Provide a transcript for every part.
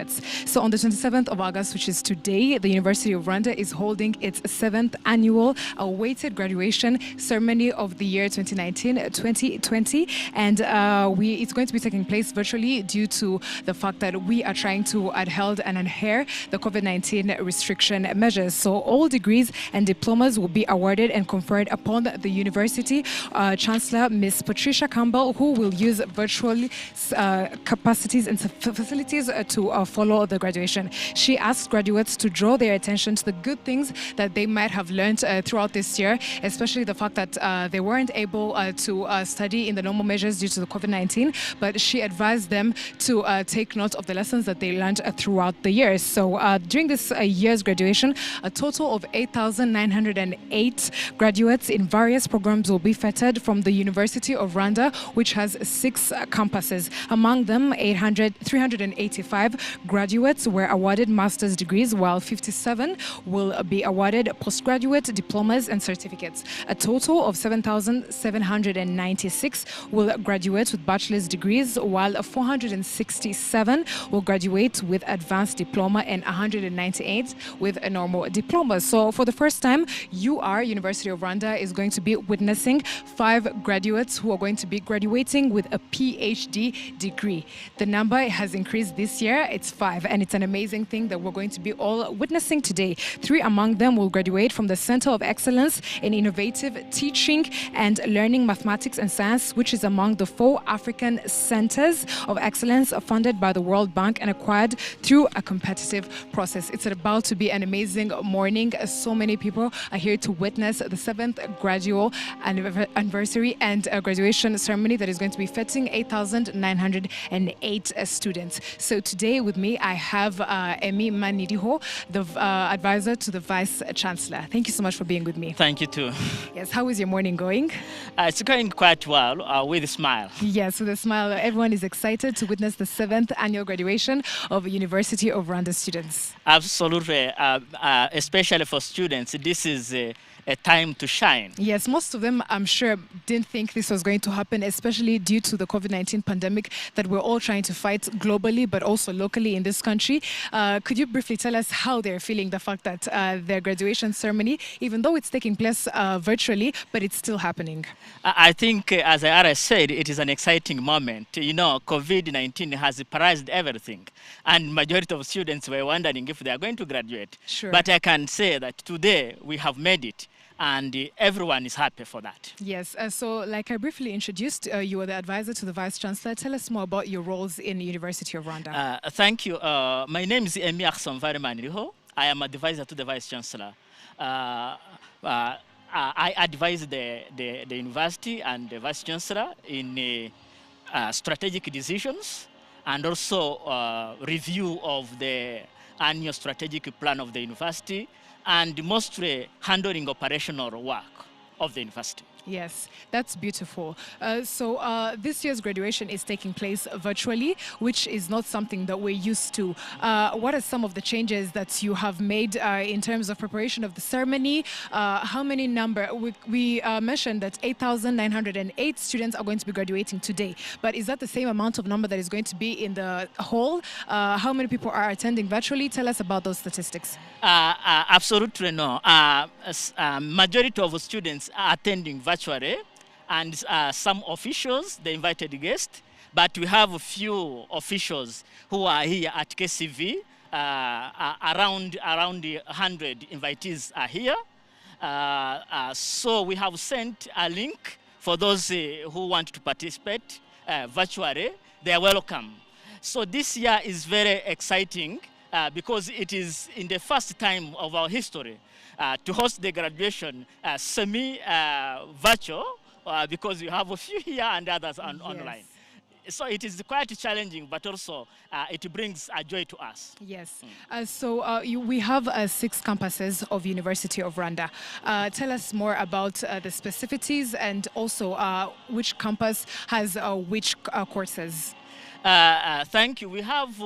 graduates. So on the 27th of August, which is today, the University of Rwanda is holding its 7th annual awaited graduation ceremony of the year 2019-2020. And it's going to be taking place virtually due to the fact that we are trying to adhere the COVID-19 restriction measures. So all degrees and diplomas will be awarded and conferred upon the university. Chancellor Ms. Patricia Campbell, who will use virtual capacities and facilities to follow the graduation. She asked graduates to draw their attention to the good things that they might have learned throughout this year, especially the fact that they weren't able to study in the normal measures due to the COVID-19, but she advised them to take note of the lessons that they learned throughout the year. So during this year's graduation, a total of 8,908 graduates in various programs will be feted from the University of Rwanda, which has 6 campuses. Among them, 385 graduates were awarded master's degrees, while 57 will be awarded postgraduate diplomas and certificates. A total of 7,796 will graduate with bachelor's degrees, while 467 will graduate with advanced diploma and 198 with a normal diploma. So for the first time, University of Rwanda is going to be witnessing 5 graduates who are going to be graduating with a PhD degree. The number has increased this year. It's 5, and it's an amazing thing that we're going to be all witnessing today. 3 among them will graduate from the Center of Excellence in Innovative Teaching and Learning Mathematics and Science, which is among the 4 African centers of excellence funded by the World Bank and acquired through a competitive process. It's about to be an amazing morning. So many people are here to witness the 7th gradual anniversary and graduation ceremony that is going to be fetting 8,908 students. So today with me, I have Emi Manidiho, the advisor to the Vice Chancellor. Thank you so much for being with me. Thank you too. Yes, how is your morning going? It's going quite well, with a smile. Yes, with a smile. Everyone is excited to witness the 7th annual graduation of University of Rwanda students. Absolutely, especially for students, this is a time to shine. Yes, most of them, I'm sure, didn't think this was going to happen, especially due to the COVID-19 pandemic that we're all trying to fight globally, but also locally in this country. Could you briefly tell us how they're feeling the fact that their graduation ceremony, even though it's taking place virtually, but it's still happening? I think, as I already said, it is an exciting moment. You know, COVID-19 has paralyzed everything, and majority of students were wondering if they are going to graduate. Sure. But I can say that today we have made it, and everyone is happy for that. Yes, so like I briefly introduced, you are the advisor to the Vice Chancellor. Tell us more about your roles in the University of Rwanda. Thank you. My name is Emi Manidiho. I am advisor to the Vice Chancellor. I advise the university and the Vice Chancellor in strategic decisions and also review of the annual strategic plan of the university, and mostly handling operational work of the university. Yes, that's beautiful. So this year's graduation is taking place virtually, which is not something that we're used to. What are some of the changes that you have made in terms of preparation of the ceremony? How many we mentioned that 8,908 students are going to be graduating today, but is that the same amount of number that is going to be in the hall? How many people are attending virtually? Tell us about those statistics. Absolutely no. Majority of students are attending virtually, and some officials, the invited guests, but we have a few officials who are here at KCV. Around 100 invitees are here. So we have sent a link for those who want to participate virtually. They are welcome. So this year is very exciting because it is in the first time of our history to host the graduation semi-virtual because we have a few here and others online. So it is quite challenging, but also it brings a joy to us. Yes. We have 6 campuses of University of Rwanda. Tell us more about the specificities and also which campus has which courses. Thank you. We have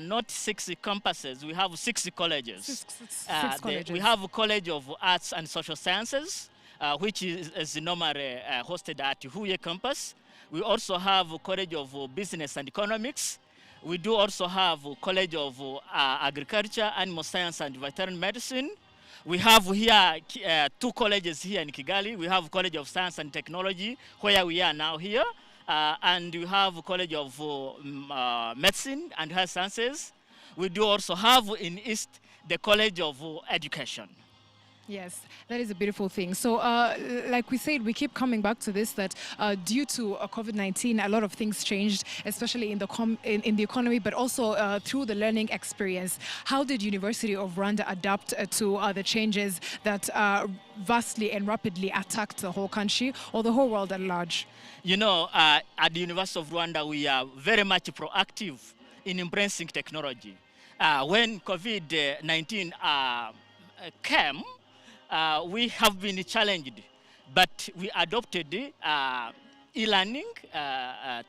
not 6 campuses, we have 6 colleges. Six colleges. We have a College of Arts and Social Sciences, which is normally hosted at Huye campus. We also have a College of Business and Economics, We do also have a College of Agriculture, Animal Science and Veterinary Medicine. We have here 2 colleges here in Kigali. We have College of Science and Technology, where we are now here. And we have College of Medicine and Health Sciences. We do also have in East the College of Education. Yes, that is a beautiful thing. So, like we said, we keep coming back to this, that due to COVID-19, a lot of things changed, especially in the economy, but also through the learning experience. How did University of Rwanda adapt to the changes that vastly and rapidly attacked the whole country or the whole world at large? You know, at the University of Rwanda, we are very much proactive in embracing technology. When COVID-19 came, we have been challenged, but we adopted e-learning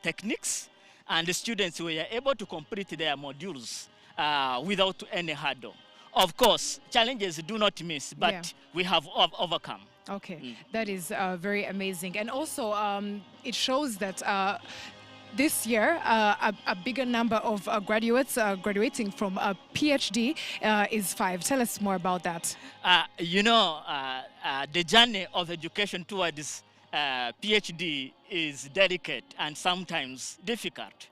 techniques, and the students were able to complete their modules without any hurdle. Of course, challenges do not miss, but we have overcome. Okay, that is very amazing. And also, it shows that this year, a bigger number of graduates graduating from a PhD is 5. Tell us more about that. You know, the journey of education towards PhD is delicate and sometimes difficult.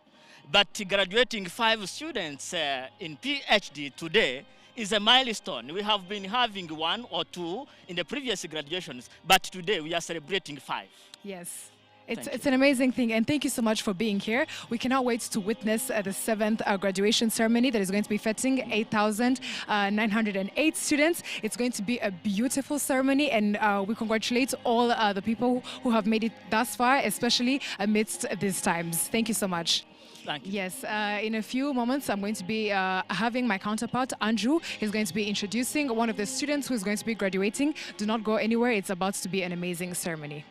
But graduating 5 students in PhD today is a milestone. We have been having 1 or 2 in the previous graduations, but today we are celebrating 5. Yes. It's an amazing thing, and thank you so much for being here. We cannot wait to witness the 7th graduation ceremony that is going to be fetching 8,908 students. It's going to be a beautiful ceremony, and we congratulate all the people who have made it thus far, especially amidst these times. Thank you so much. Thank you. Yes, in a few moments, I'm going to be having my counterpart, Andrew. He's going to be introducing one of the students who is going to be graduating. Do not go anywhere. It's about to be an amazing ceremony.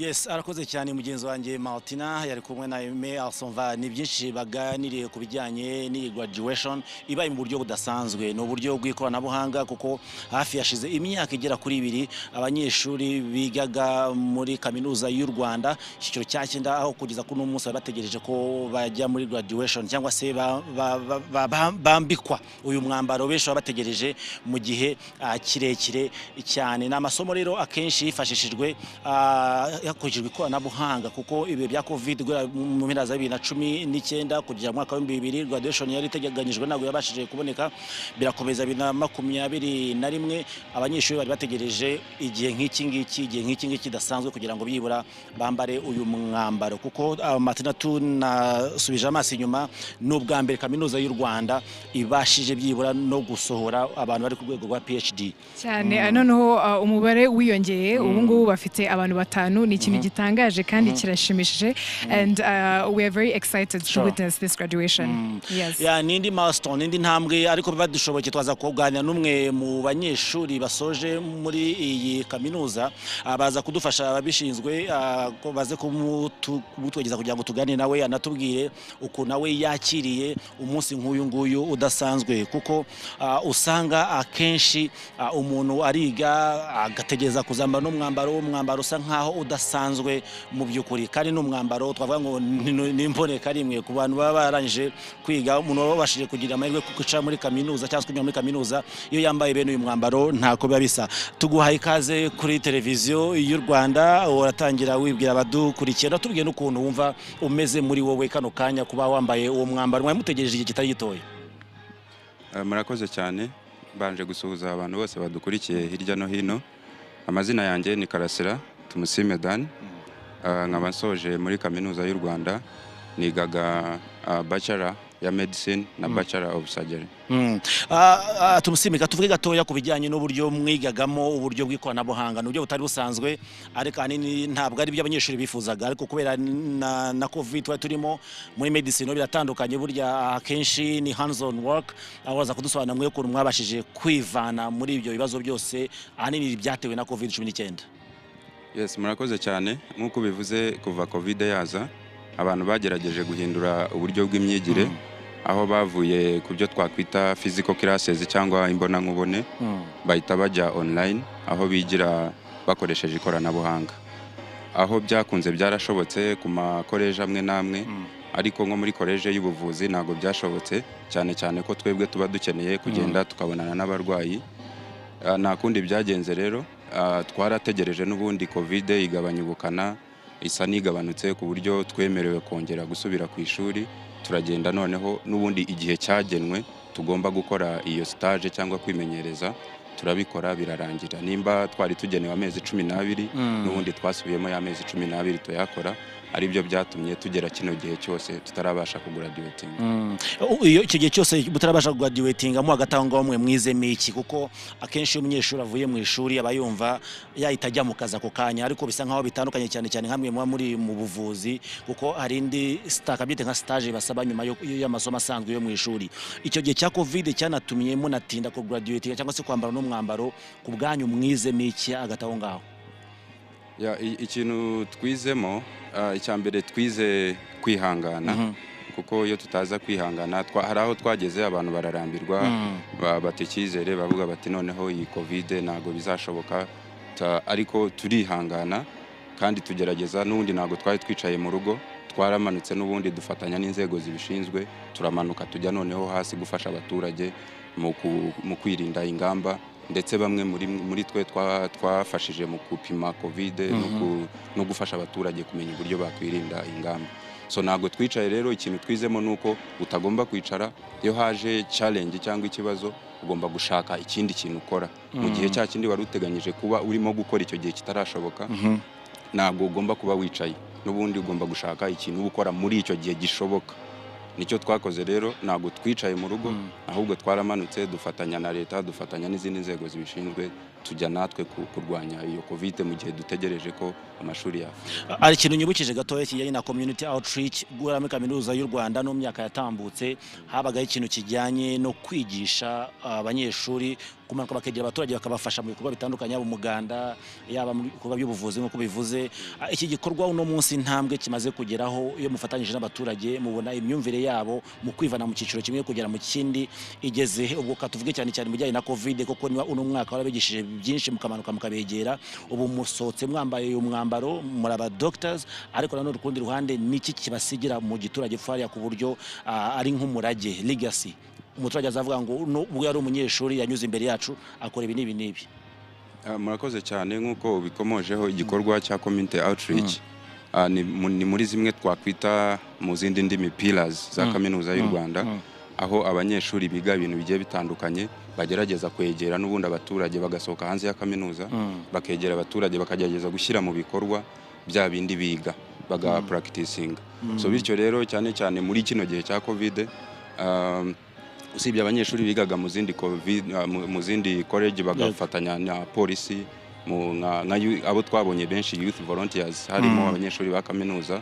Yes, arakoze cyane mugenzi wanjye Martina yari kumwe na Aime Alsonva. Ni byinshi baganiriye ku bijyanye ni graduation ibaye mu buryo budasanzwe, no buryo bw'ikoranabuhanga, kuko hafi yashize imyaka igera kuri 2 abanyeshuri bigaga muri kaminuza y'u Rwanda cyiciro cya 9 aho kugeza kuri umunsi bategereje ko bajya muri graduation cyangwa se bambikwa uyu mwambaro benshi bategereje mu gihe kirekire cyane. N'amasomo rero akenshi yifashishijwe hakoreshejwe ikoranabuhanga, kuko ibi bya covid mu mpera za 2019 kugera mu mwaka wa 2022 graduation yari iteganyijwe ntabwo yabashije kuboneka, birakomeza 2021 abanyeshuri bari bategereje igihe nk'iki kidasanzwe kugira ngo byibura bambare uyu mwambaro, kuko Martina tunasubije amaso inyuma n'ubwa mbere kaminuza y'u Rwanda ibashije byibura no gusohora abantu bari ku rwego rwa PhD cyane. Noneho umubare wiyongeye, ubu ngubu bafite abantu 5. Ni ikintu gitangaje kandi kirashimishije, and we are very excited to witness this graduation. Yes. Ya nindi milestone, nindi ntambwe, ariko badushoboke twaza kuganira n'umwe mu banyeshuri basoje muri iyi kaminuza, baza kudufasha ababishinzwe ko baze kumutwegeza kugira ngo tuganire nawe anatubwire uko nawe yakiriye umunsi nk'uyu nguyu udasanzwe, kuko usanga akenshi umuntu ariga agategereza kuzambara n'umwambaro usa nkaho udasanzwe bidasanzwe mu by'ukuri kandi n'umwambaro twavuga ngo n'imboneka rimwe ku bantu baba barangije kwiga umuntu wabashije kugira amahirwe kuca muri kaminuza cyangwa kujya muri kaminuza iyo yambaye bene uyu mwambaro ntako biba bisa. Tuguhaye ikaze kuri televiziyo y'u Rwanda, uratangira wibwira abadukurikiye tubwiye n'ukuntu wumva umeze muri wowe kano kanya kuba wambaye uwo mwambaro mwari mutegereje igihe kitari gitoya. Murakoze cyane, banje gusuhuza abantu bose badukurikiye hirya no hino. Amazina yanjye ni Karasira Tumusime Dan, nkaba nsoje muri kaminuza y'u Rwanda, nigaga bachelor ya medicine na bachelor of surgery. Tumusimika tuvuge gatoya ku bijyanye n'uburyo mwigagamo uburyo bw'ikoranabuhanga n'uburyo butari busanzwe, ariko ahanini ntabwo ari byo abanyeshuri bifuzaga, ariko kubera na covid twari turimo muri medicine biratandukanye, burya akenshi ni hands on work. Abaza kudusobanura mwe ukuntu mwabashije kwivana muri ibyo bibazo byose ahanini byatewe na covid-19. Yes, murakoze cyane. Nk'uko bivuze kuva covid yaza, abantu bagerageje guhindura uburyo bw'imyigire, aho bavuye ku byo twakwita physical classes cyangwa imbona nkubone, bahita bajya online aho bigira bakoresheje ikoranabuhanga. Aho byakunze byarashobotse ku makoleje amwe namwe, ariko nko muri koleje y'ubuvuzi ntago byashobotse, cyane cyane ko twebwe tuba dukeneye kugenda tukabonana n'abarwayi. Nta kundi byagenze rero, twarategereje n'ubundi covid igabanya ubukana, isa nigabanutse ku buryo twemerewe kongera gusubira ku ishuri. Turagenda noneho n'ubundi igihe cyagenwe tugomba gukora iyo stage cyangwa kwimenyereza turabikora birarangira. Nimba twari tugenewe amezi 12 n'ubundi twasubiyemo ya mezi 12 tuyakora, ari byo byatumye tugera kino gihe cyose tutarabasha kugraduating. Iyo icyo gihe cyose butarabasha kugraduating mu agatanga mwe mwize miki, kuko akenshi umunyeshuri avuye mu ishuri aba yumva yahitajya mu kaza ko kanya, ariko bisa nkaho bitandukanye cyane cyane nkamwe muri mu buvuzi, kuko hari indi byite nka stage basaba nyuma y'amasomo asanzwe yo mu ishuri. Icyo gihe cya covid cyanatumye munatinda ku graduating cyangwa se kwambara n'umwambaro, ku bwanyu mwize miki agataho ngaho? Ikintu twizemo, icyambere twize kwihangana, kuko iyo tutaza kwihangana hari aho twageze abantu bararambirwa, batekizere bavuga bati noneho iyi covid ntago bizashoboka, ariko turihangana kandi tugerageza. N'ubundi ntago twari twicaye mu rugo, twaramanutse n'ubundi dufatanya n'inzego zibishinzwe, turamanuka tujya noneho hasi gufasha abaturage mu kwirinda ingamba, ndetse bamwe muri twe twafashije mu kupima covid no gufasha abaturage kumenya uburyo bakwirinda ingamba. So ntago twicaye rero, ikintu twizemo nuko utagomba kwicara. Iyo haje challenge cyangwa ikibazo ugomba gushaka ikindi kintu ukora mu gihe cya kindi wari uteganyije kuba urimo gukora icyo gihe kitarashoboka. Ntago ugomba kuba wicaye, n'ubundi ugomba gushaka ikintu ukora muri icyo gihe gishoboka. Nicyo twakoze rero, ntago twicaye mu rugo, ahubwo twaramanutse dufatanya na leta, dufatanya n'izindi nzego zibishinzwe, tujya natwe kurwanya iyo covid mu gihe dutegereje ko amashuri yafu. Ari ikintu nyibukije gatoya kijyanye na community outreach muri kaminuza y'u Rwanda no myaka yatambutse, habagaho ikintu kijyanye no kwigisha abanyeshuri kumanuka bakegera abaturage bakabafasha mu bikorwa bitandukanye, yaba umuganda, yaba mu bikorwa by'ubuvuzi nk'uko bivuze. Iki gikorwa uno munsi intambwe kimaze kugeraho, iyo mufatanyije n'abaturage mubona imyumvire yabo mu kwivana mu cyiciro kimwe kugera mu kindi igeze. Ubwo katuvuge cyane cyane mu bijyanye na covid, kuko niba uno mwaka warabigishije byinshi mukamanuka mukabegera, ubu musohotse mwambaye umwambaro muri aba doctors, ariko nanone urukundi ruhande niki kibasigira mu giturage fariya ku buryo ari nk'umurage legacy. Umuturage azavuga ngo ubwo yari umunyeshuri yanyuze imbere yacu akora ibi n'ibi. Murakoze cyane. Nk'uko ubikomojeho, igikorwa cya community outreach ni muri zimwe twakwita mu zindi ndimi pillars za kaminuza y'u Rwanda, aho abanyeshuri biga ibintu bigiye bitandukanye bagerageza kwegera n'ubundi abaturage, bagasohoka hanze ya kaminuza bakegera abaturage, bakagerageza gushyira mu bikorwa bya bindi biga baga practicing. So bityo rero cyane cyane muri kino gihe cya covid, usibye abanyeshuri bigaga mu zindi college bagafatanya na polisi, abo twabonye benshi youth volunteers, harimo abanyeshuri ba kaminuza,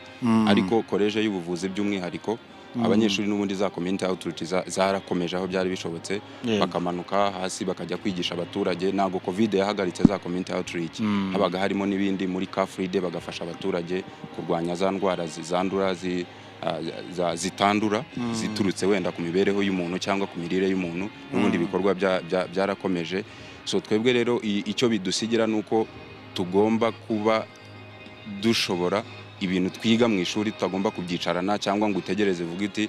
ariko college y'ubuvuzi by'umwihariko abanyeshuri n'ubundi za community outreach zarakomeje aho byari bishobotse, bakamanuka hasi bakajya kwigisha abaturage. Ntago covid yahagaritse za community outreach, habaga harimo n'ibindi muri car free day bagafasha abaturage kurwanya za ndwara zandura zitandura ziturutse wenda ku mibereho y'umuntu cyangwa ku mirire y'umuntu, n'ubundi bikorwa byarakomeje. So twebwe rero icyo bidusigira nuko tugomba kuba dushobora ibintu twiga mu ishuri tutagomba kubyicarana cyangwa ngo utegereze uvuge uti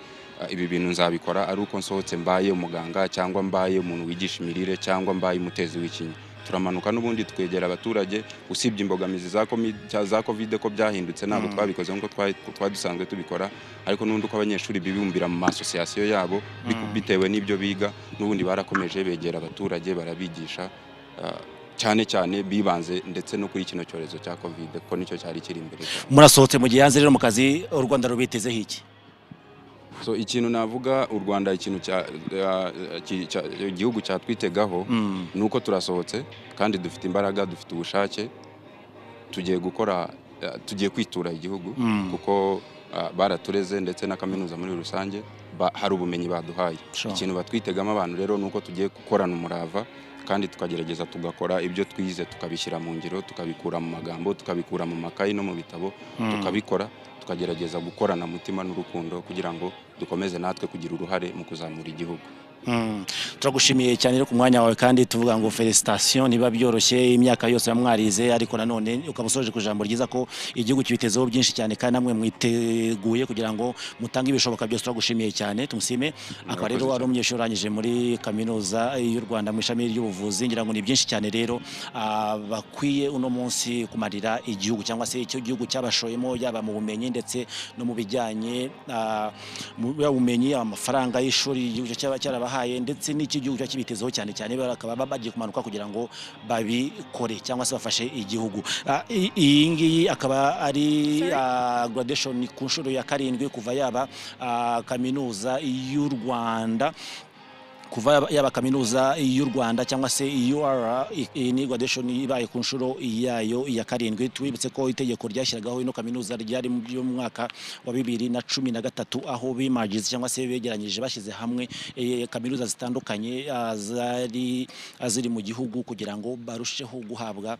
ibi bintu nzabikora ari uko nsohotse mbaye umuganga cyangwa mbaye umuntu wigisha imirire cyangwa mbaye umutezi w'ikinya. Turamanuka n'ubundi twegera abaturage, usibye imbogamizi za covid ko byahindutse ntabwo twabikoze nkuko twadusanzwe tubikora, ariko n'ubundi uko abanyeshuri bibumbira mu association yabo bitewe n'ibyo biga, n'ubundi barakomeje begera abaturage barabigisha cyane cyane bibanze ndetse no kuri kino cyorezo cya covid ko nicyo cyari kiri imbere. Murasohotse mu gihe hanze rero mu kazi, u Rwanda rubitezeho iki? So ikintu navuga, u Rwanda ikintu igihugu cyatwitegaho nuko turasohotse kandi dufite imbaraga, dufite ubushake, tugiye gukora, tugiye kwitura igihugu kuko baratureze ndetse na kaminuza muri rusange hari ubumenyi baduhaye. Ikintu batwitegamo abantu rero nuko tugiye gukorana umurava kandi tukagerageza tugakora ibyo twize tukabishyira mu ngiro, tukabikura mu magambo, tukabikura mu makayi no mu bitabo, tukabikora, tukagerageza gukorana mutima n'urukundo kugira ngo dukomeze natwe kugira uruhare mu kuzamura igihugu. Turagushimiye cyane rero ku mwanya wawe kandi tuvuga ngo felicitation, niba byoroshye imyaka yose yamwarize, ariko nanone ukamusoje ku jambo ryiza ko igihugu kibitezeho byinshi cyane kandi namwe mwiteguye kugira ngo mutange ibishoboka byose. Turagushimiye cyane, tumusime. Akaba rero wari umunyeshuri urangije muri kaminuza y'u Rwanda mu ishami ry'ubuvuzi, ngira ngo ni byinshi cyane rero bakwiye uno munsi kumarira igihugu cyangwa se icyo gihugu cyabashoyemo, yaba mu bumenyi ndetse no mu bijyanye mu bumenyi, amafaranga y'ishuri igihugu cyarabahaye ndetse n'iki gihugu cyakibitezeho cyane cyane, bakaba bagiye kumanuka kugira ngo babikore cyangwa se bafashe igihugu. Iyi ngiyi akaba ari graduation ku nshuro ya 7 kuva yaba kaminuza y'u Rwanda, kuva yaba kaminuza y'u Rwanda cyangwa se UR. Ni graduation ibaye ku nshuro yayo ya 7. Twibutse ko itegeko ryashyiragaho ino kaminuza ryari mu mwaka wa 2013 aho bimagize cyangwa se begeranyije bashyize hamwe kaminuza zitandukanye ziri mu gihugu kugira ngo barusheho guhabwa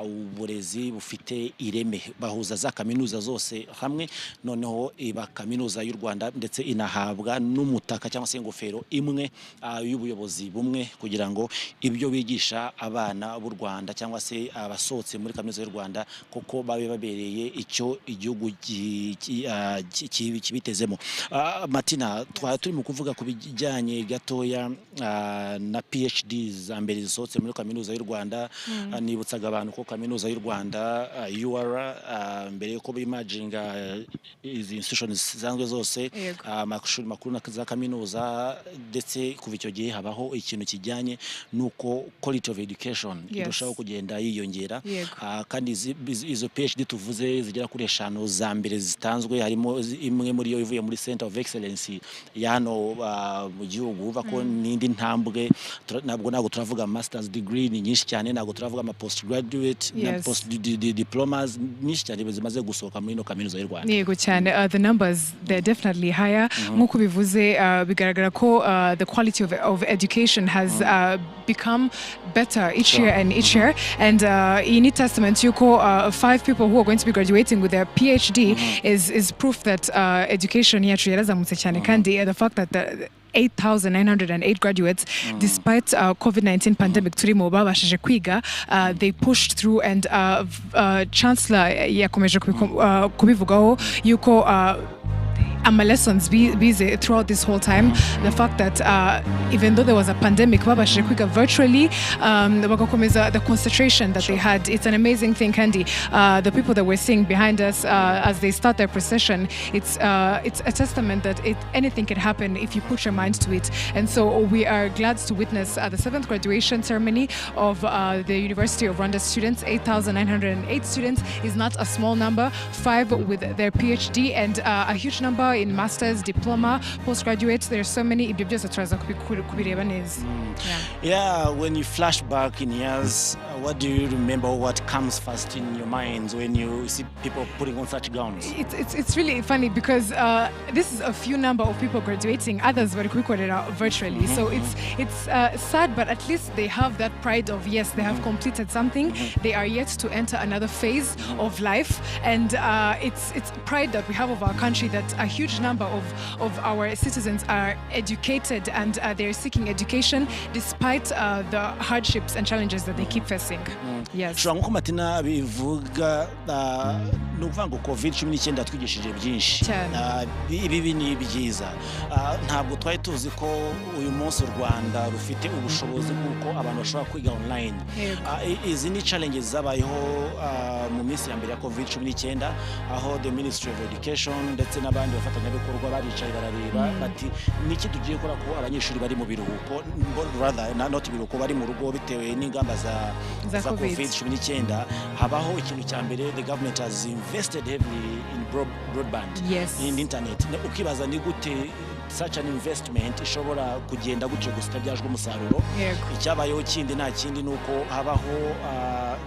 uburezi bufite ireme. Bahuza za kaminuza zose hamwe, noneho iba kaminuza y'u Rwanda ndetse inahabwa n'umutaka cyangwa se ingofero imwe y'ubuyobozi bumwe kugira ngo ibyo bigisha abana b'u Rwanda cyangwa se abasohotse muri kaminuza y'u Rwanda koko babe babereye icyo igihugu kibitezemo. Martina, turi mu kuvuga ku bijyanye gatoya na PhD za mbere zisohotse muri kaminuza y'u Rwanda. Nibutsaga abantu ko kaminuza y'u Rwanda UR mbere yuko bimaginga izi institutions zanzwe zose, amashuri makuru na za kaminuza, ndetse kuva icyo gihe habaho ikintu kijyanye nuko quality of education irushaho kugenda yiyongera. Kandi izo PhD tuvuze zigera kuri 5 za mbere zitanzwe, harimo imwe muri yo ivuye muri Center of Excellence ya hano mu gihugu. Uva ko n'indi ntambwe, ntabwo turavuga masters degree ni nyinshi cyane, ntabwo turavuga ama postgraduate na post diplomas nyinshi cyane zimaze gusohoka muri ino kaminuza y'u Rwanda. Yego cyane, the numbers they're definitely higher. Nkuko bivuze bigaragara ko the quality of education has become better each year and each year, and in testament yuko 5 people who are going to be graduating with their PhD is proof that education yacu yarazamutse cyane, kandi the fact that 8,908 graduates, despite COVID-19 pandemic turimo babashije kwiga, they pushed through, and Chancellor yakomeje kubivugaho yuko lessons busy throughout this whole time. The fact that even though there was a pandemic, babashije kwiga virtually, the concentration that they had, it's an amazing thing, Candy. The people that we're seeing behind us as they start their procession, it's a testament that anything can happen if you put your mind to it. And so we are glad to witness the 7th graduation ceremony of the University of Rwanda students. 8,908 students is not a small number. 5 with their PhD and a huge number in masters, diploma, postgraduates. There's so many. Yeah, when you flash back in years, what do you remember? What comes first in your mind when you see people putting on such gowns? It's really funny because this is a few number of people graduating. Others were recorded virtually. So it's sad, but at least they have that pride of yes, they have completed something. They are yet to enter another phase of life, and it's pride that we have of our country that a huge huge number of our citizens are educated and they're seeking education despite the hardships and challenges that they keep facing. Yes. Shobora nko Matina bivuga nukuvuga ngo COVID-19 twigishije byinshi. Ibi ni byiza. Ntabwo twari tuzi ko uyu munsi u Rwanda rufite ubushobozi bw'uko abantu bashobora kwiga online. Izi ni challenges zabayeho mu minsi ya mbere ya COVID-19 aho the Ministry of Education ndetse n'abandi bafatanyabikorwa baricaye barareba bati niki tugiye gukora ko abanyeshuri bari mu biruhuko rather not biruhuko bari mu rugo bitewe n'ingamba za COVID-19 habaho ikintu cya mbere the government has invested heavily in broadband in internet ukibaza ni gute such an investment ishobora kugenda gutyo gustabyajwe umusaruro icyabayeho kindi nta kindi nuko habaho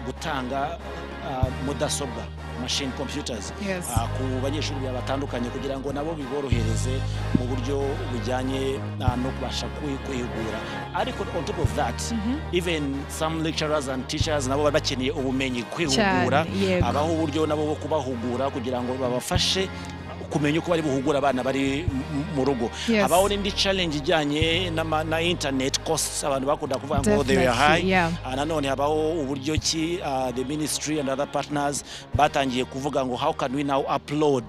gutanga mudasobwa machine computers ku banyeshuri batandukanye kugira ngo nabo biborohereze mu buryo bujyanye no kubasha kwihugura ariko on top of that even some lecturers and teachers nabo bakeneye ubumenyi kwihugura abaho uburyo nabo bwo kubahugura kugira ngo babafashe kumenya uko bari buhugura abana bari mu rugo abaho n'indi challenge ijyanye na internet costs abantu bakunda kuvuga ngo they are high nanone habaho uburyo ki the ministry and other partners batangiye kuvuga ngo how can we now upload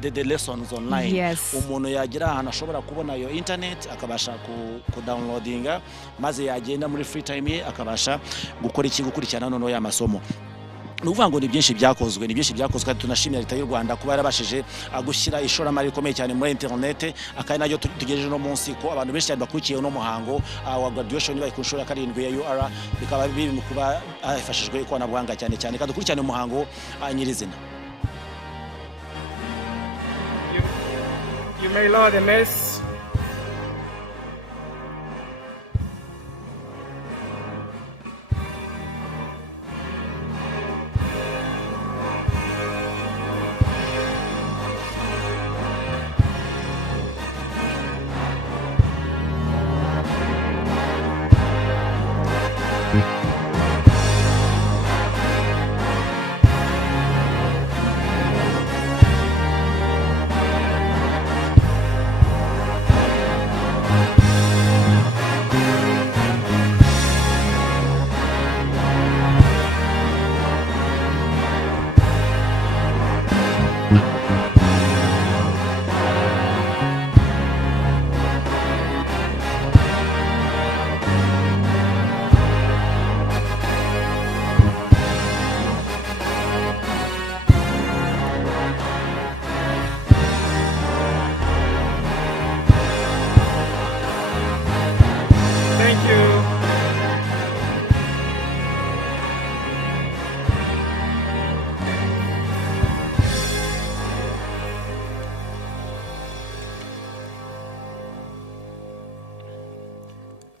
the lessons online umuntu yagira ahantu ashobora kubona yo internet akabasha ku downloadinga maze yagenda muri free time ye akabasha gukora iki gukurikirana noneho ya masomo nuvuga ngo ni byinshi byakozwe tunashimira leta y'u Rwanda kuba yarabashije gushyira ishoramari rikomeye cyane muri internet akari nayo tugejeje no munsi ko abantu benshi cyane bakurikiye no muhango wa graduation bari ku nshuro ya 7 ya UR bikaba biri mu kuba afashijwe ikoranabuhanga cyane cyane kadukurikirane umuhango nyirizina. You may lower the mess.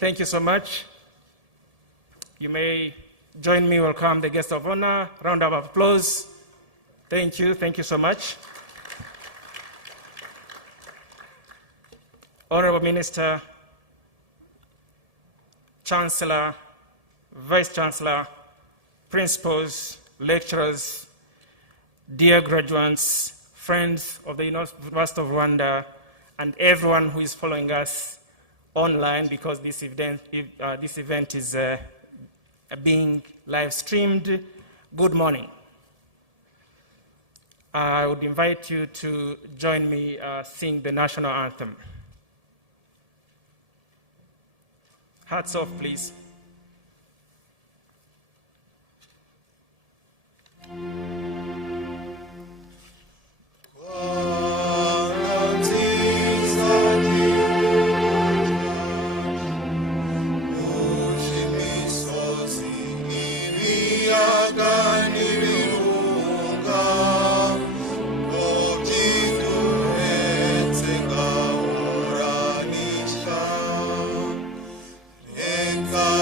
Thank you so much. You may join me, welcome the guest of honor. Round of applause. Thank you so much. Honorable Minister, Chancellor, Vice Chancellor, principals, lecturers, dear graduates, friends of the University of Rwanda, and everyone who is following us online because this event is being live streamed. Good morning. I would invite you to join me sing the national anthem. Hats off, please. God.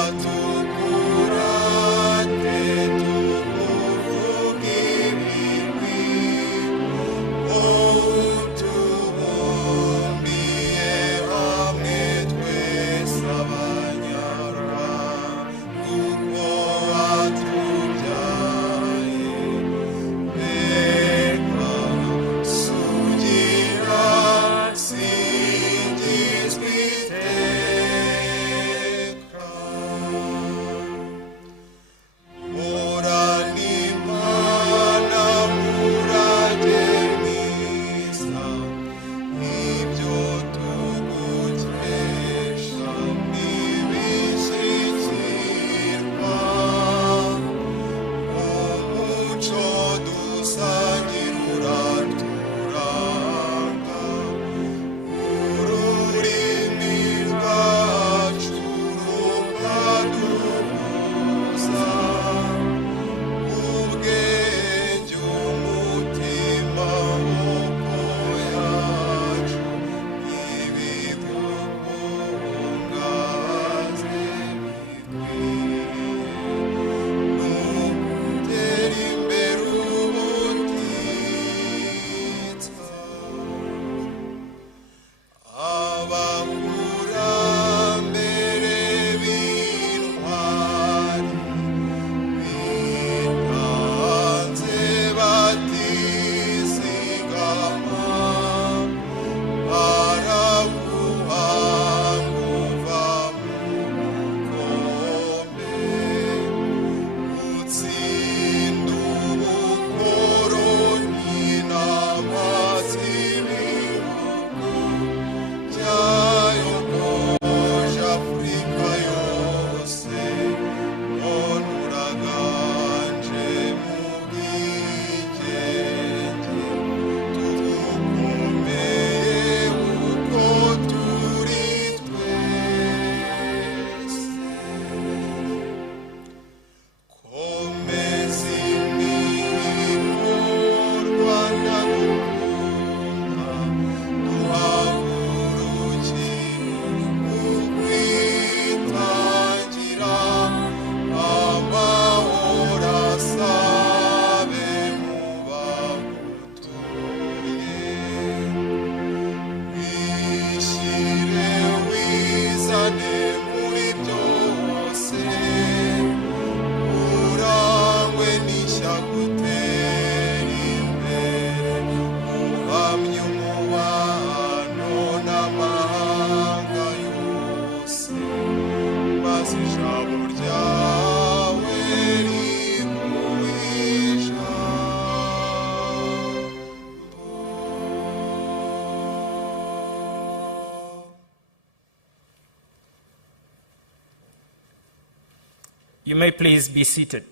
You may please be seated.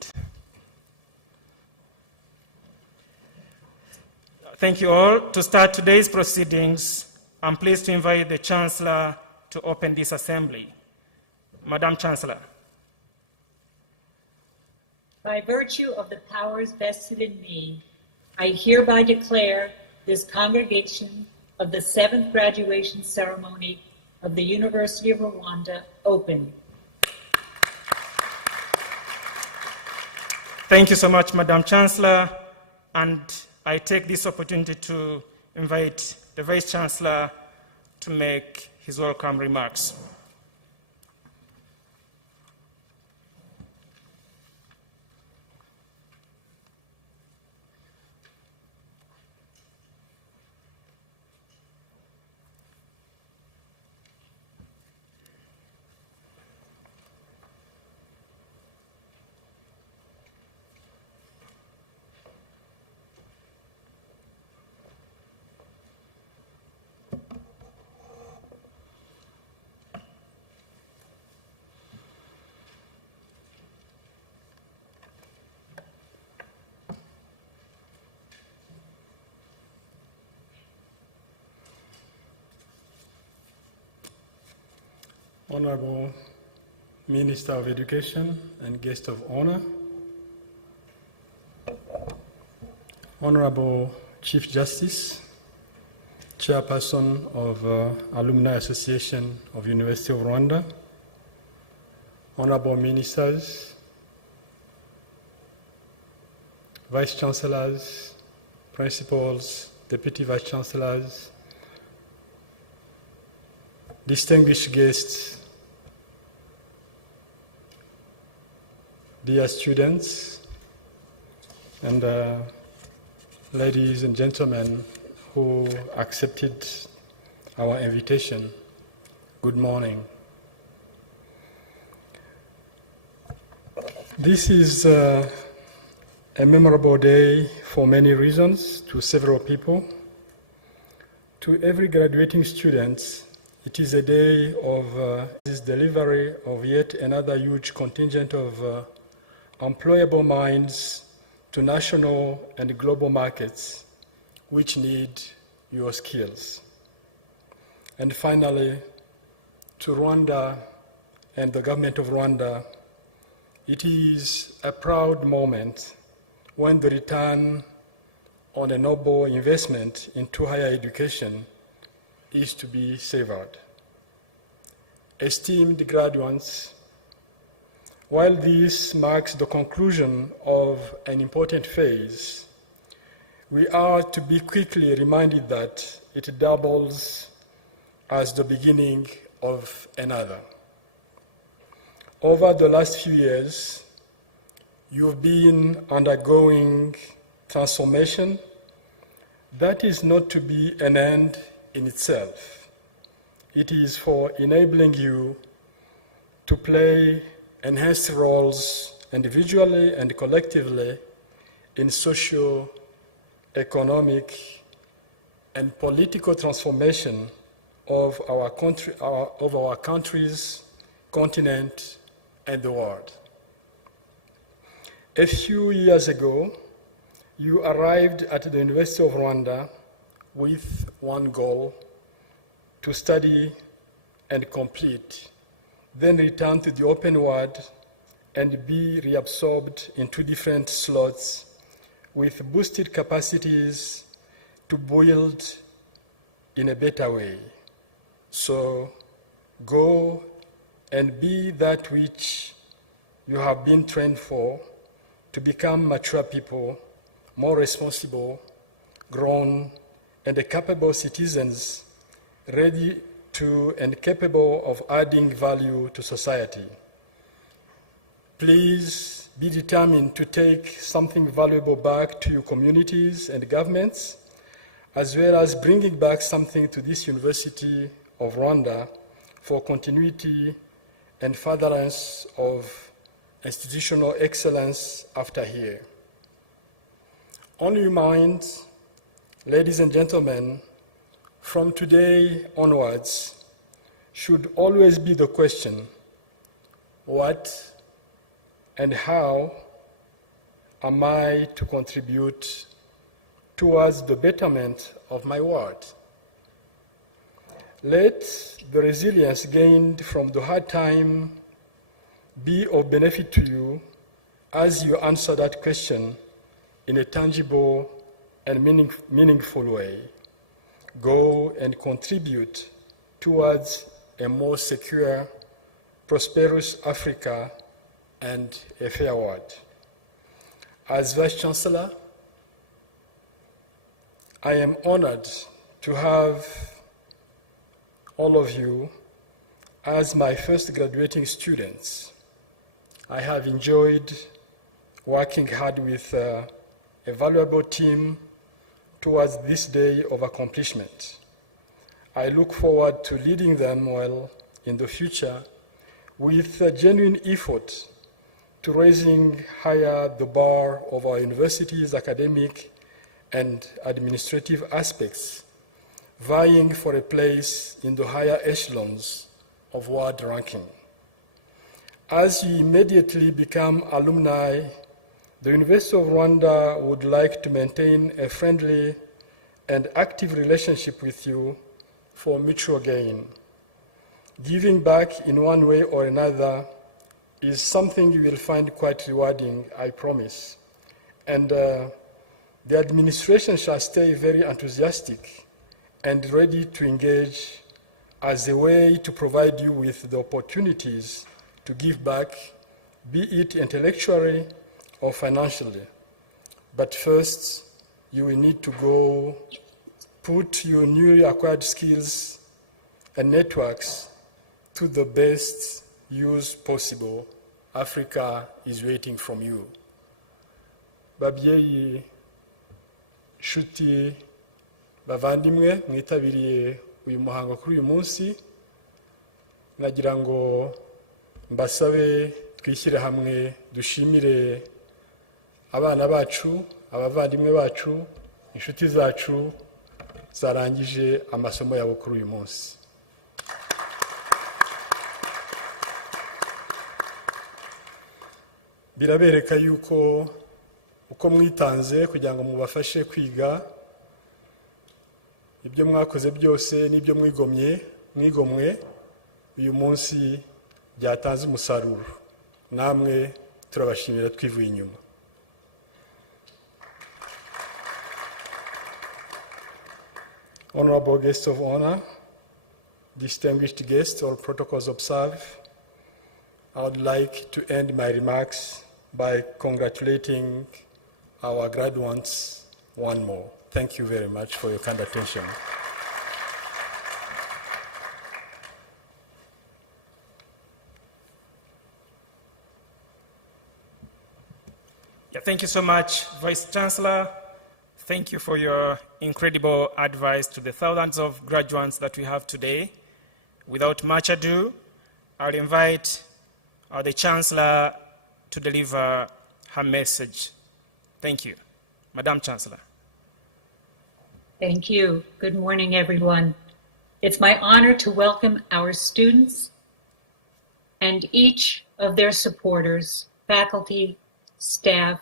Thank you all. To start today's proceedings, I'm pleased to invite the Chancellor to open this assembly. Madam Chancellor. By virtue of the powers vested in me, I hereby declare this congregation of the 7th graduation ceremony of the University of Rwanda open. Thank you so much, Madam Chancellor, and I take this opportunity to invite the Vice Chancellor to make his welcome remarks. Honorable Minister of Education and guest of honor, Honorable Chief Justice, Chairperson of Alumni Association of University of Rwanda, Honorable Ministers, Vice Chancellors, Principals, Deputy Vice Chancellors, distinguished guests, dear students, and ladies and gentlemen who accepted our invitation, good morning. This is a memorable day for many reasons to several people. To every graduating student, it is a day of this delivery of yet another huge contingent of employable minds to national and global markets which need your skills. And finally, to Rwanda and the government of Rwanda, it is a proud moment when the return on a noble investment into higher education is to be savored. Esteemed graduates, while this marks the conclusion of an important phase, we are to be quickly reminded that it doubles as the beginning of another. Over the last few years, you've been undergoing transformation that is not to be an end in itself. It is for enabling you to play enhanced roles individually and collectively in social, economic, and political transformation of our countries, continent, and the world. A few years ago, you arrived at the University of Rwanda with one goal: to study and complete, then return to the open world and be reabsorbed into different slots with boosted capacities to build in a better way. So go and be that which you have been trained for, to become mature people, more responsible, grown, and capable citizens, ready to and capable of adding value to society. Please be determined to take something valuable back to your communities and governments, as well as bringing back something to this University of Rwanda for continuity and furtherance of institutional excellence after here. On your minds, ladies and gentlemen, from today onwards should always be the question: what and how am I to contribute towards the betterment of my world? Let the resilience gained from the hard time be of benefit to you as you answer that question in a tangible and meaningful way. Go and contribute towards a more secure, prosperous Africa and a fair world. As Vice Chancellor, I am honored to have all of you as my first graduating students. I have enjoyed working hard with a valuable team towards this day of accomplishment. I look forward to leading them well in the future with a genuine effort to raising higher the bar of our university's academic and administrative aspects, vying for a place in the higher echelons of world ranking. As you immediately become alumni, the University of Rwanda would like to maintain a friendly and active relationship with you for mutual gain. Giving back in one way or another is something you will find quite rewarding, I promise. And the administration shall stay very enthusiastic and ready to engage as a way to provide you with the opportunities to give back, be it intellectually or financially. But first, you will need to go put your newly acquired skills and networks to the best use possible. Africa is waiting from you. Babyeyi, shuti, bavandimwe, mwitabiriye uyu muhango kuri uyu munsi, nagira ngo mbasabe twishyire hamwe dushimire abana bacu, abavandimwe bacu, inshuti zacu zarangije amasomo yabo kuri uyu munsi. Birabereka yuko uko mwitanze kugira ngo mubafashe kwiga ibyo mwakoze byose n'ibyo mwigomwe uyu munsi byatanze umusaruro. Namwe turabashimira twivuye inyuma. Honorable guests of honor, distinguished guests, all protocols observed, I would like to end my remarks by congratulating our graduates one more. Thank you very much for your kind attention. Yeah, thank you so much, Vice Chancellor. Thank you for your incredible advice to the thousands of graduates that we have today. Without much ado, I'll invite the Chancellor to deliver her message. Thank you. Madam Chancellor. Thank you. Good morning, everyone. It's my honor to welcome our students and each of their supporters, faculty, staff,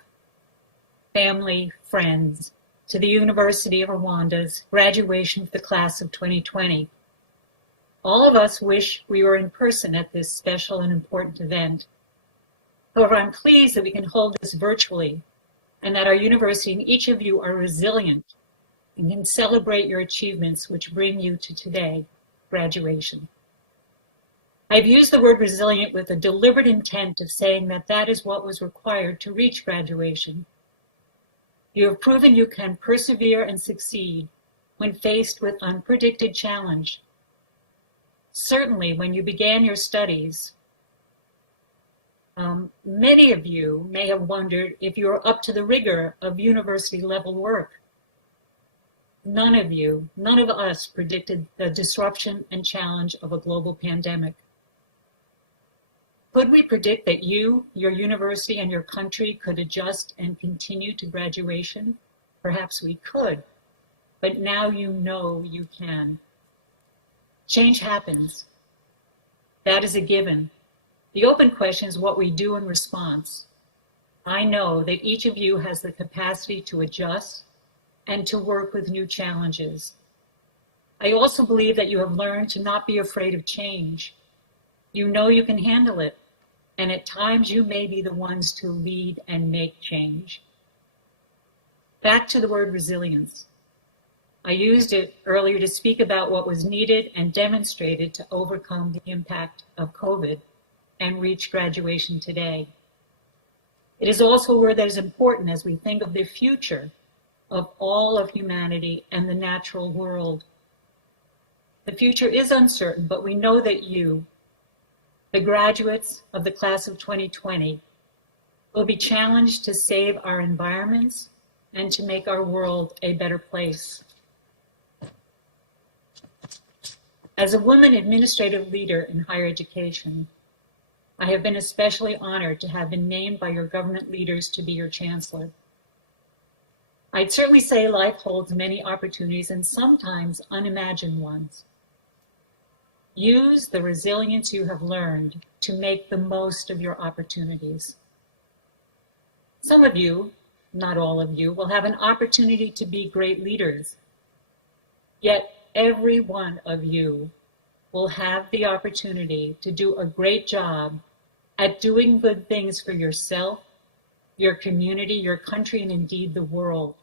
family, friends, to the University of Rwanda's graduation of the class of 2020. All of us wish we were in person at this special and important event. However, I'm pleased that we can hold this virtually and that our university and each of you are resilient and can celebrate your achievements which bring you to today, graduation. I've used the word resilient with a deliberate intent of saying that that is what was required to reach graduation. You have proven you can persevere and succeed when faced with unpredicted challenge. Certainly, when you began your studies, many of you may have wondered if you were up to the rigor of university-level work. None of us predicted the disruption and challenge of a global pandemic. Could we predict that you, your university, and your country could adjust and continue to graduation? Perhaps we could, but now you know you can. Change happens. That is a given. The open question is what we do in response. I know that each of you has the capacity to adjust and to work with new challenges. I also believe that you have learned to not be afraid of change. You know you can handle it, and at times you may be the ones to lead and make change. Back to the word resilience. I used it earlier to speak about what was needed and demonstrated to overcome the impact of COVID and reach graduation today. It is also a word that is important as we think of the future of all of humanity and the natural world. The future is uncertain, but we know that you, the graduates of the class of 2020, will be challenged to save our environments and to make our world a better place. As a woman administrative leader in higher education, I have been especially honored to have been named by your government leaders to be your chancellor. I'd certainly say life holds many opportunities and sometimes unimagined ones. Use the resilience you have learned to make the most of your opportunities. Some of you, not all of you, will have an opportunity to be great leaders. Yet every one of you will have the opportunity to do a great job at doing good things for yourself, your community, your country, and indeed the world.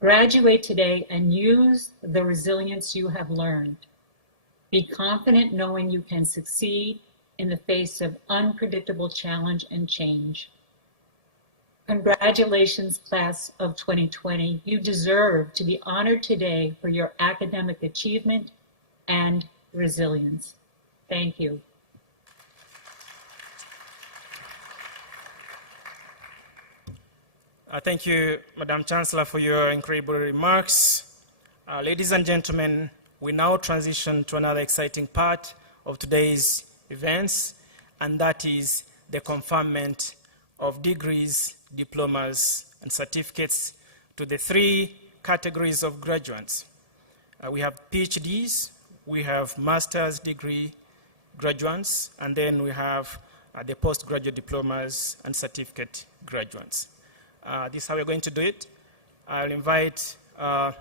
Graduate today and use the resilience you have learned. Be confident knowing you can succeed in the face of unpredictable challenge and change. Congratulations, class of 2020. You deserve to be honored today for your academic achievement and resilience. Thank you. Thank you, Madam Chancellor, for your incredible remarks. Ladies and gentlemen, we now transition to another exciting part of today's events, and that is the conferment of degrees, diplomas, and certificates to the three categories of graduates. We have PhDs, we have master's degree graduates, and then we have the postgraduate diplomas and certificate graduates. This is how we're going to do it. I'll invite the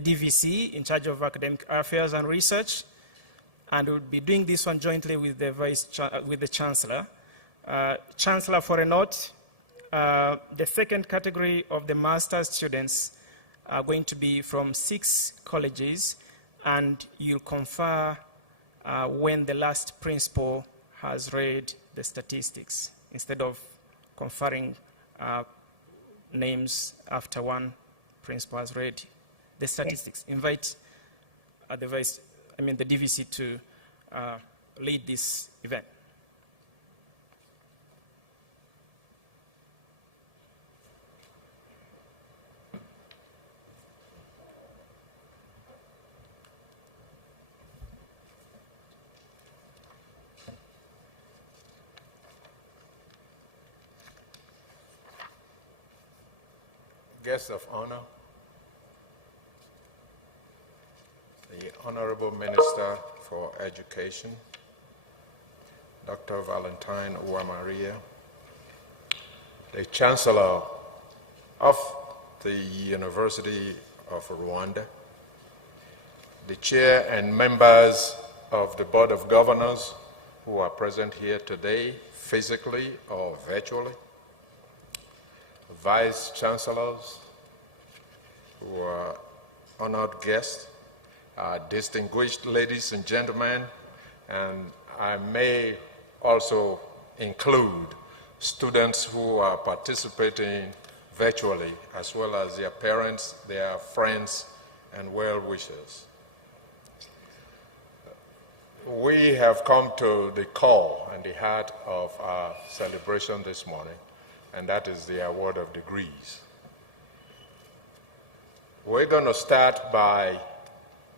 DVC in charge of academic affairs and research, and we'll be doing this one jointly with the Chancellor. Chancellor, for a note, the second category of the master's students are going to be from 6 colleges, and you'll confer when the last principal has read the statistics, instead of conferring names after one principal has read the statistics. Invite the DVC to lead this event. Guests of honor, the Honorable Minister for Education, Dr. Valentine Uwamaria, the Chancellor of the University of Rwanda, the Chair and members of the Board of Governors who are present here today, physically or virtually, Vice Chancellors who are honored guests, distinguished ladies and gentlemen, and I may also include students who are participating virtually, as well as their parents, their friends, and well-wishers. We have come to the core and the heart of our celebration this morning, and that is the award of degrees. We're going to start by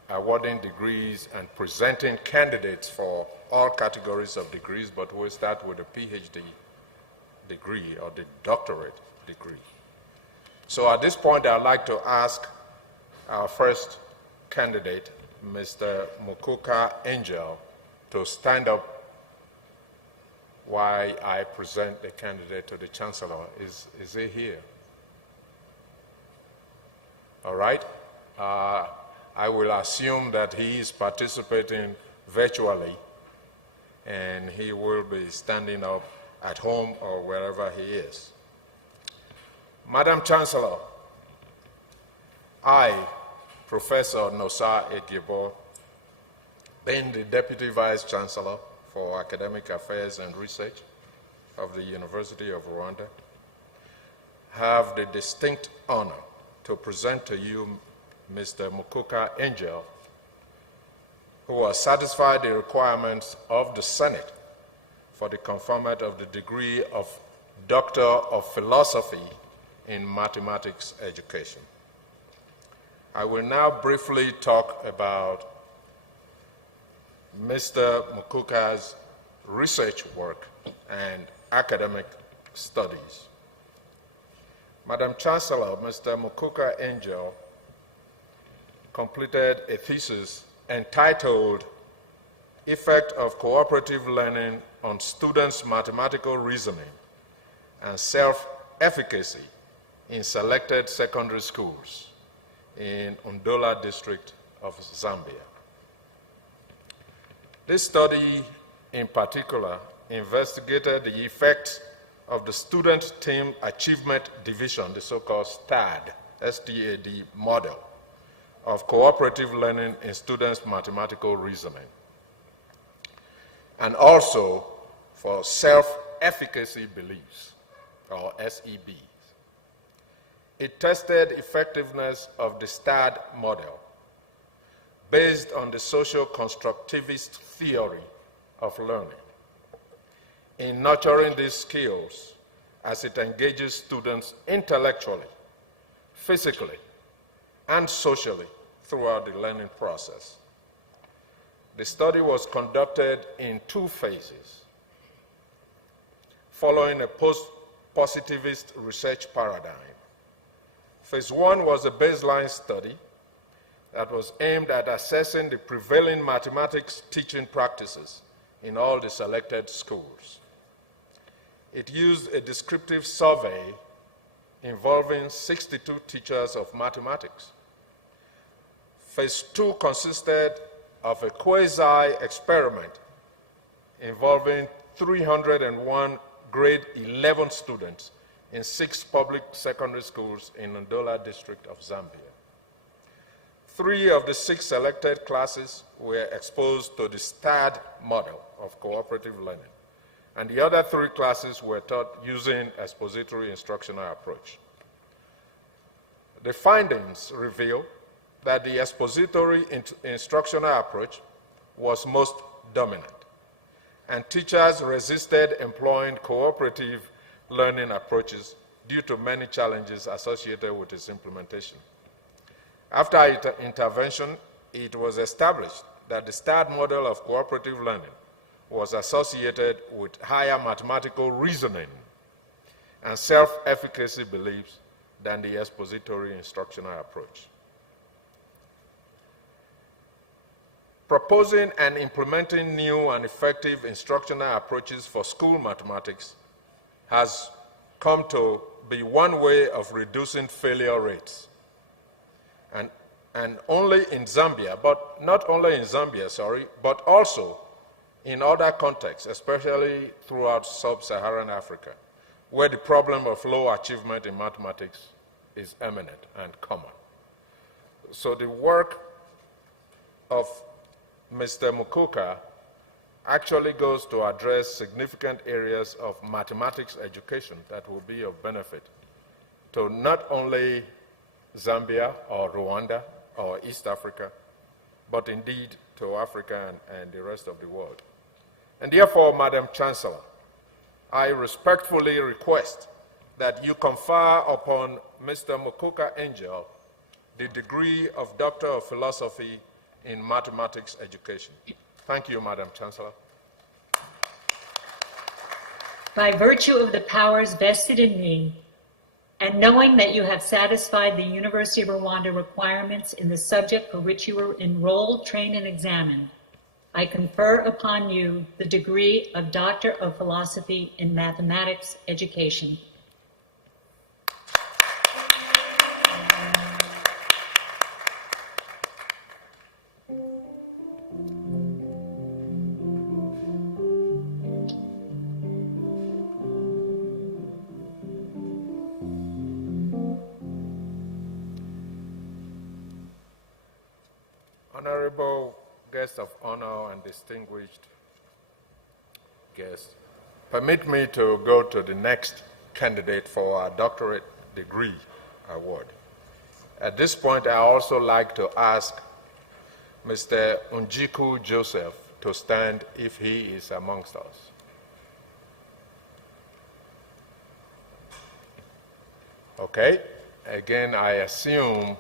awarding degrees and presenting candidates for all categories of degrees, but we'll start with a PhD degree or the doctorate degree. So at this point, I'd like to ask our first candidate, Mr. Mukuka Angel, to stand up why I present the candidate to the Chancellor. Is he here? All right. I will assume that he is participating virtually and he will be standing up at home or wherever he is. Madam Chancellor, I, Professor Nosa Egibo, being the Deputy Vice Chancellor for Academic Affairs and Research of the University of Rwanda, have the distinct honor to present to you Mr. Mukuka Angel, who has satisfied the requirements of the Senate for the conferment of the degree of Doctor of Philosophy in Mathematics Education. I will now briefly talk about Mr. Mukuka's research work and academic studies. Madam Chancellor, Mr. Mukuka Angel completed a thesis entitled Effect of Cooperative Learning on Students' Mathematical Reasoning and Self-Efficacy in Selected Secondary Schools in Ndola District of Zambia. This study in particular investigated the effects of the Student Team Achievement Division, the so-called STAD model of cooperative learning in students' mathematical reasoning, and also for self-efficacy beliefs, or SEBs. It tested effectiveness of the STAD model based on the social constructivist theory of learning in nurturing these skills as it engages students intellectually, physically, and socially throughout the learning process. The study was conducted in 2 phases, following a post-positivist research paradigm. Phase 1 was a baseline study that was aimed at assessing the prevailing mathematics teaching practices in all the selected schools. It used a descriptive survey involving 62 teachers of mathematics. Phase 2 consisted of a quasi-experiment involving 301 grade 11 students in 6 public secondary schools in Ndola District of Zambia. 3 of the 6 selected classes were exposed to the STAD model of cooperative learning, and the other 3 classes were taught using expository instructional approach. The findings reveal that the expository instructional approach was most dominant, and teachers resisted employing cooperative learning approaches due to many challenges associated with its implementation. After intervention, it was established that the STAD model of cooperative learning was associated with higher mathematical reasoning and self-efficacy beliefs than the expository instructional approach. Proposing and implementing new and effective instructional approaches for school mathematics has come to be one way of reducing failure rates. And only in Zambia, but not only in Zambia, but also in other contexts, especially throughout sub-Saharan Africa, where the problem of low achievement in mathematics is eminent and common. So the work of Mr. Mukuka actually goes to address significant areas of mathematics education that will be of benefit to not only Zambia or Rwanda or East Africa, but indeed to Africa and the rest of the world. And therefore, Madam Chancellor, I respectfully request that you confer upon Mr. Mukuka Angel the degree of Doctor of Philosophy in Mathematics Education. Thank you, Madam Chancellor. By virtue of the powers vested in me, and knowing that you have satisfied the University of Rwanda requirements in the subject for which you were enrolled, trained, and examined, I confer upon you the degree of Doctor of Philosophy in Mathematics Education. Honorable guests of honor and distinguished guests, permit me to go to the next candidate for our doctorate degree award. At this point, I also like to ask Mr. Unjiku Joseph to stand if he is amongst us. Okay, again, I assume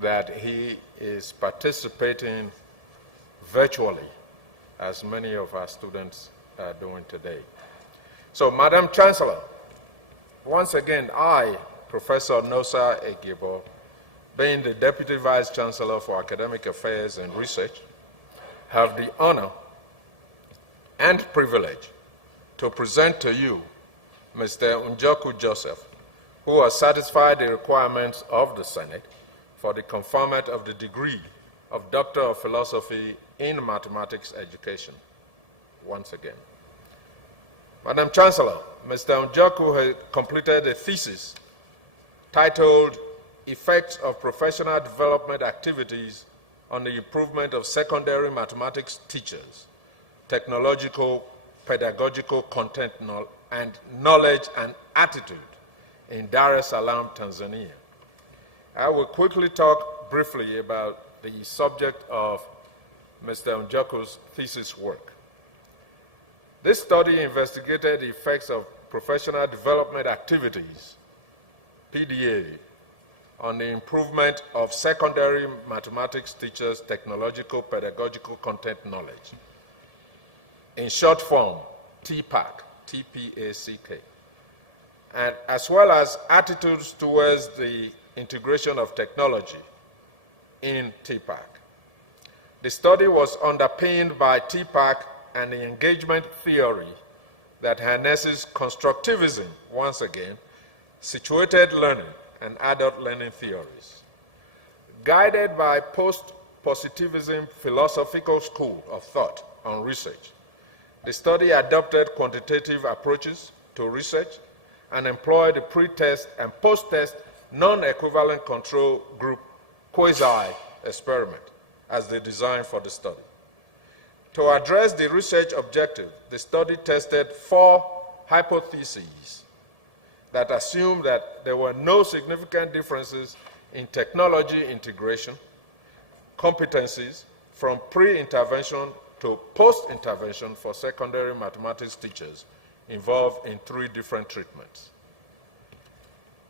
that he is participating virtually, as many of our students are doing today. So, Madam Chancellor, once again, I, Professor Nosa Egibo, being the Deputy Vice Chancellor for Academic Affairs and Research, have the honor and privilege to present to you Mr. Unjoku Joseph, who has satisfied the requirements of the Senate for the conferment of the degree of Doctor of Philosophy in Mathematics Education. Once again. Madam Chancellor, Mr. Unjoku has completed a thesis titled Effects of Professional Development Activities on the Improvement of Secondary Mathematics Teachers, Technological, Pedagogical Content and Knowledge and Attitude in Dar es Salaam, Tanzania. I will quickly talk briefly about the subject of Mr. Unjoku's thesis work. This study investigated the effects of professional development activities, PDA, on the improvement of secondary mathematics teachers' technological pedagogical content knowledge. In short form, TPAC, T-P-A-C-K, and as well as attitudes towards the integration of technology in TPAC. The study was underpinned by TPAC and the engagement theory that harnesses constructivism, once again, situated learning, and adult learning theories. Guided by post-positivism philosophical school of thought on research, the study adopted quantitative approaches to research and employed a pre-test and post-test non-equivalent control group quasi-experiment as the design for the study. To address the research objective, the study tested 4 hypotheses that assumed that there were no significant differences in technology integration, competencies from pre-intervention to post-intervention for secondary mathematics teachers involved in 3 different treatments.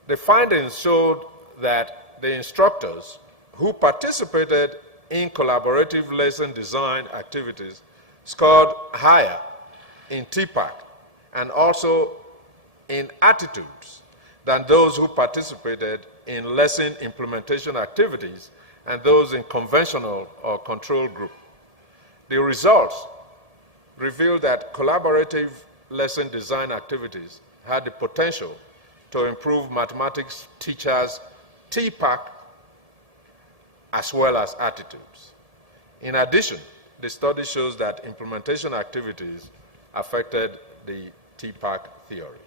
The findings showed that the instructors who participated in collaborative lesson design activities scored higher in TPAC and also in attitudes than those who participated in lesson implementation activities and those in conventional or control group. The results revealed that collaborative lesson design activities had the potential to improve mathematics teachers' TPAC as well as attitudes. In addition, the study shows that implementation activities affected the TPAC theory.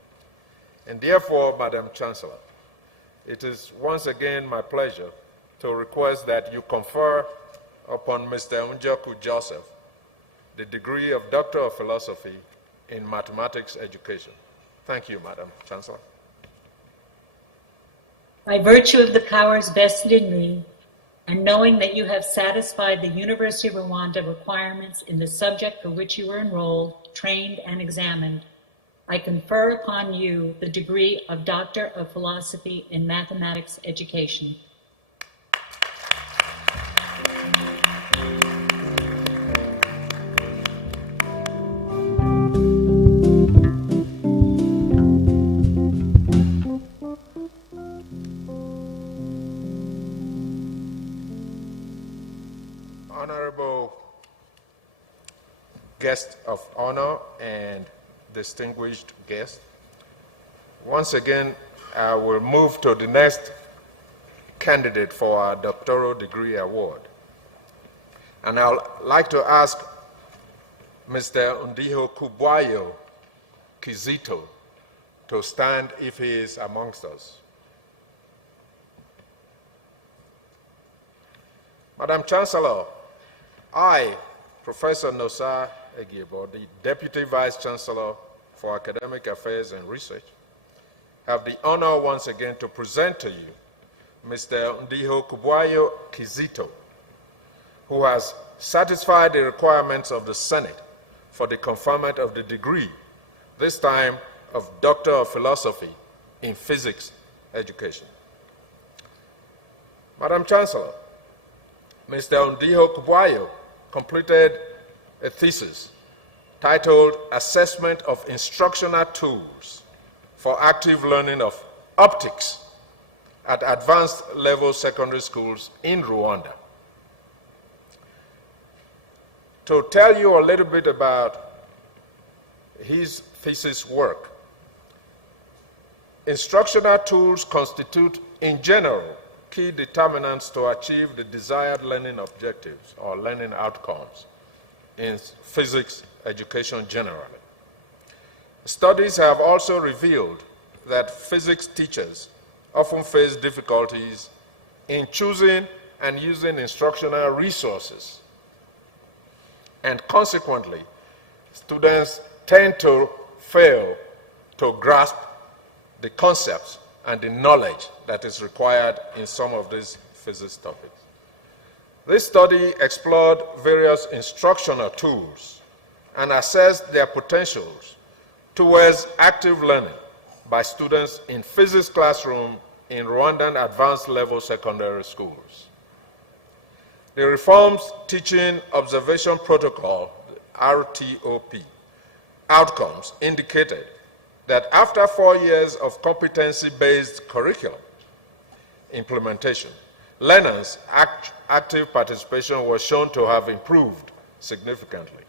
And therefore, Madam Chancellor, it is once again my pleasure to request that you confer upon Mr. Unjoku Joseph the degree of Doctor of Philosophy in Mathematics Education. Thank you, Madam Chancellor. By virtue of the powers vested in me, and knowing that you have satisfied the University of Rwanda requirements in the subject for which you were enrolled, trained, and examined, I confer upon you the degree of Doctor of Philosophy in Mathematics Education. Honorable guest of honor and distinguished guest. Once again, I will move to the next candidate for our doctoral degree award. And I would like to ask Mr. Ndiho Kubwayo Kizito to stand if he is amongst us. Madam Chancellor, I, Professor Nosa Egiebo, the Deputy Vice Chancellor for Academic Affairs and Research, have the honor once again to present to you Mr. Ndiho Kubwayo Kizito, who has satisfied the requirements of the Senate for the conferment of the degree, this time of Doctor of Philosophy in Physics Education. Madam Chancellor, Mr. Ndiho Kubwayo completed a thesis titled Assessment of Instructional Tools for Active Learning of Optics at Advanced Level Secondary Schools in Rwanda. To tell you a little bit about his thesis work, instructional tools constitute, in general, key determinants to achieve the desired learning objectives or learning outcomes in physics education generally. Studies have also revealed that physics teachers often face difficulties in choosing and using instructional resources. And consequently, students tend to fail to grasp the concepts and the knowledge that is required in some of these physics topics. This study explored various instructional tools and assessed their potentials towards active learning by students in physics classroom in Rwandan advanced level secondary schools. The Reforms Teaching Observation Protocol, RTOP, outcomes indicated that after 4 years of competency-based curriculum implementation, learners' active participation was shown to have improved significantly.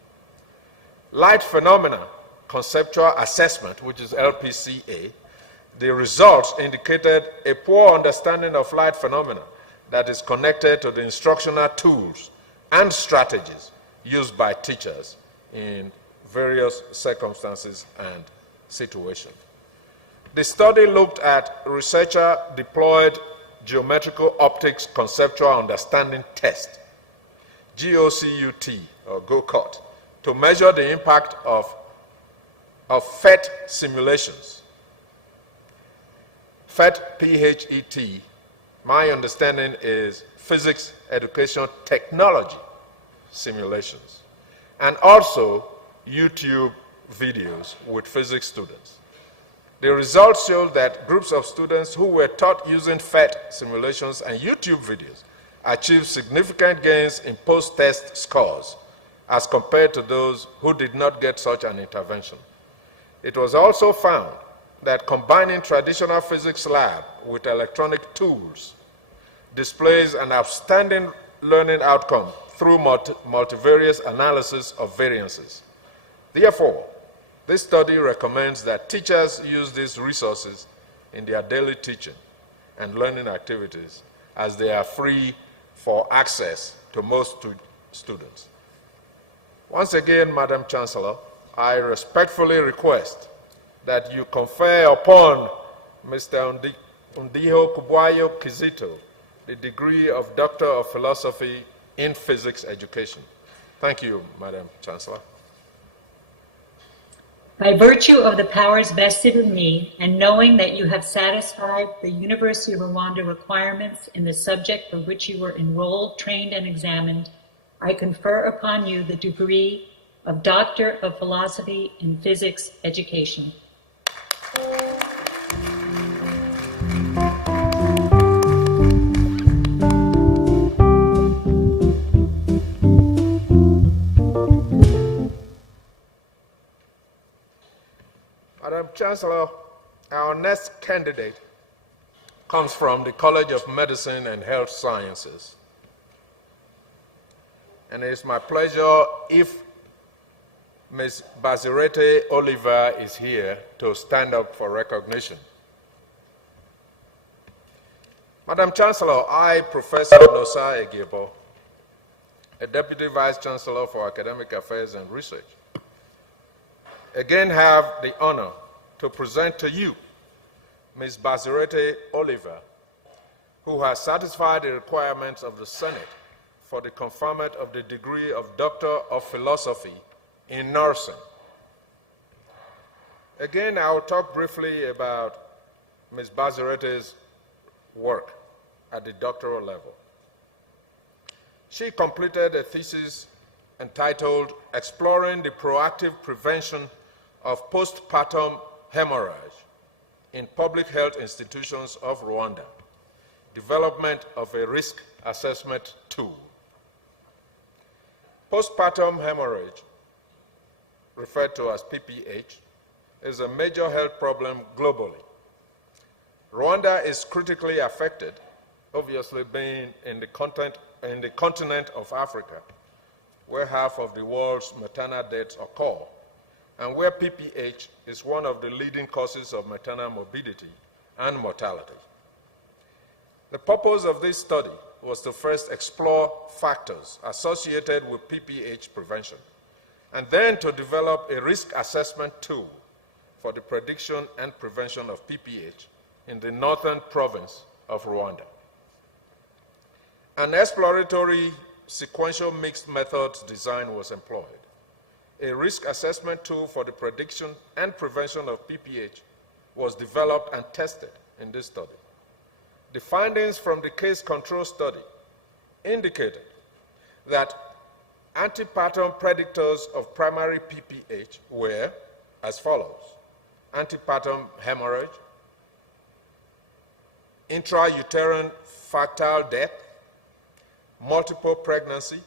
Light phenomena conceptual assessment, which is LPCA, the results indicated a poor understanding of light phenomena that is connected to the instructional tools and strategies used by teachers in various circumstances and situations. The study looked at researcher-deployed geometrical optics conceptual understanding test, GOCUT or GOCUT, to measure the impact of PhET simulations. PhET, P-H-E-T, my understanding is physics education technology simulations, and also YouTube videos with physics students. The results showed that groups of students who were taught using PhET simulations and YouTube videos achieved significant gains in post-test scores as compared to those who did not get such an intervention. It was also found that combining traditional physics lab with electronic tools displays an outstanding learning outcome through multivariate analysis of variances. Therefore, this study recommends that teachers use these resources in their daily teaching and learning activities as they are free for access to most students. Once again, Madam Chancellor, I respectfully request that you confer upon Mr. Ndiho Kubwayo Kizito the degree of Doctor of Philosophy in Physics Education. Thank you, Madam Chancellor. By virtue of the powers vested in me, and knowing that you have satisfied the University of Rwanda requirements in the subject for which you were enrolled, trained, and examined, I confer upon you the degree of Doctor of Philosophy in Physics Education. Madam Chancellor, our next candidate comes from the College of Medicine and Health Sciences. And it's my pleasure if Ms. Basirete Oliver is here to stand up for recognition. Madam Chancellor, I, Professor Nosa Egebo, a Deputy Vice Chancellor for Academic Affairs and Research, again have the honor to present to you Ms. Basirete Oliver, who has satisfied the requirements of the Senate for the conferment of the degree of Doctor of Philosophy in Nursing. Again, I will talk briefly about Ms. Basirete's work at the doctoral level. She completed a thesis entitled Exploring the Proactive Prevention of Postpartum Hemorrhage in Public Health Institutions of Rwanda, Development of a Risk Assessment Tool. Postpartum hemorrhage, referred to as PPH, is a major health problem globally. Rwanda is critically affected, obviously being in the continent of Africa, where half of the world's maternal deaths occur, and where PPH is one of the leading causes of maternal morbidity and mortality. The purpose of this study was to first explore factors associated with PPH prevention, and then to develop a risk assessment tool for the prediction and prevention of PPH in the northern province of Rwanda. An exploratory sequential mixed methods design was employed. A risk assessment tool for the prediction and prevention of PPH was developed and tested in this study. The findings from the case control study indicated that antepartum predictors of primary PPH were as follows: antepartum hemorrhage, intrauterine factile death, multiple pregnancy,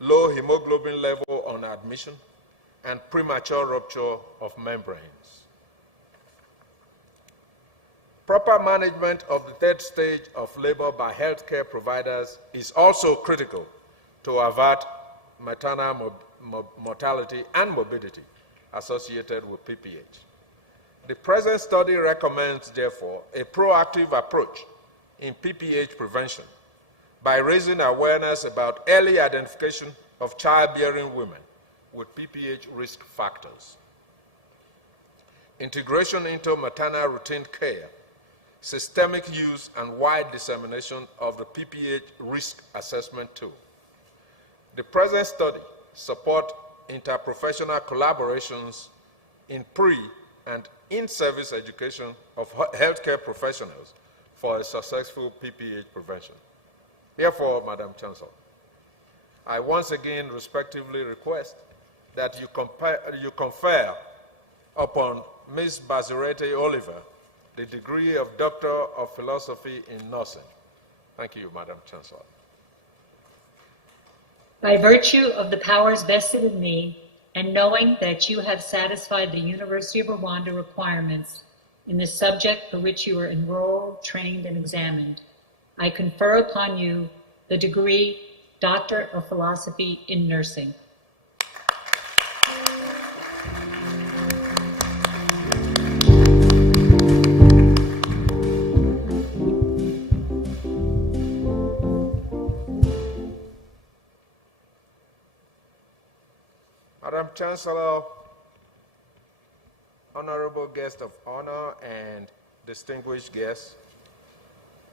low hemoglobin level on admission, and premature rupture of membranes. Proper management of the third stage of labor by healthcare providers is also critical to avert maternal mortality and morbidity associated with PPH. The present study recommends, therefore, a proactive approach in PPH prevention by raising awareness about early identification of childbearing women with PPH risk factors, integration into maternal routine care, systemic use and wide dissemination of the PPH risk assessment tool. The present study supports interprofessional collaborations in pre- and in-service education of healthcare professionals for a successful PPH prevention. Therefore, Madam Chancellor, I once again respectively request that you confer upon Ms. Basirete Oliver the degree of Doctor of Philosophy in Nursing. Thank you, Madam Chancellor. By virtue of the powers vested in me, and knowing that you have satisfied the University of Rwanda requirements in the subject for which you are enrolled, trained, and examined, I confer upon you the degree Doctor of Philosophy in Nursing. Madam Chancellor, honorable guest of honor, and distinguished guests,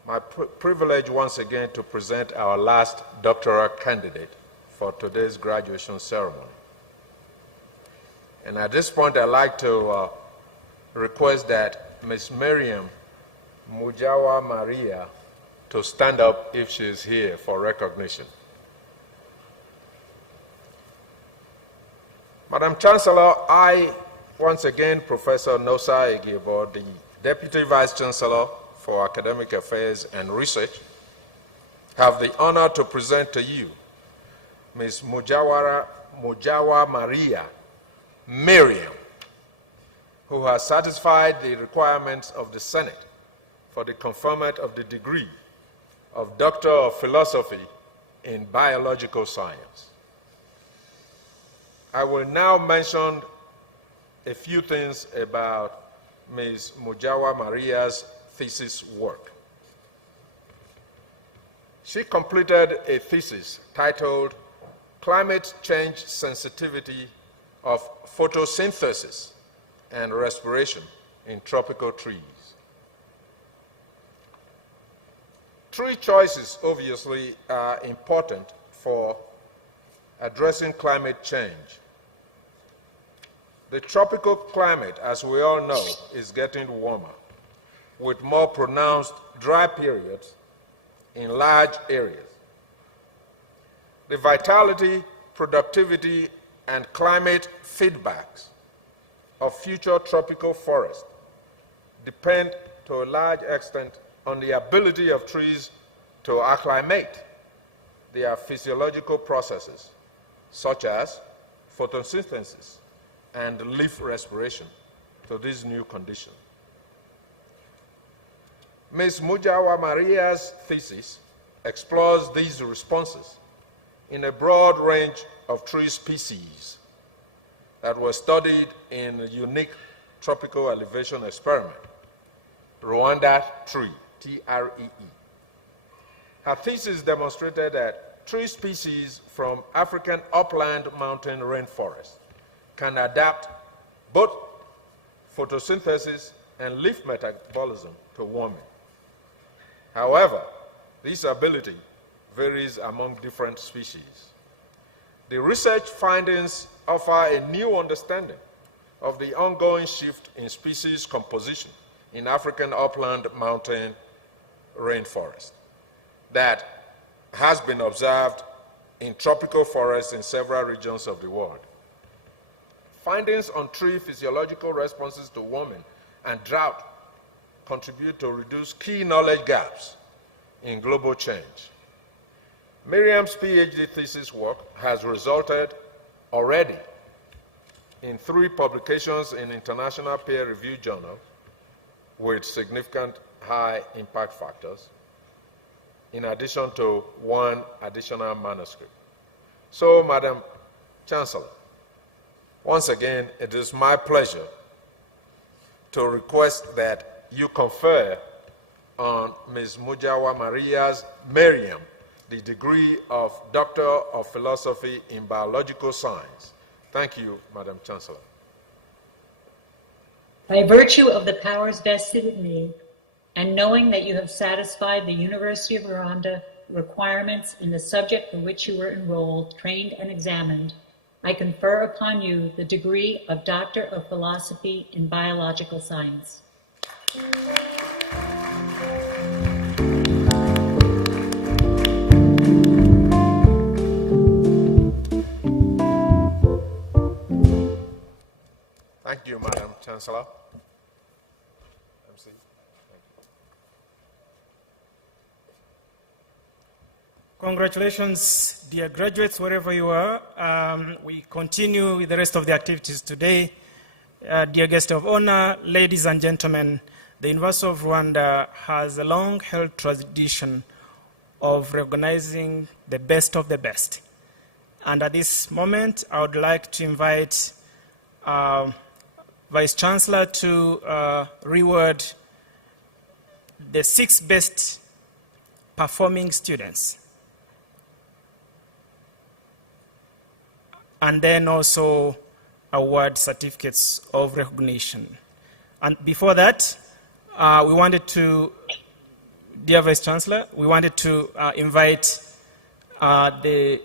my privilege once again to present our last doctoral candidate for today's graduation ceremony. And at this point, I'd like to request that Ms. Miriam Mujawa Maria to stand up if she is here for recognition. Madam Chancellor, I, once again, Professor Nosa Egebo, the Deputy Vice Chancellor for Academic Affairs and Research, have the honor to present to you Ms. Mujawa Maria Miriam, who has satisfied the requirements of the Senate for the conferment of the degree of Doctor of Philosophy in Biological Science. I will now mention a few things about Ms. Mujawa Maria's thesis work. She completed a thesis titled Climate Change Sensitivity of Photosynthesis and Respiration in Tropical Trees. Tree choices obviously are important for addressing climate change. The tropical climate, as we all know, is getting warmer, with more pronounced dry periods in large areas. The vitality, productivity, and climate feedbacks of future tropical forests depend to a large extent on the ability of trees to acclimate their physiological processes, such as photosynthesis and leaf respiration, to these new conditions. Ms. Mujawa Maria's thesis explores these responses in a broad range of tree species that were studied in a unique tropical elevation experiment, RWANDA Tree, T-R-E-E. Her thesis demonstrated that tree species from African upland mountain rainforests can adapt both photosynthesis and leaf metabolism to warming. However, this ability varies among different species. The research findings offer a new understanding of the ongoing shift in species composition in African upland mountain rainforest that has been observed in tropical forests in several regions of the world. Findings on tree physiological responses to warming and drought contribute to reduce key knowledge gaps in global change. Miriam's PhD thesis work has resulted already in 3 publications in international peer-reviewed journals with significant high impact factors, in addition to 1 additional manuscript. So, Madam Chancellor, once again, it is my pleasure to request that you confer on Ms. Mujawa Miriam the degree of Doctor of Philosophy in Biological Science. Thank you, Madam Chancellor. By virtue of the powers vested in me, and knowing that you have satisfied the University of Rwanda requirements in the subject for which you were enrolled, trained, and examined, I confer upon you the degree of Doctor of Philosophy in Biological Science. Thank you, Madam Chancellor. MC. Congratulations, dear graduates, wherever you are. We continue with the rest of the activities today. Dear guest of honor, ladies and gentlemen, the University of Rwanda has a long-held tradition of recognizing the best of the best. And at this moment, I would like to invite Vice Chancellor to reward the 6 best performing students. And then also award certificates of recognition. And before that, we wanted to, dear Vice Chancellor, we wanted to invite the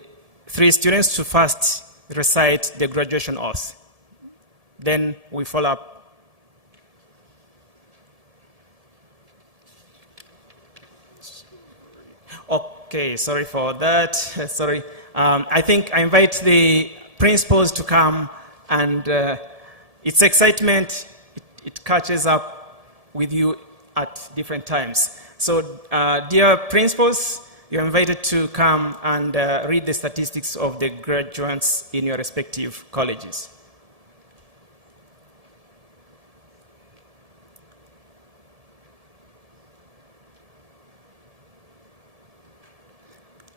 3 students to first recite the graduation oath. Then we follow up. Okay, sorry for that. Sorry. I think I invite the principals to come, and its excitement, it catches up with you at different times. So, dear principals, you're invited to come and read the statistics of the graduates in your respective colleges.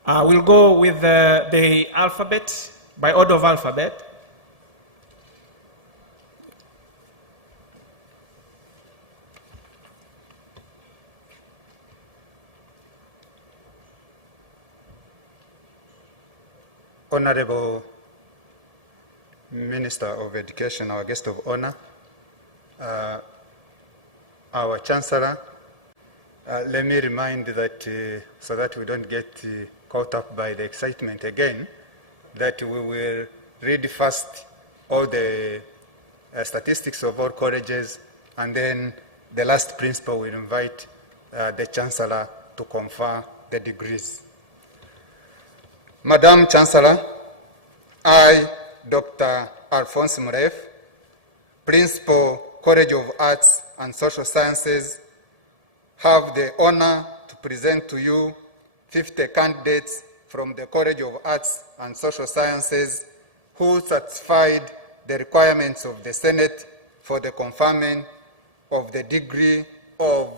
We'll go with the alphabet, by order of alphabet. Honorable Minister of Education, our guest of honor, our Chancellor, let me remind that, so that we don't get caught up by the excitement again, that we will read first all the statistics of all colleges, and then the last principal will invite the Chancellor to confer the degrees. Madam Chancellor, I, Dr. Alphonse Muref, Principal, College of Arts and Social Sciences, have the honor to present to you 50 candidates from the College of Arts and Social Sciences who satisfied the requirements of the Senate for the conferment of the degree of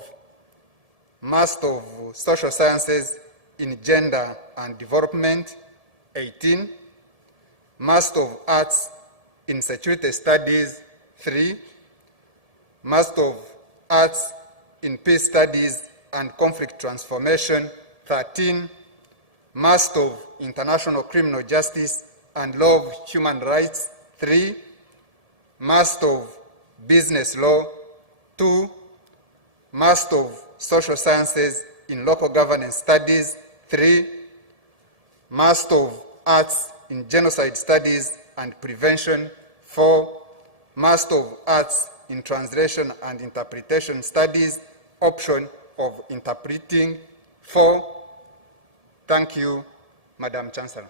Master of Social Sciences in Gender and Development, 18, Master of Arts in Security Studies, 3, Master of Arts in Peace Studies and Conflict Transformation, 13, Master of International Criminal Justice and Law of Human Rights, 3, Master of Business Law, 2, Master of Social Sciences in Local Governance Studies, 3, Master of Arts in Genocide Studies and Prevention, 4, Master of Arts in Translation and Interpretation Studies, option of interpreting, 4. Thank you, Madam Chancellor.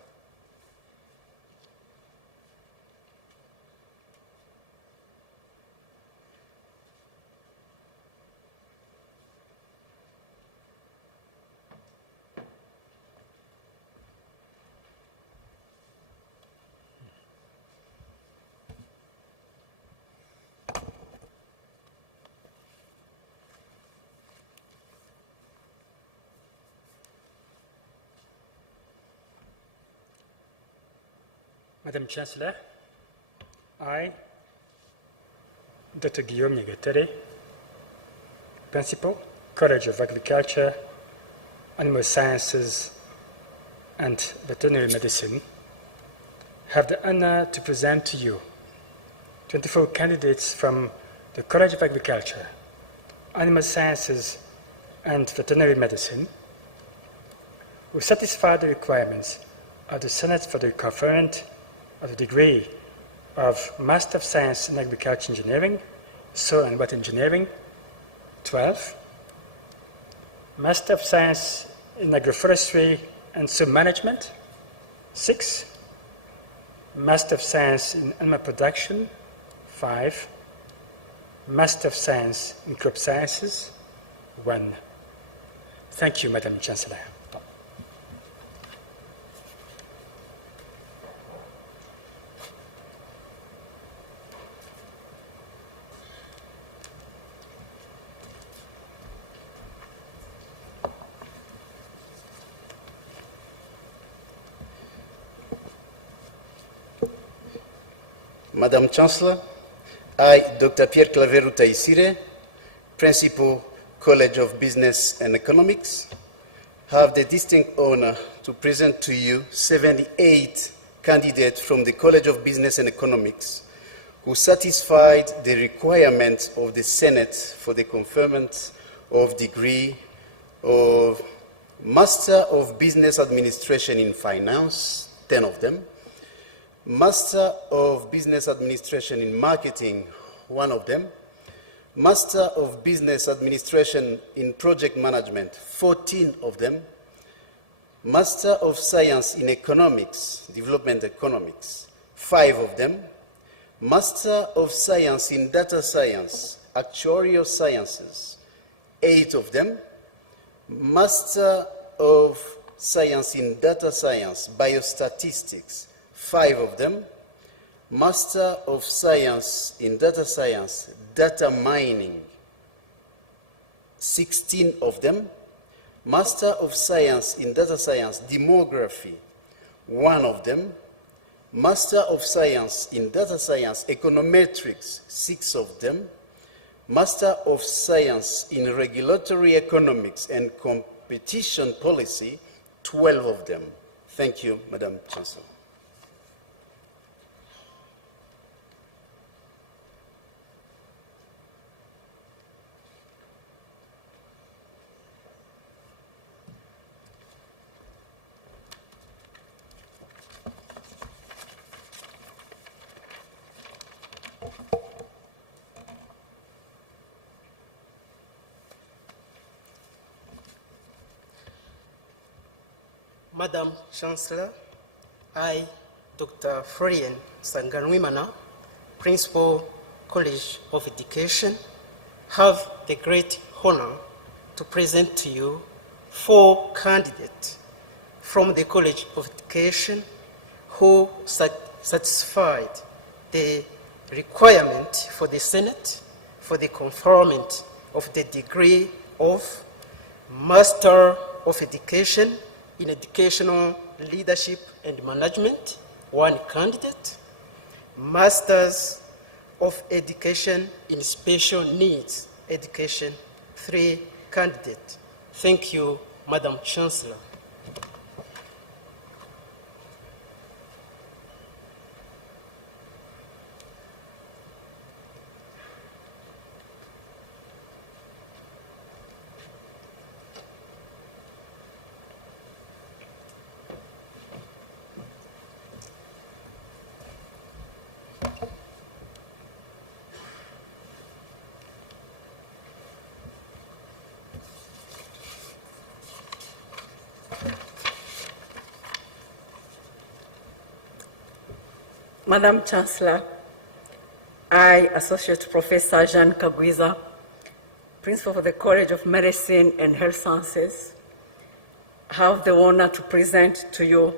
Madam Chancellor, I, Dr. Guillaume Nyegetere, Principal, College of Agriculture, Animal Sciences, and Veterinary Medicine, have the honor to present to you 24 candidates from the College of Agriculture, Animal Sciences, and Veterinary Medicine who satisfy the requirements of the Senate for the conferment of the degree of Master of Science in Agriculture Engineering, Soil and Water Engineering, 12, Master of Science in Agroforestry and Soil Management, 6, Master of Science in Animal Production, 5, Master of Science in Crop Sciences, 1. Thank you, Madam Chancellor. Madam Chancellor, I, Dr. Pierre Claveru Taisire, Principal, College of Business and Economics, have the distinct honor to present to you 78 candidates from the College of Business and Economics who satisfied the requirements of the Senate for the conferment of degree of Master of Business Administration in Finance, 10 of them, Master of Business Administration in Marketing, 1 of them, Master of Business Administration in Project Management, 14 of them, Master of Science in Economics, Development Economics, 5 of them, Master of Science in Data Science, Actuarial Sciences, 8 of them, Master of Science in Data Science, Biostatistics, 5 of them, Master of Science in Data Science, Data Mining, 16 of them, Master of Science in Data Science, Demography, 1 of them, Master of Science in Data Science, Econometrics, 6 of them, Master of Science in Regulatory Economics and Competition Policy, 12 of them. Thank you, Madam Chancellor. Madam Chancellor, I, Dr. Florian Sanganwimana, Principal, College of Education, have the great honor to present to you 4 candidates from the College of Education who satisfied the requirement for the Senate for the conferment of the degree of Master of Education in Educational Leadership and Management, 1 candidate, Masters of Education in Special Needs Education, 3 candidates. Thank you, Madam Chancellor. Madam Chancellor, I, Associate Professor Jean Kagwiza, Principal for the College of Medicine and Health Sciences, have the honor to present to you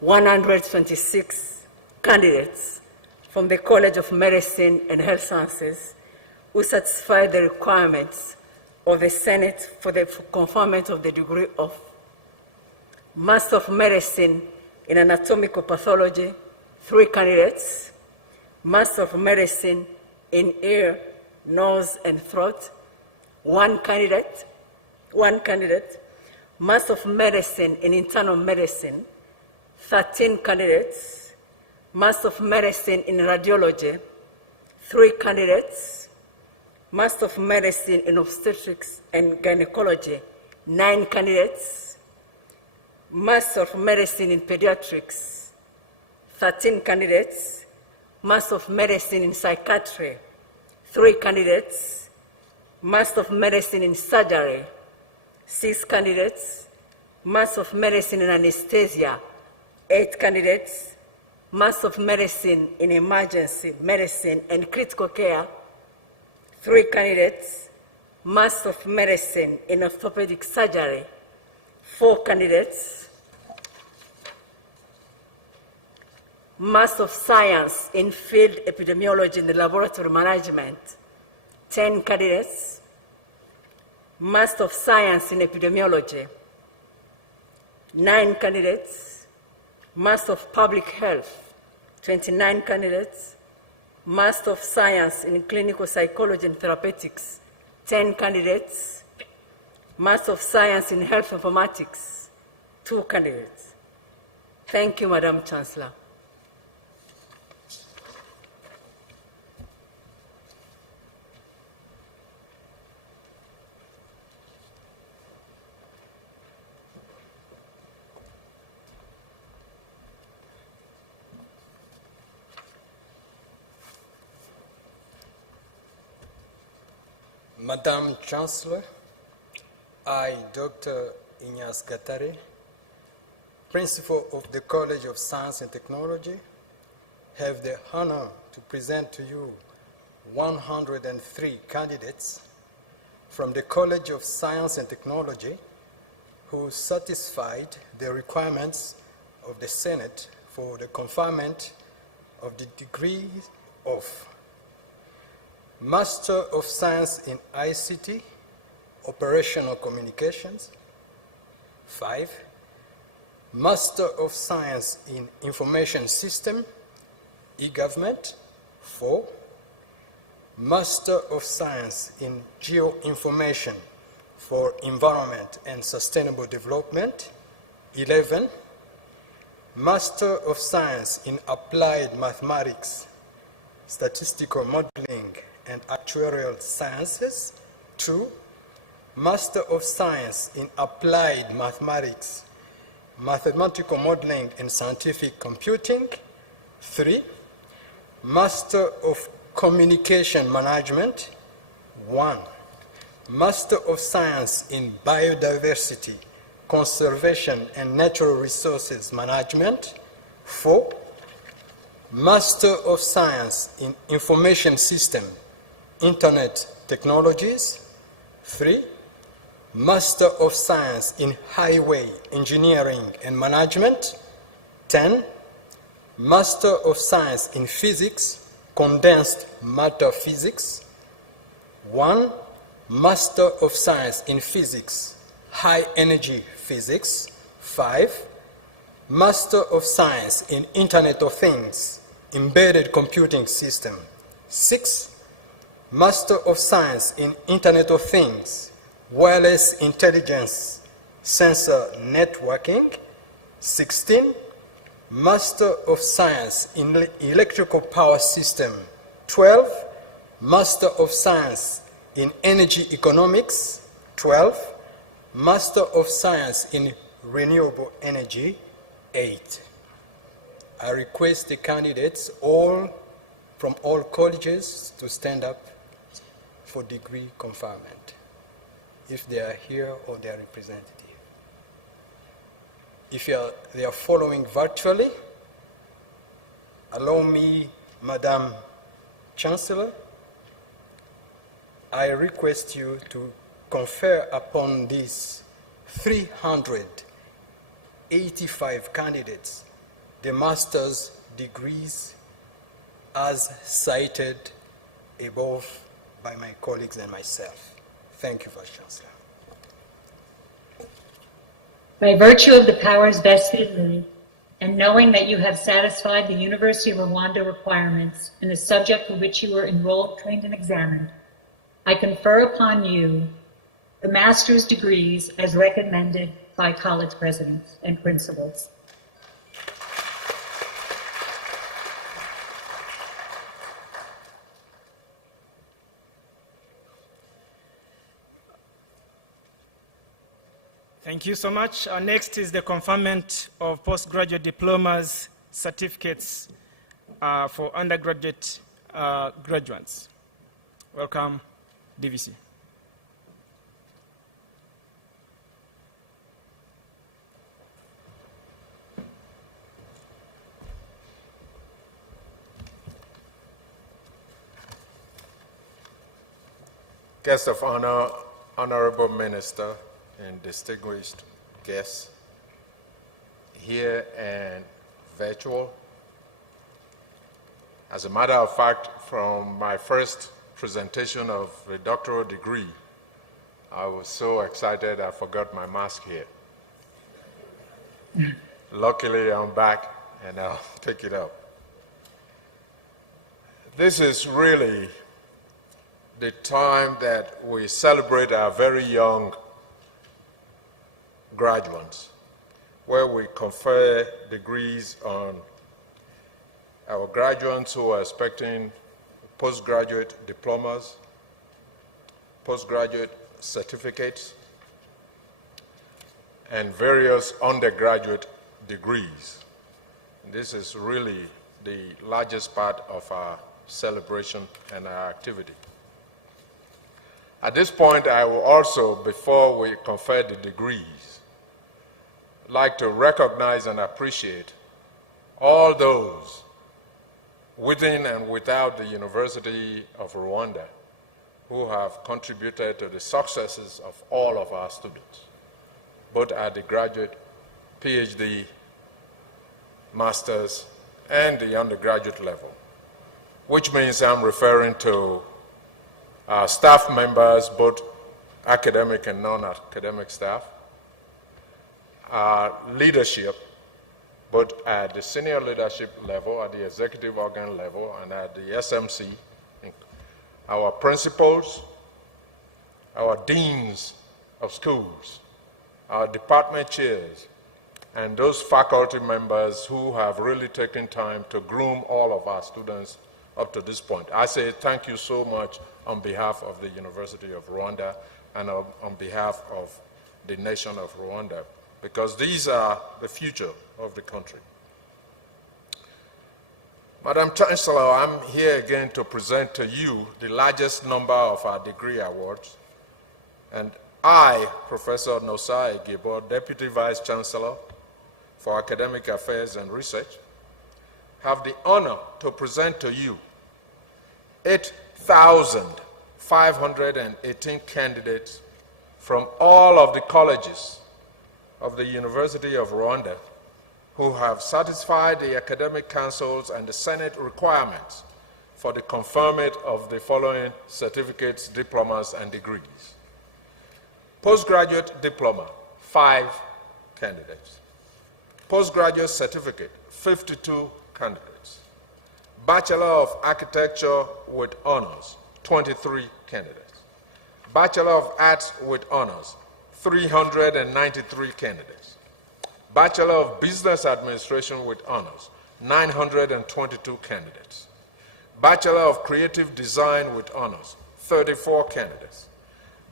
126 candidates from the College of Medicine and Health Sciences who satisfy the requirements of the Senate for the conferment of the degree of Master of Medicine in Anatomical Pathology, 3 candidates, Master of Medicine in Ear, Nose, and Throat, 1 candidate, Master of Medicine in Internal Medicine, 13 candidates, Master of Medicine in Radiology, 3 candidates, Master of Medicine in Obstetrics and Gynecology, 9 candidates, Master of Medicine in Pediatrics, 13 candidates, Master of Medicine in Psychiatry, 3 candidates, Master of Medicine in Surgery, 6 candidates, Master of Medicine in Anesthesia, 8 candidates, Master of Medicine in Emergency Medicine and Critical Care, 3 candidates, Master of Medicine in Orthopedic Surgery, 4 candidates, Master of Science in Field Epidemiology and Laboratory Management, 10 candidates, Master of Science in Epidemiology, 9 candidates, Master of Public Health, 29 candidates, Master of Science in Clinical Psychology and Therapeutics, 10 candidates, Master of Science in Health Informatics, 2 candidates. Thank you, Madam Chancellor. Madam Chancellor, I, Dr. Ignace Gatare, Principal of the College of Science and Technology, have the honor to present to you 103 candidates from the College of Science and Technology who satisfied the requirements of the Senate for the conferment of the degree of Master of Science in ICT, Operational Communications, 5, Master of Science in Information System, E-Government, 4, Master of Science in Geoinformation for Environment and Sustainable Development, 11, Master of Science in Applied Mathematics, Statistical Modeling and Actuarial Sciences, 2, Master of Science in Applied Mathematics, Mathematical Modeling and Scientific Computing, 3, Master of Communication Management, 1, Master of Science in Biodiversity Conservation and Natural Resources Management. 4, Master of Science in Information System, Internet Technologies. 3, Master of Science in Highway Engineering and Management. 10, Master of Science in Physics, Condensed Matter Physics. 1, Master of Science in Physics, High Energy Physics. 5, Master of Science in Internet of Things, Embedded Computing System. 6, Master of Science in Internet of Things, Wireless Intelligence, Sensor Networking. 16, Master of Science in Electrical Power System. 12, Master of Science in Energy Economics. 12, Master of Science in Renewable Energy. 8. I request the candidates from all colleges to stand up for degree conferment, if they are here or their representative. If they are following virtually, allow me, Madam Chancellor, I request you to confer upon these 385 candidates the master's degrees as cited above by my colleagues and myself. Thank you, Vice Chancellor. By virtue of the powers vested in me, and knowing that you have satisfied the University of Rwanda requirements in the subject for which you were enrolled, trained, and examined, I confer upon you the master's degrees as recommended by college presidents and principals. Thank you so much. Next is the conferment of postgraduate diplomas, certificates for undergraduate graduates. Welcome, DVC. Guest of honor, Honorable Minister, and distinguished guests here and virtual. As a matter of fact, from my first presentation of a doctoral degree, I was so excited I forgot my mask here. Luckily, I'm back and I'll pick it up. This is really the time that we celebrate our very young graduates, where we confer degrees on our graduates who are expecting postgraduate diplomas, postgraduate certificates, and various undergraduate degrees. This is really the largest part of our celebration and our activity. At this point, I will also, before we confer the degrees, like to recognize and appreciate all those within and without the University of Rwanda who have contributed to the successes of all of our students, both at the graduate, PhD, master's, and the undergraduate level, which means I'm referring to our staff members, both academic and non-academic staff, our leadership, both at the senior leadership level, at the executive organ level, and at the SMC, our principals, our deans of schools, our department chairs, and those faculty members who have really taken time to groom all of our students up to this point. I say thank you so much on behalf of the University of Rwanda and on behalf of the nation of Rwanda, because these are the future of the country. Madam Chancellor, I'm here again to present to you the largest number of our degree awards. And I, Professor Nosai Gibo, Deputy Vice Chancellor for Academic Affairs and Research, have the honor to present to you 8,518 candidates from all of the colleges of the University of Rwanda who have satisfied the academic councils and the Senate requirements for the conferment of the following certificates, diplomas, and degrees. Postgraduate diploma, 5 candidates. Postgraduate certificate, 52 candidates. Bachelor of Architecture with honors, 23 candidates. Bachelor of Arts with honors, 393 candidates. Bachelor of Business Administration with honors, 922 candidates. Bachelor of Creative Design with honors, 34 candidates.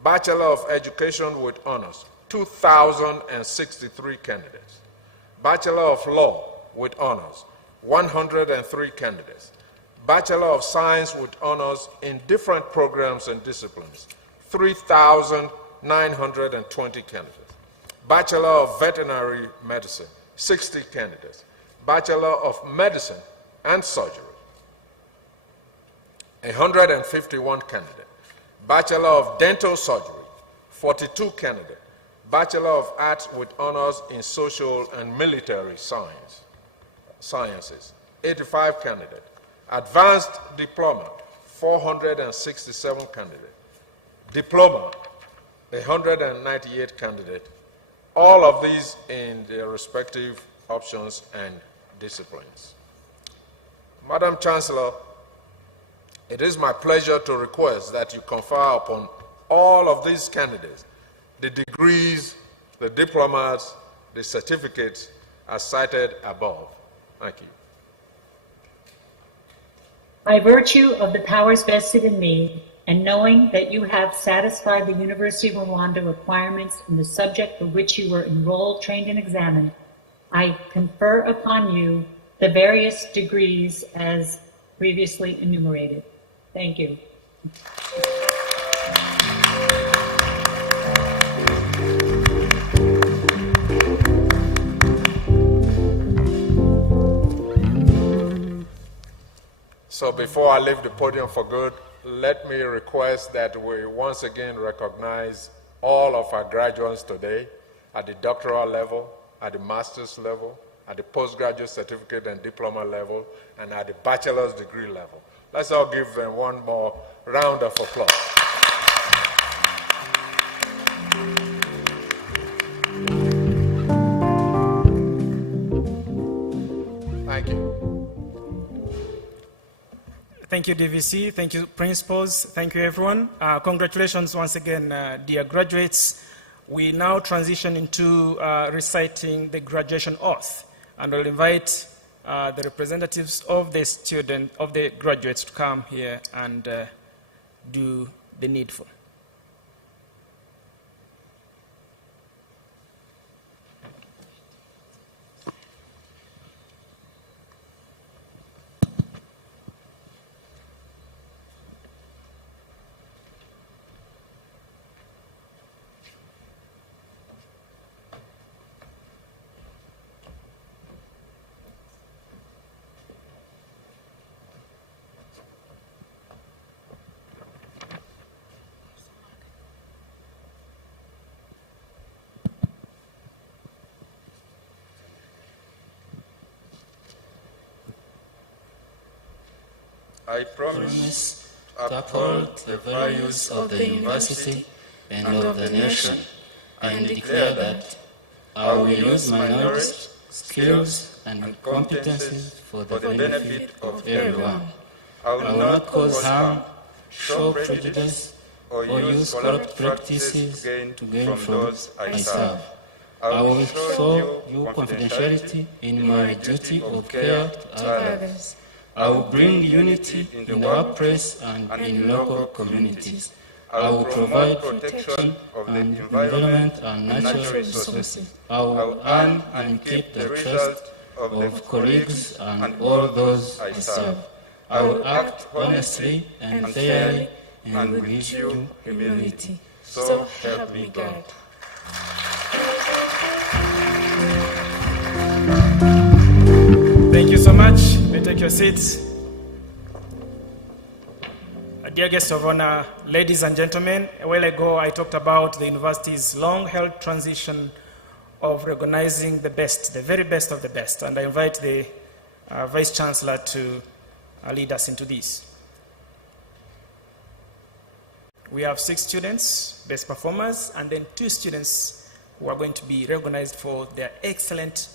Bachelor of Education with honors, 2,063 candidates. Bachelor of Law with honors, 103 candidates. Bachelor of Science with honors in different programs and disciplines, 3,920 candidates. Bachelor of Veterinary Medicine, 60 candidates. Bachelor of Medicine and Surgery, 151 candidates. Bachelor of Dental Surgery, 42 candidates. Bachelor of Arts with honors in Social and Military Sciences, 85 candidates. Advanced Diploma, 467 candidates. Diploma, 198 candidates. All of these in their respective options and disciplines. Madam Chancellor, it is my pleasure to request that you confer upon all of these candidates the degrees, the diplomas, the certificates as cited above. Thank you. By virtue of the powers vested in me, and knowing that you have satisfied the University of Rwanda requirements in the subject for which you were enrolled, trained, and examined, I confer upon you the various degrees as previously enumerated. Thank you. So before I leave the podium for good, let me request that we once again recognize all of our graduates today at the doctoral level, at the master's level, at the postgraduate certificate and diploma level, and at the bachelor's degree level. Let's all give them one more round of applause. Thank you. Thank you, DVC. Thank you, principals. Thank you, everyone. Congratulations once again, dear graduates. We now transition into reciting the graduation oath, and I'll invite the representatives of the graduates to come here and do the needful. I promise to uphold the values of the university and of the nation, and declare that I will use my knowledge, skills, and competencies for the benefit of everyone. I will not cause harm, show prejudice, or use corrupt practices to gain from those I serve. I will show you confidentiality in my duty of care to others. I will bring unity in the workplace and in local communities. I will provide protection of the environment and natural resources. I will earn and keep the trust of colleagues and all those I serve. I will act honestly and fairly and with due humility. So help me God. Thank you so much. You may take your seats. Dear guests of honor, ladies and gentlemen, a while ago I talked about the university's long-held transition of recognizing the best, the very best of the best, and I invite the Vice Chancellor to lead us into this. We have 6 students, best performers, and then 2 students who are going to be recognized for their excellent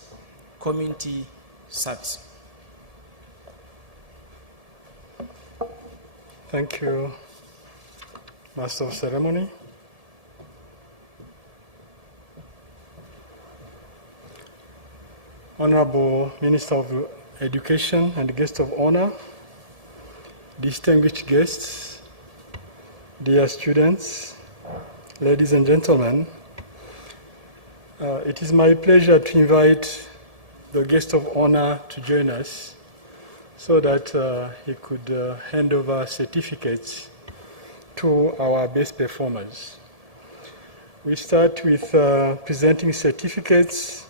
community service. Thank you, Master of Ceremony. Honorable Minister of Education and guest of honor, distinguished guests, dear students, ladies and gentlemen, it is my pleasure to invite the guest of honor to join us so that he could hand over certificates to our best performers. We start with presenting certificates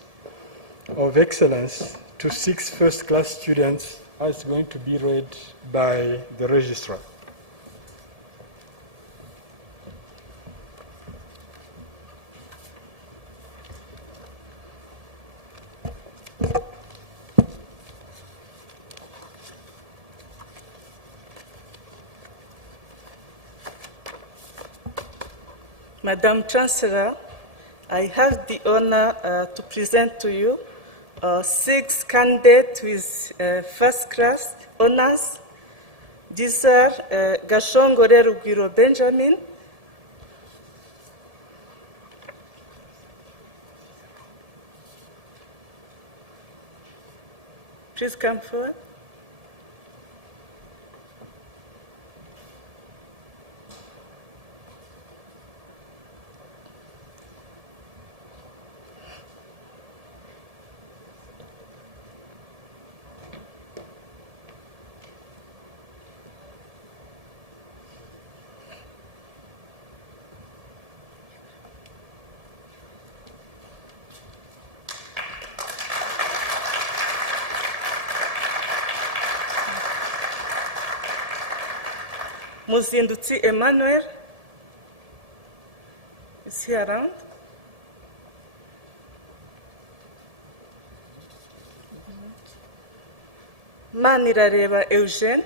of excellence to 6 first-class students as going to be read by the registrar. Madam Chancellor, I have the honor to present to you 6 candidates with first-class honors. These are Gashongore Rugwiro Benjamin, please come forward. Muzindutsi Emmanuel, is he around? Manirareba Eugene,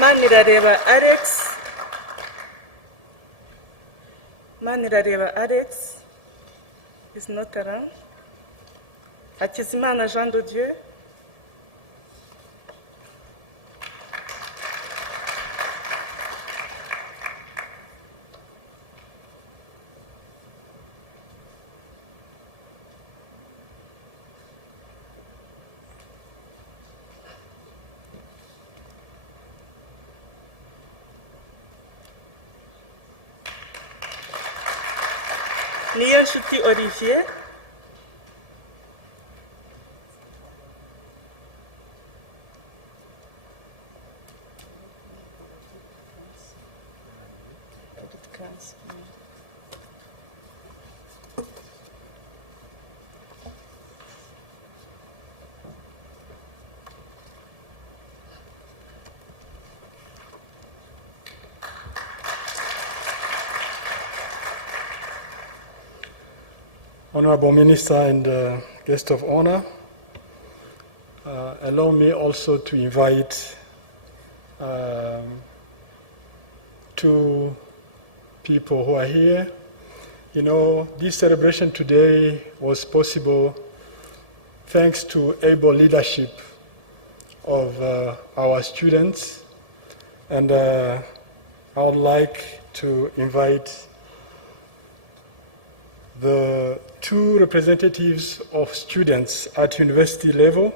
Manirareba Alex. Manirareba Alex is not around. Hakizimana Jean de Dieu. Niyonshuti Olivier. Honorable Minister and guest of honor, allow me also to invite 2 people who are here. You know, this celebration today was possible thanks to able leadership of our students, and I would like to invite the two representatives of students at university level.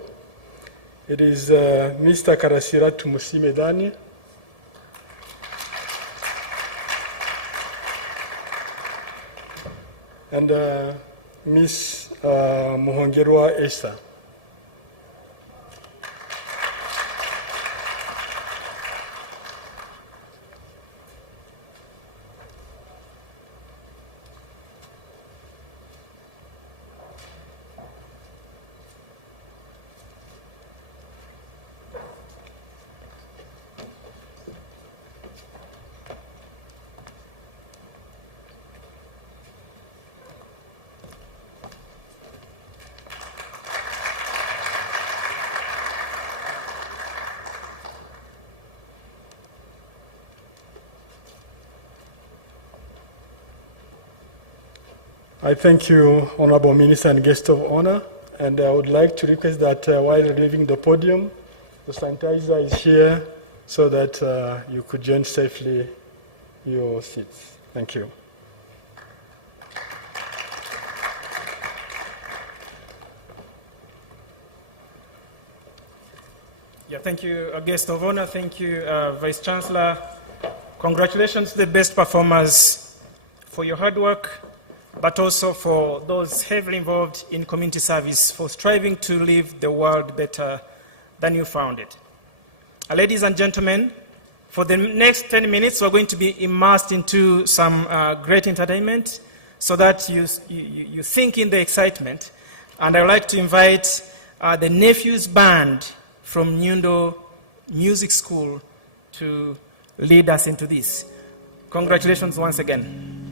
It is Mr. Karasira Tumusimedani and Miss Muhongerwa Esther. I thank you, Honorable Minister and Guest of Honor, and I would like to request that while leaving the podium, the sanitizer is here so that you could join safely your seats. Thank you. Yeah, thank you, Guest of Honor. Thank you, Vice Chancellor. Congratulations to the best performers for your hard work, but also for those heavily involved in community service for striving to leave the world better than you found it. Ladies and gentlemen, for the next 10 minutes, we're going to be immersed into some great entertainment so that you think in the excitement. And I'd like to invite the Nephews Band from Nyundo Music School to lead us into this. Congratulations once again.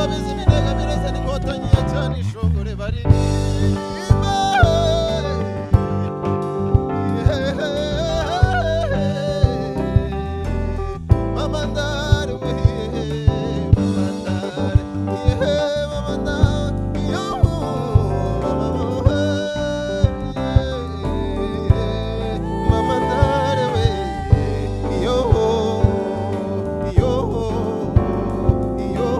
babizi iminega mireze n'inkotanyi cyane ishongore baririmba mamandare we mamandare mamandare yo mamandare we yo yo yo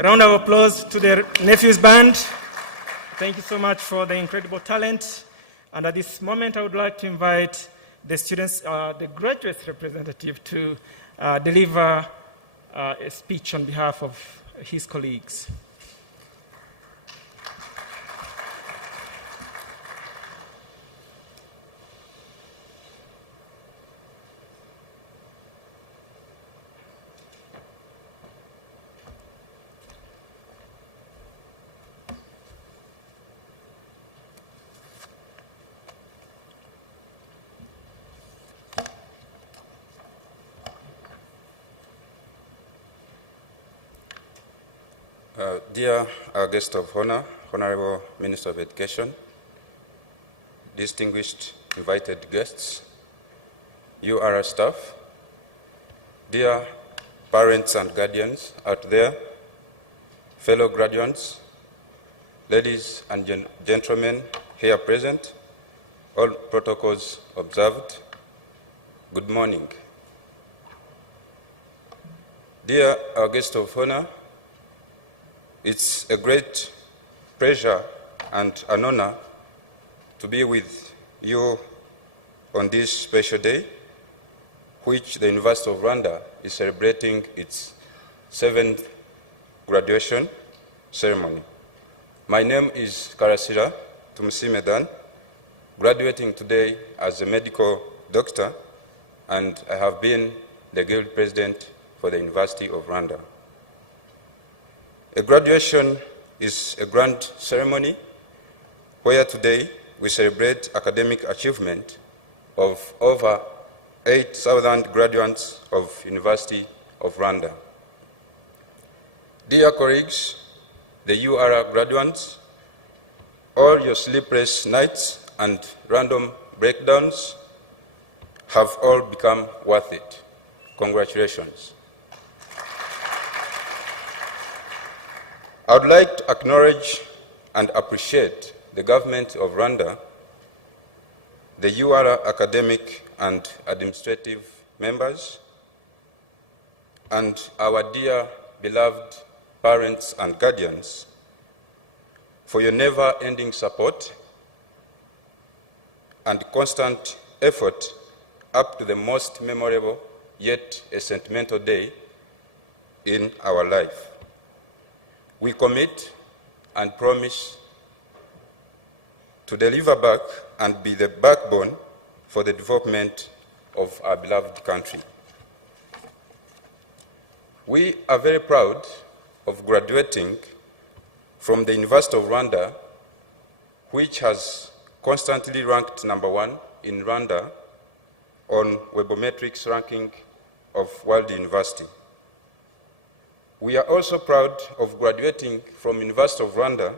A round of applause to the Nephews Band. Thank you so much for the incredible talent. And at this moment, I would like to invite the students, the graduates representative to deliver a speech on behalf of his colleagues. Dear our guest of honor, Honorable Minister of Education, distinguished invited guests, UR staff, dear parents and guardians out there, fellow graduates, ladies and gentlemen here present, all protocols observed, good morning. Dear our guest of honor, it's a great pleasure and an honor to be with you on this special day, which the University of Rwanda is celebrating its 7th graduation ceremony. My name is Karasira Tumusimedan, graduating today as a medical doctor, and I have been the guild president for the University of Rwanda. A graduation is a grand ceremony where today we celebrate academic achievement of over 8,000 graduates of University of Rwanda. Dear colleagues, the UR graduates, all your sleepless nights and random breakdowns have all become worth it. Congratulations. I would like to acknowledge and appreciate the government of Rwanda, the UR academic and administrative members, and our dear beloved parents and guardians for your never-ending support and constant effort up to the most memorable yet a sentimental day in our life. We commit and promise to deliver back and be the backbone for the development of our beloved country. We are very proud of graduating from the University of Rwanda, which has constantly ranked #1 in Rwanda on Webometrics ranking of World University. We are also proud of graduating from University of Rwanda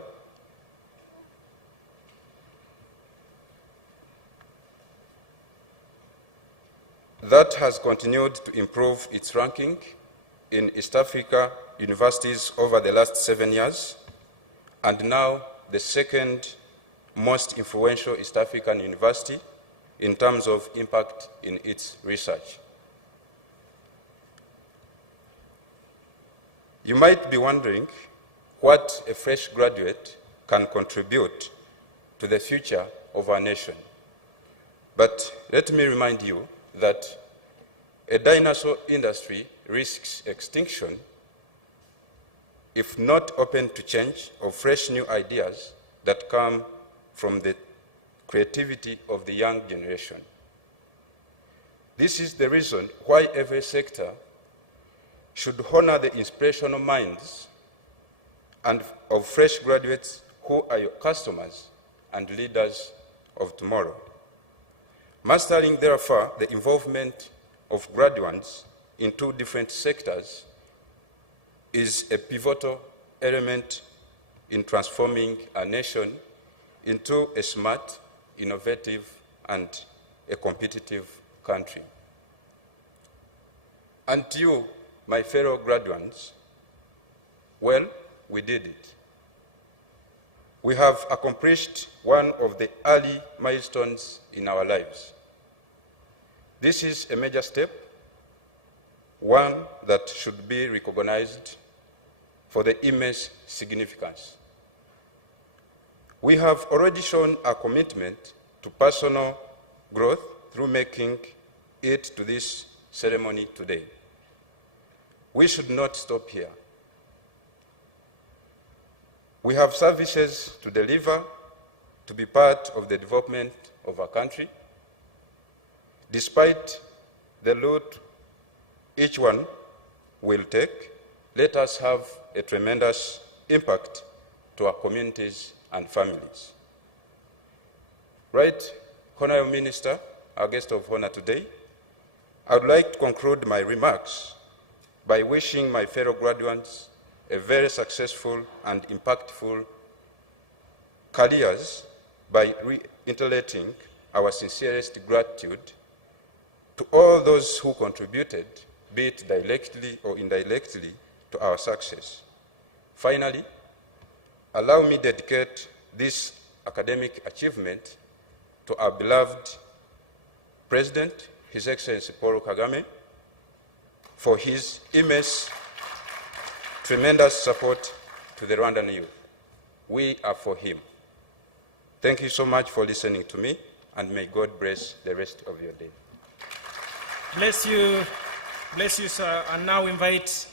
that has continued to improve its ranking in East Africa universities over the last 7 years, and now the second most influential East African university in terms of impact in its research. You might be wondering what a fresh graduate can contribute to the future of our nation. But let me remind you that a dinosaur industry risks extinction if not open to change or fresh new ideas that come from the creativity of the young generation. This is the reason why every sector should honor the inspirational minds and of fresh graduates who are your customers and leaders of tomorrow. Mastering, therefore, the involvement of graduates in 2 different sectors is a pivotal element in transforming a nation into a smart, innovative, and a competitive country. And you, my fellow graduates, well, we did it. We have accomplished one of the early milestones in our lives. This is a major step, one that should be recognized for the immense significance. We have already shown our commitment to personal growth through making it to this ceremony today. We should not stop here. We have services to deliver to be part of the development of our country. Despite the load each one will take, let us have a tremendous impact to our communities and families. Right, Honorable Minister, our guest of honor today, I would like to conclude my remarks by wishing my fellow graduates a very successful and impactful careers by reiterating our sincerest gratitude to all those who contributed, be it directly or indirectly, to our success. Finally, allow me to dedicate this academic achievement to our beloved President, His Excellency Paul Kagame, for his immense, tremendous support to the Rwandan youth. We are for him. Thank you so much for listening to me, and may God bless the rest of your day. Bless you, sir. And now invite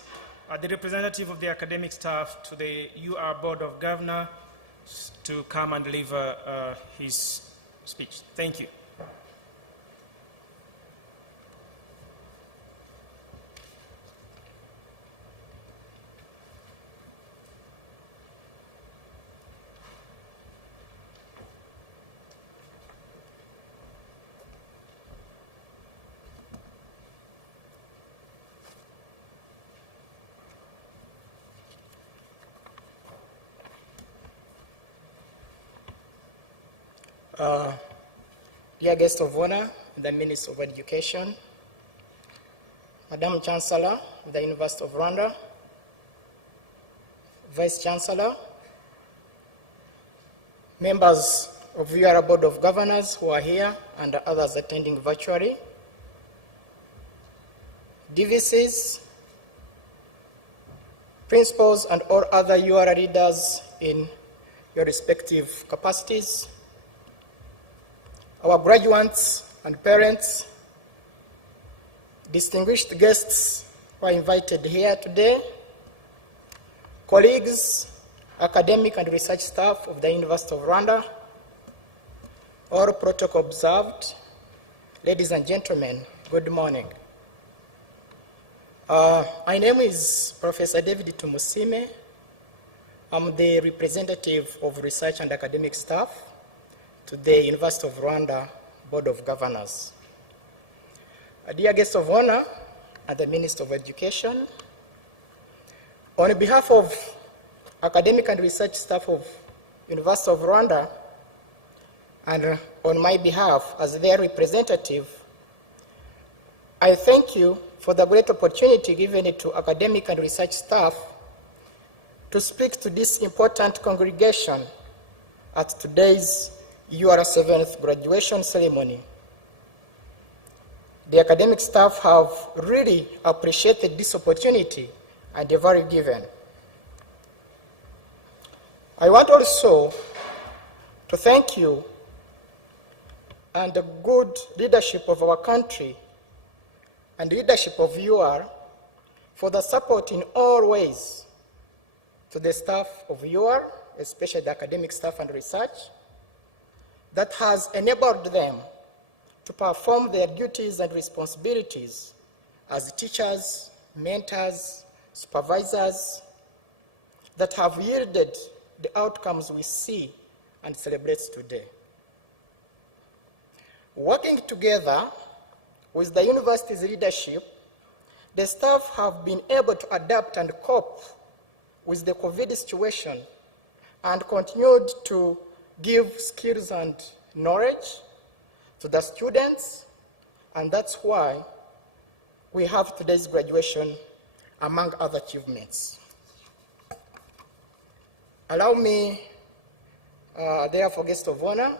the representative of the academic staff to the UR Board of Governors to come and deliver his speech. Thank you. Dear guest of honor, the Minister of Education, Madam Chancellor of the University of Rwanda, Vice Chancellor, members of UR Board of Governors who are here and others attending virtually, DVCs, principals, and all other UR leaders in your respective capacities, our graduates and parents, distinguished guests who are invited here today, colleagues, academic and research staff of the University of Rwanda, all protocol observed, ladies and gentlemen, good morning. My name is Professor David Tumusime. I'm the representative of research and academic staff to the University of Rwanda Board of Governors. Dear guests of honor and the Minister of Education, on behalf of academic and research staff of University of Rwanda, and on my behalf as their representative, I thank you for the great opportunity given to academic and research staff to speak to this important congregation at today's UR 7th graduation ceremony. The academic staff have really appreciated this opportunity and the value given. I want also to thank you and the good leadership of our country and leadership of UR for the support in all ways to the staff of UR, especially the academic staff and research, that has enabled them to perform their duties and responsibilities as teachers, mentors, supervisors, that have yielded the outcomes we see and celebrate today. Working together with the university's leadership, the staff have been able to adapt and cope with the COVID situation and continued to give skills and knowledge to the students, and that's why we have today's graduation, among other achievements. Allow me, therefore, guest of honor,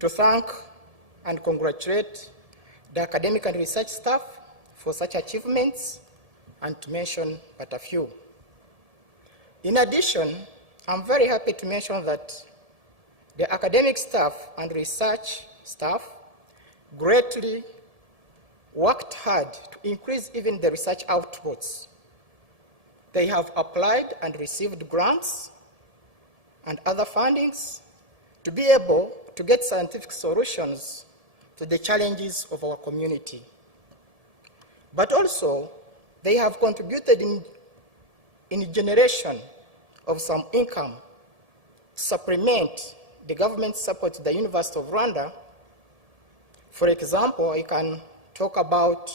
to thank and congratulate the academic and research staff for such achievements, and to mention but a few. In addition, I'm very happy to mention that the academic staff and research staff greatly worked hard to increase even the research outputs. They have applied and received grants and other fundings to be able to get scientific solutions to the challenges of our community. But also, they have contributed in generation of some income to supplement the government support to the University of Rwanda. For example, I can talk about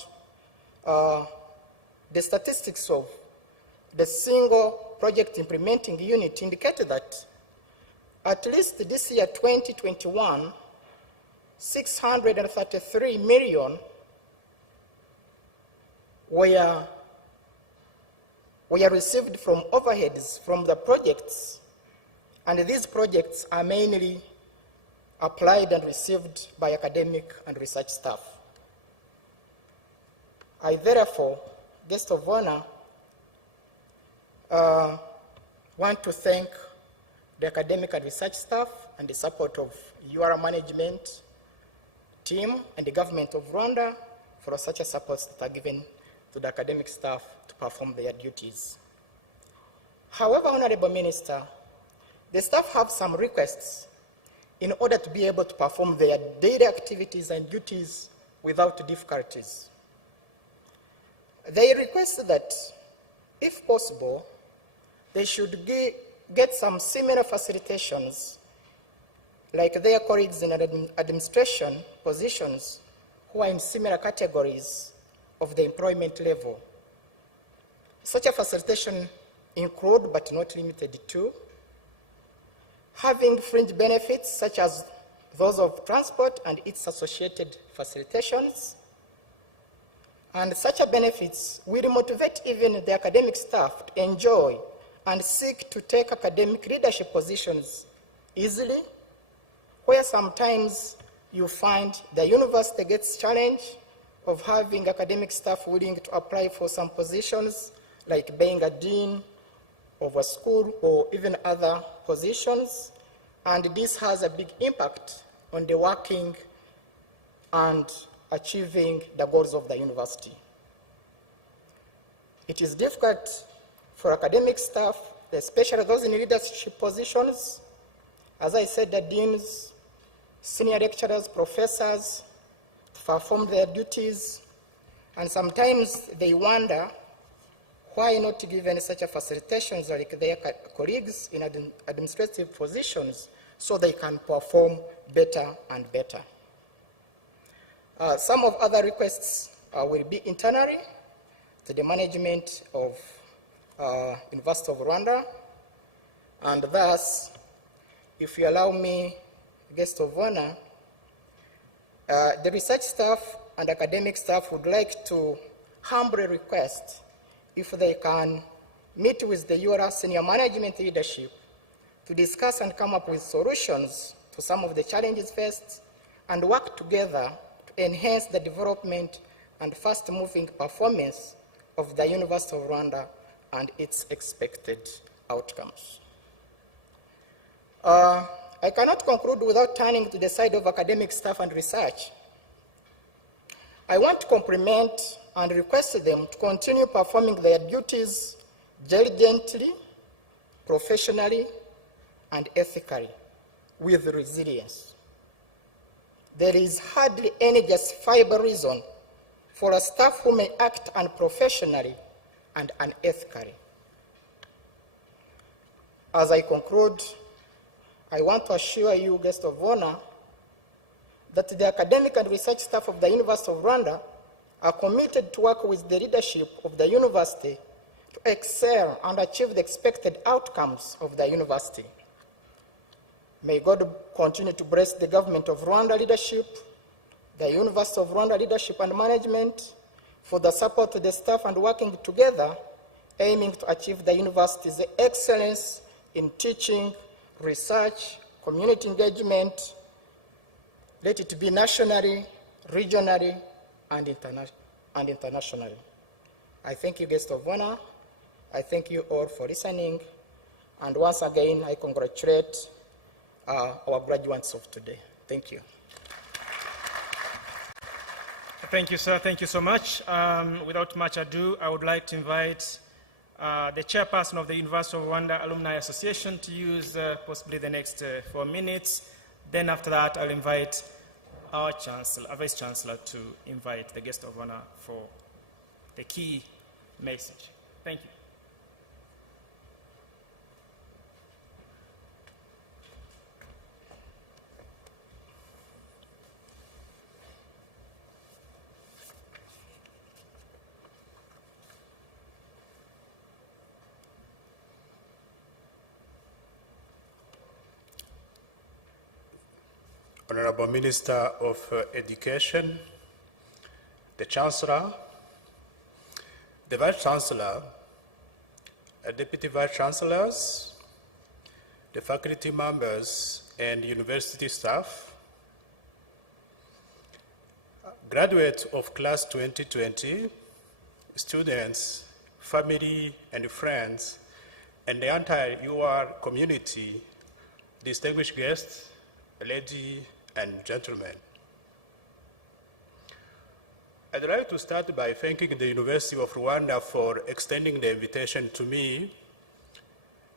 the statistics of the single project implementing unit indicated that at least this year, 2021, 633 million were received from overheads from the projects, and these projects are mainly applied and received by academic and research staff. I therefore, guest of honor, want to thank the academic and research staff and the support of your management team and the government of Rwanda for such a support that are given to the academic staff to perform their duties. However, Honorable Minister, the staff have some requests in order to be able to perform their daily activities and duties without difficulties. They request that, if possible, they should get some similar facilitations like their colleagues in administration positions who are in similar categories of the employment level. Such a facilitation include, but not limited to, having fringe benefits such as those of transport and its associated facilitations. And such a benefits will motivate even the academic staff to enjoy and seek to take academic leadership positions easily, where sometimes you find the university gets challenged of having academic staff willing to apply for some positions, like being a dean of a school or even other positions, and this has a big impact on the working and achieving the goals of the university. It is difficult for academic staff, especially those in leadership positions, as I said, the deans, senior lecturers, professors, to perform their duties, and sometimes they wonder why not given such a facilitations like their colleagues in administrative positions so they can perform better and better. Some of other requests will be internally to the management of University of Rwanda, and thus, if you allow me, guest of honor, the research staff and academic staff would like to humbly request if they can meet with the URA senior management leadership to discuss and come up with solutions to some of the challenges faced and work together to enhance the development and fast-moving performance of the University of Rwanda and its expected outcomes. I cannot conclude without turning to the side of academic staff and research. I want to compliment and request them to continue performing their duties diligently, professionally, and ethically, with resilience. There is hardly any justifiable reason for a staff who may act unprofessionally and unethically. As I conclude, I want to assure you, guest of honor, that the academic and research staff of the University of Rwanda are committed to work with the leadership of the university to excel and achieve the expected outcomes of the university. May God continue to bless the government of Rwanda leadership, the University of Rwanda leadership and management for the support to the staff and working together, aiming to achieve the university's excellence in teaching, research, community engagement. Let it be nationally, regionally, and internationally. I thank you, guest of honor. I thank you all for listening, And once again, I congratulate our graduates of today. Thank you. Thank you, sir. Thank you so much. Without much ado, I would like to invite the chairperson of the University of Rwanda Alumni Association to use possibly the next 4 minutes. Then after that, I'll invite our chancellor, our vice chancellor, to invite the guest of honor for the key message. Thank you. Honorable Minister of Education, the Chancellor, the Vice Chancellor, Deputy Vice Chancellors, the faculty members and university staff, graduates of class 2020, students, family and friends, and the entire UR community, distinguished guests, ladies and gentlemen. I'd like to start by thanking the University of Rwanda for extending the invitation to me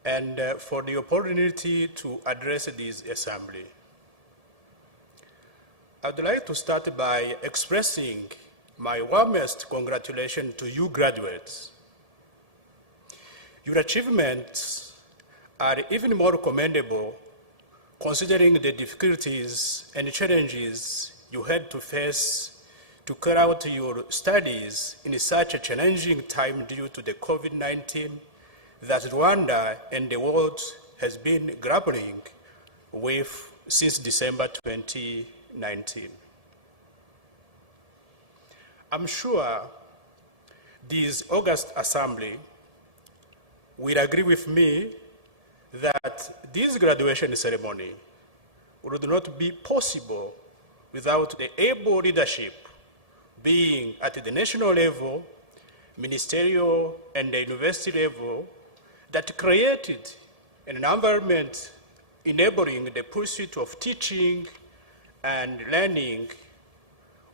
and for the opportunity to address this assembly. I'd like to start by expressing my warmest congratulations to you graduates. Your achievements are even more commendable considering the difficulties and challenges you had to face to carry out your studies in such a challenging time due to the COVID-19 that Rwanda and the world has been grappling with since December 2019. I'm sure this August Assembly will agree with me that this graduation ceremony would not be possible without the able leadership being at the national level, ministerial, and the university level that created an environment enabling the pursuit of teaching and learning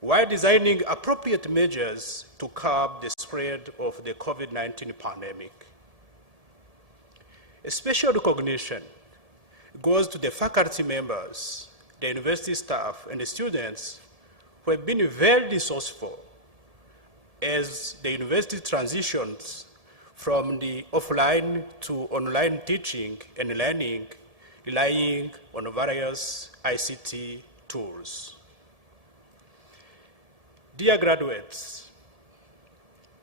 while designing appropriate measures to curb the spread of the COVID-19 pandemic. A special recognition goes to the faculty members, the university staff, and the students who have been very resourceful as the university transitions from the offline to online teaching and learning, relying on various ICT tools. Dear graduates,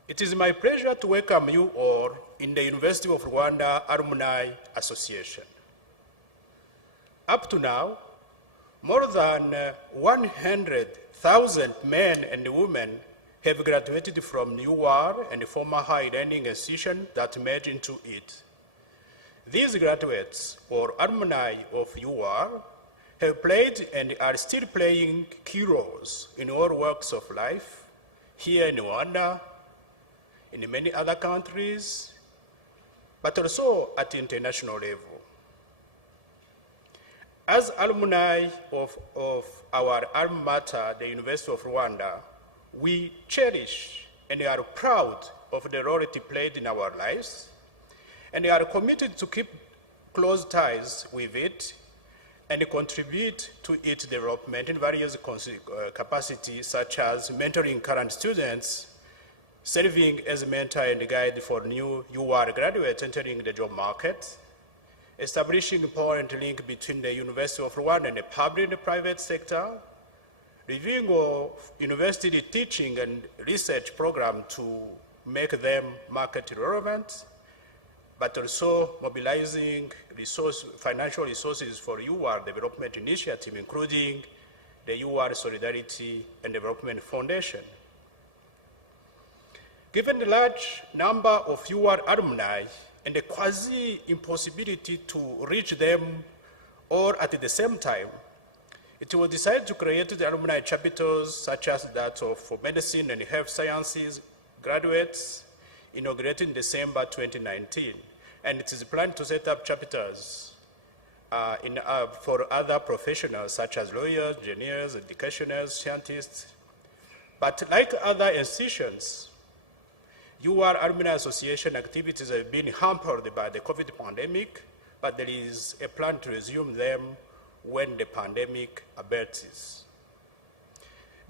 it is my pleasure to welcome you all in the University of Rwanda Alumni Association. Up to now, more than 100,000 men and women have graduated from UR and former higher learning institutions that merged into it. These graduates, or alumni of UR, have played and are still playing key roles in all walks of life, here in Rwanda, in many other countries, but also at the international level. As alumni of our alma mater, the University of Rwanda, we cherish and are proud of the role it played in our lives, and are committed to keep close ties with it and contribute to its development in various capacities, such as mentoring current students, serving as a mentor and guide for new UR graduates entering the job market, establishing important link between the University of Rwanda and the public and private sector, reviewing all university teaching and research programs to make them market relevant, but also mobilizing financial resources for UR development initiative, including the UR Solidarity and Development Foundation. Given the large number of UR alumni and the quasi-impossibility to reach them all at the same time, it was decided to create the alumni chapters such as that of medicine and health sciences graduates, inaugurated in December 2019, and it is planned to set up chapters for other professionals such as lawyers, engineers, educationers, scientists. But like other institutions, your alumni association activities have been hampered by the COVID pandemic, but there is a plan to resume them when the pandemic abates.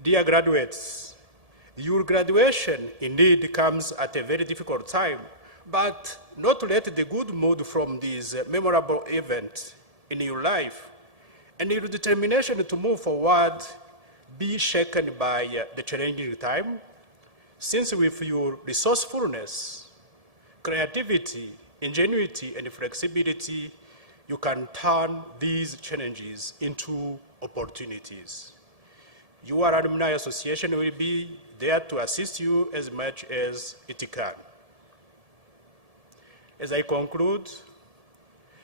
Dear graduates, your graduation indeed comes at a very difficult time, but not let the good mood from this memorable event in your life and your determination to move forward be shaken by the challenging time, since with your resourcefulness, creativity, ingenuity, and flexibility, you can turn these challenges into opportunities. Your alumni association will be there to assist you as much as it can. As I conclude,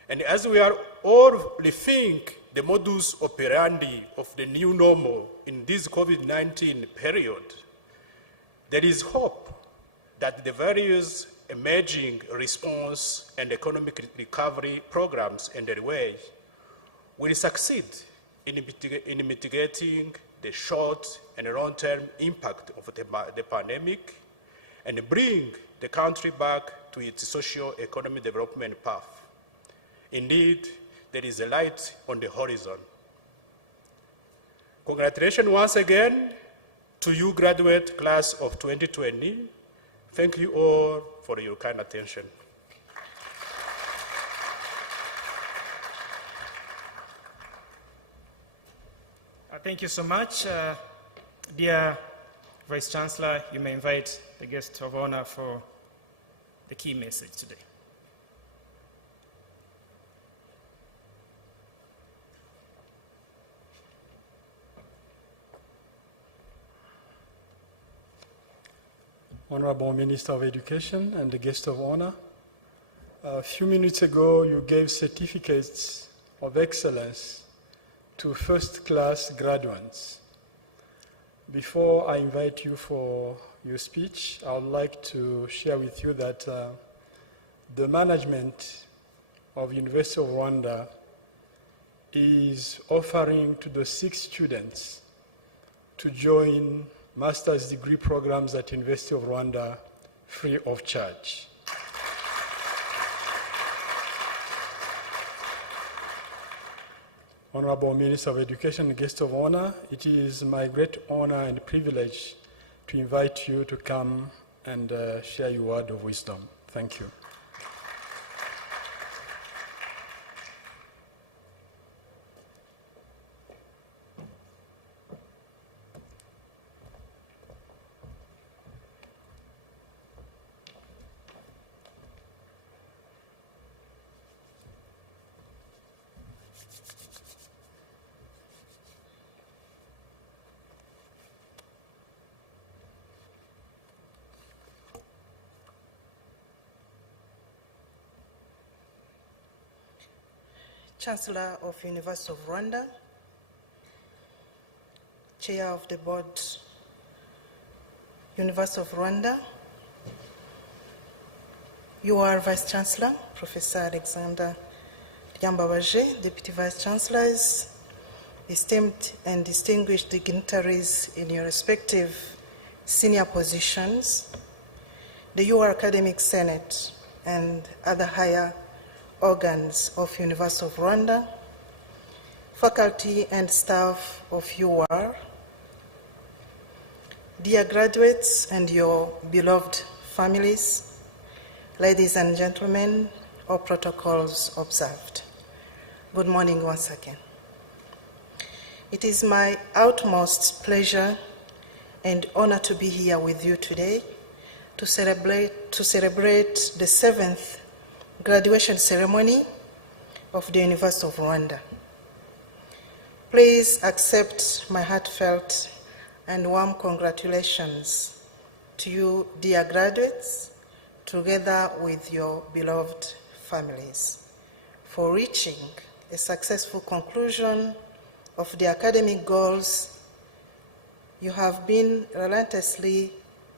and as we are all rethink the modus operandi of the new normal in this COVID-19 period, there is hope that the various emerging response and economic recovery programs underway will succeed in mitigating the short and long-term impact of the pandemic and bring the country back to its socio-economic development path. Indeed, there is a light on the horizon. Congratulations once again to you, graduate class of 2020. Thank you all for your kind attention. Thank you so much. Dear Vice Chancellor, you may invite the guest of honor for the key message today. Honorable Minister of Education and the guest of honor, a few minutes ago you gave certificates of excellence to first-class graduates. Before I invite you for your speech, I would like to share with you that the management of University of Rwanda is offering to the 6 students to join master's degree programs at University of Rwanda free of charge. Honorable Minister of Education and guest of honor, it is my great honor and privilege to invite you to come and share your word of wisdom. Thank you. Chancellor of University of Rwanda, Chair of the Board, University of Rwanda, your Vice Chancellor, Professor Alexander Ryambabaje, Deputy Vice Chancellors, esteemed and distinguished dignitaries in your respective senior positions, the UR Academic Senate, and other higher organs of University of Rwanda, faculty and staff of UR, dear graduates and your beloved families, ladies and gentlemen, all protocols observed. Good morning once again. It is my utmost pleasure and honor to be here with you today to celebrate the 7th graduation ceremony of the University of Rwanda. Please accept my heartfelt and warm congratulations to you, dear graduates, together with your beloved families, for reaching a successful conclusion of the academic goals you have been relentlessly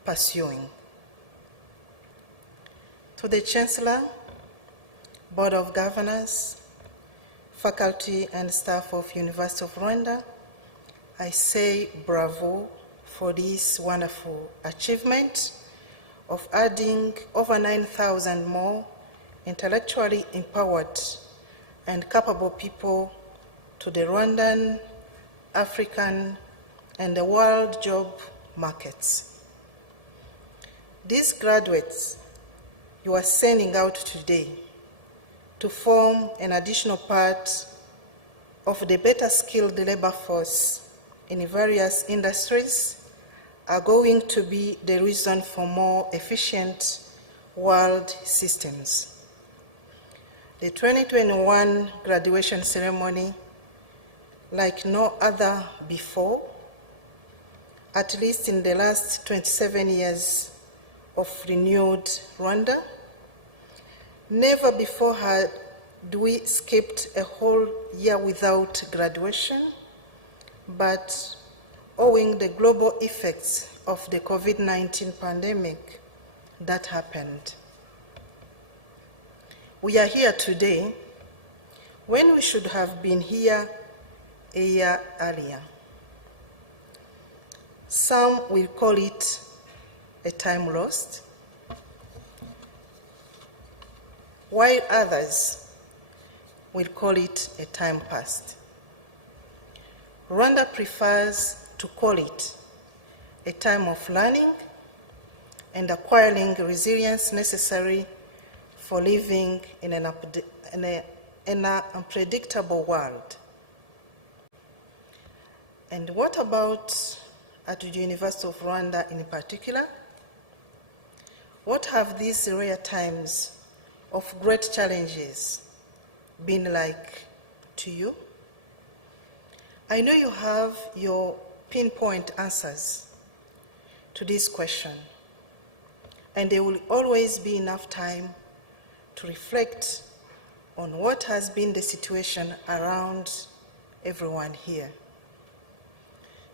pursuing. To the Chancellor, Board of Governors, faculty and staff of University of Rwanda, I say bravo for this wonderful achievement of adding over 9,000 more intellectually empowered and capable people to the Rwandan, African, and the world job markets. These graduates you are sending out today to form an additional part of the better skilled labor force in various industries are going to be the reason for more efficient world systems. The 2021 graduation ceremony, like no other before, at least in the last 27 years of renewed Rwanda, never before had we skipped a whole year without graduation, but owing the global effects of the COVID-19 pandemic, that happened. We are here today when we should have been here a year earlier. Some will call it a time lost, while others will call it a time past. Rwanda prefers to call it a time of learning and acquiring resilience necessary for living in an unpredictable world. And what about at the University of Rwanda in particular? What have these rare times of great challenges been like to you? I know you have your pinpoint answers to this question, and there will always be enough time to reflect on what has been the situation around everyone here.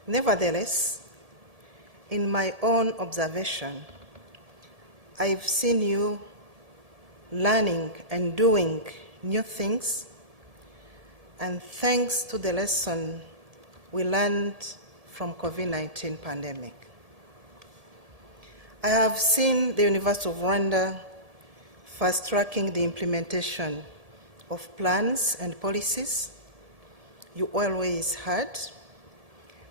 Nevertheless, in my own observation, I've seen you learning and doing new things, and thanks to the lesson we learned from COVID-19 pandemic. I have seen the University of Rwanda fast-tracking the implementation of plans and policies you always had,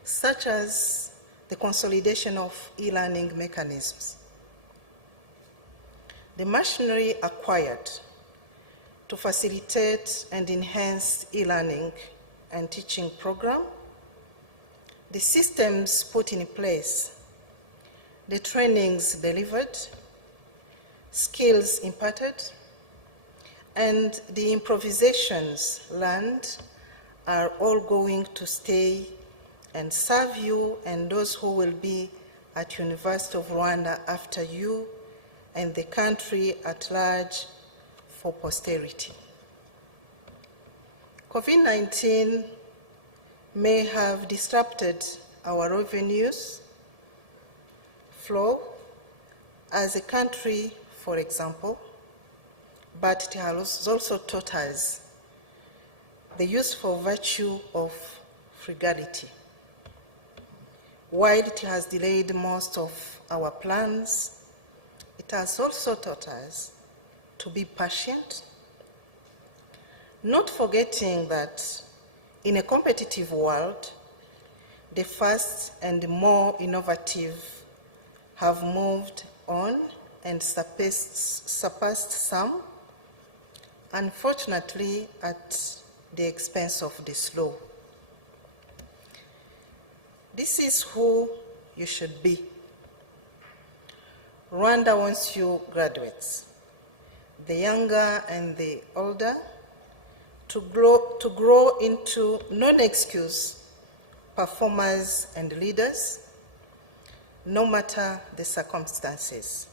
such as the consolidation of e-learning mechanisms. The machinery acquired to facilitate and enhance e-learning and teaching program, the systems put in place, the trainings delivered, skills imparted, and the improvisations learned are all going to stay and serve you and those who will be at University of Rwanda after you and the country at large for posterity. COVID-19 may have disrupted our revenues flow as a country, for example, but it has also taught us the useful virtue of frugality. While it has delayed most of our plans, it has also taught us to be patient, not forgetting that in a competitive world, the fast and more innovative have moved on and surpassed some, unfortunately at the expense of the slow. This is who you should be. Rwanda wants you graduates, the younger and the older, to grow into non-excuse performers and leaders, no matter the circumstances.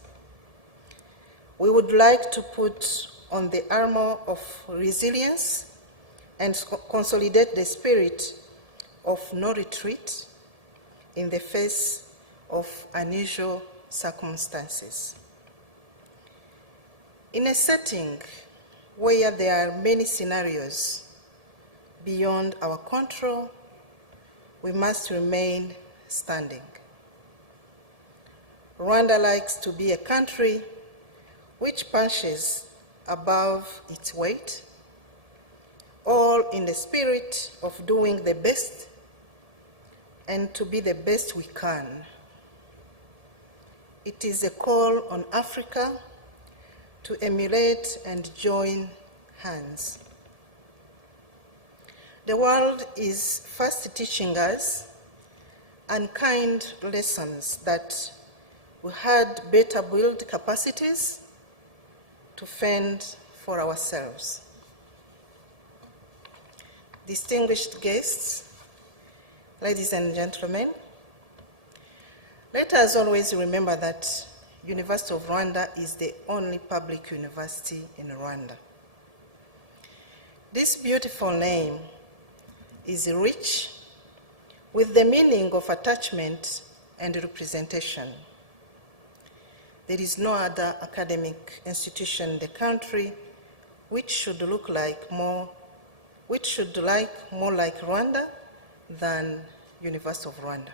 We would like to put on the armor of resilience and consolidate the spirit of no retreat in the face of unusual circumstances. In a setting where there are many scenarios beyond our control, we must remain standing. Rwanda likes to be a country which punches above its weight, all in the spirit of doing the best and to be the best we can. It is a call on Africa to emulate and join hands. The world is fast teaching us unkind lessons that we had better build capacities to fend for ourselves. Distinguished guests, ladies and gentlemen, let us always remember that University of Rwanda is the only public university in Rwanda. This beautiful name is rich with the meaning of attachment and representation. There is no other academic institution in the country which should look like more like Rwanda than University of Rwanda.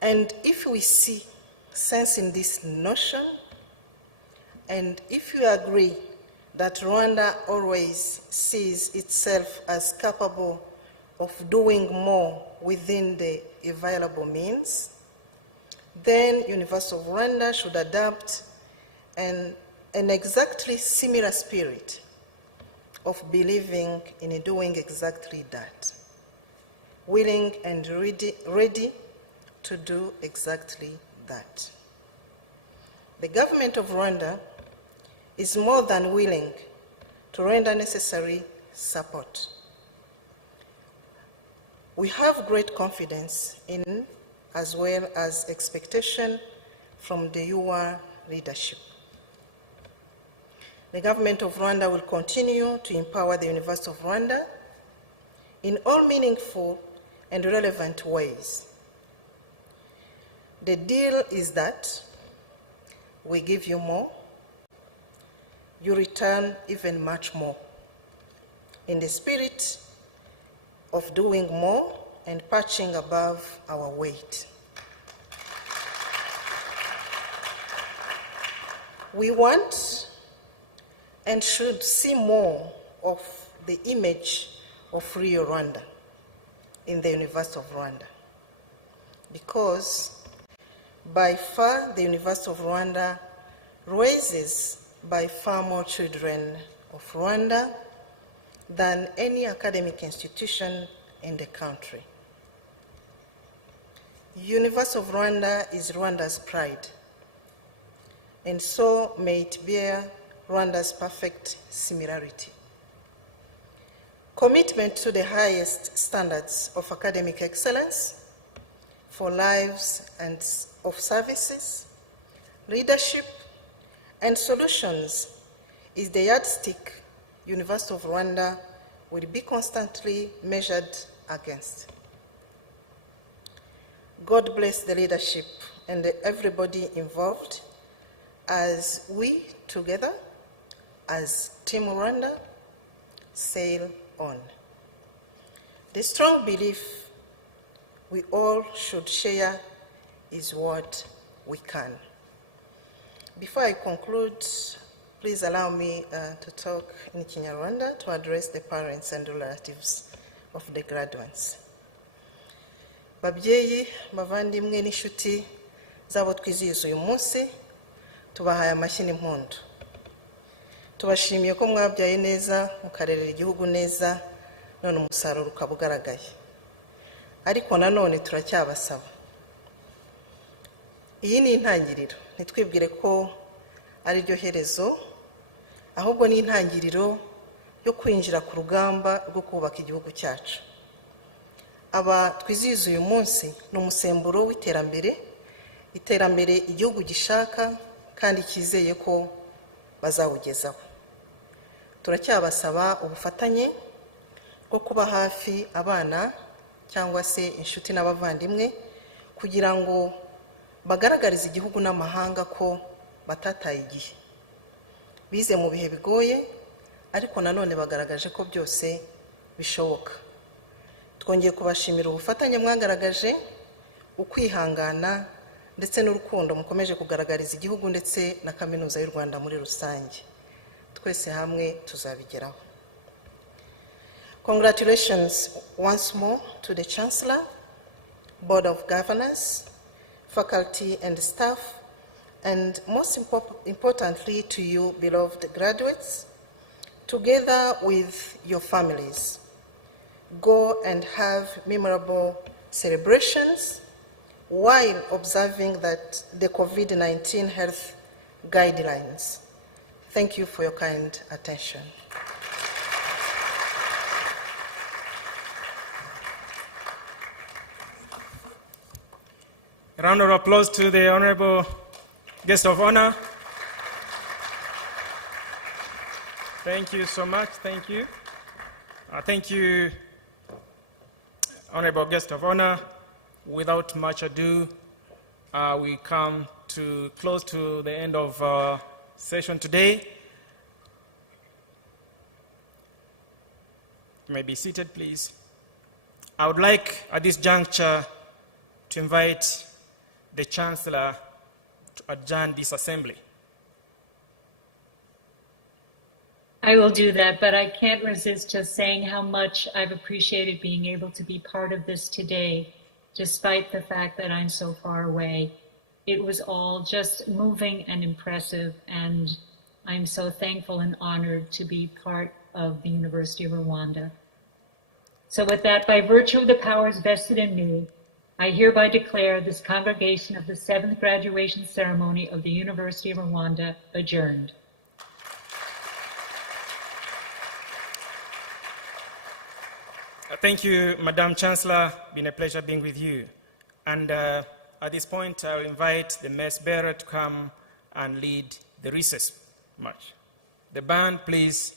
And if we see sense in this notion, and if you agree that Rwanda always sees itself as capable of doing more within the available means, then University of Rwanda should adopt an exactly similar spirit of believing in doing exactly that, willing and ready to do exactly that. The government of Rwanda is more than willing to render necessary support. We have great confidence in, as well as expectation from the UR leadership. The government of Rwanda will continue to empower the University of Rwanda in all meaningful and relevant ways. The deal is that we give you more, you return even much more, in the spirit of doing more and punching above our weight. We want and should see more of the image of real Rwanda in the University of Rwanda, because by far the University of Rwanda raises by far more children of Rwanda than any academic institution in the country. University of Rwanda is Rwanda's pride, and so may it bear Rwanda's perfect similarity. Commitment to the highest standards of academic excellence for lives and of services, leadership, and solutions is the yardstick University of Rwanda will be constantly measured against. God bless the leadership and everybody involved as we together, as Team Rwanda, sail on. The strong belief we all should share is what we can. Before I conclude, please allow me to talk in Kinyarwanda to address the parents and relatives of the graduates. Babyeyi, bavandimwe n'inshuti zabo twizihiza uyu munsi, tubahaye amashyi n'impundu. Tubashimiye ko mwabyaye neza, mukarerera igihugu neza, none umusaruro ukaba ugaragaye. Ariko nanone turacyabasaba. Iyi ni intangiriro, ntitwibwire ko ari ryo herezo, ahubwo ni intangiriro yo kwinjira ku rugamba rwo kubaka igihugu cyacu. Aba twizihiza uyu munsi ni umusemburo w'iterambere, iterambere igihugu gishaka kandi cyizeye ko bazawugezaho. Turacyabasaba ubufatanye bwo kuba hafi abana cyangwa se inshuti n'abavandimwe kugira ngo bagaragarize igihugu n'amahanga ko batataye igihe. bize mu bihe bigoye ariko nanone bagaragaje ko byose bishoboka. Twongeye kubashimira ubufatanye mwagaragaje, ukwihangana ndetse n'urukundo mukomeje kugaragariza igihugu ndetse na kaminuza y'u Rwanda muri rusange. Twese hamwe tuzabigeraho. Congratulations once more to the Chancellor, Board of Governors, faculty and staff, and most importantly to you, beloved graduates, together with your families. Go and have memorable celebrations while observing that the COVID-19 health guidelines. Thank you for your kind attention. A round of applause to the Honorable Guest of Honor. Thank you so much. Thank you. Thank you, Honorable Guest of Honor. Without much ado, we come to close to the end of our session today. You may be seated, please. I would like, at this juncture, to invite the Chancellor to adjourn this assembly. I will do that, but I can't resist just saying how much I've appreciated being able to be part of this today, despite the fact that I'm so far away. It was all just moving and impressive, and I'm so thankful and honored to be part of the University of Rwanda. So with that, by virtue of the powers vested in me, I hereby declare this congregation of the 7th graduation ceremony of the University of Rwanda adjourned. Thank you, Madam Chancellor. Been a pleasure being with you. And at this point, I'll invite the mess bearer to come and lead the recess march. The band, please.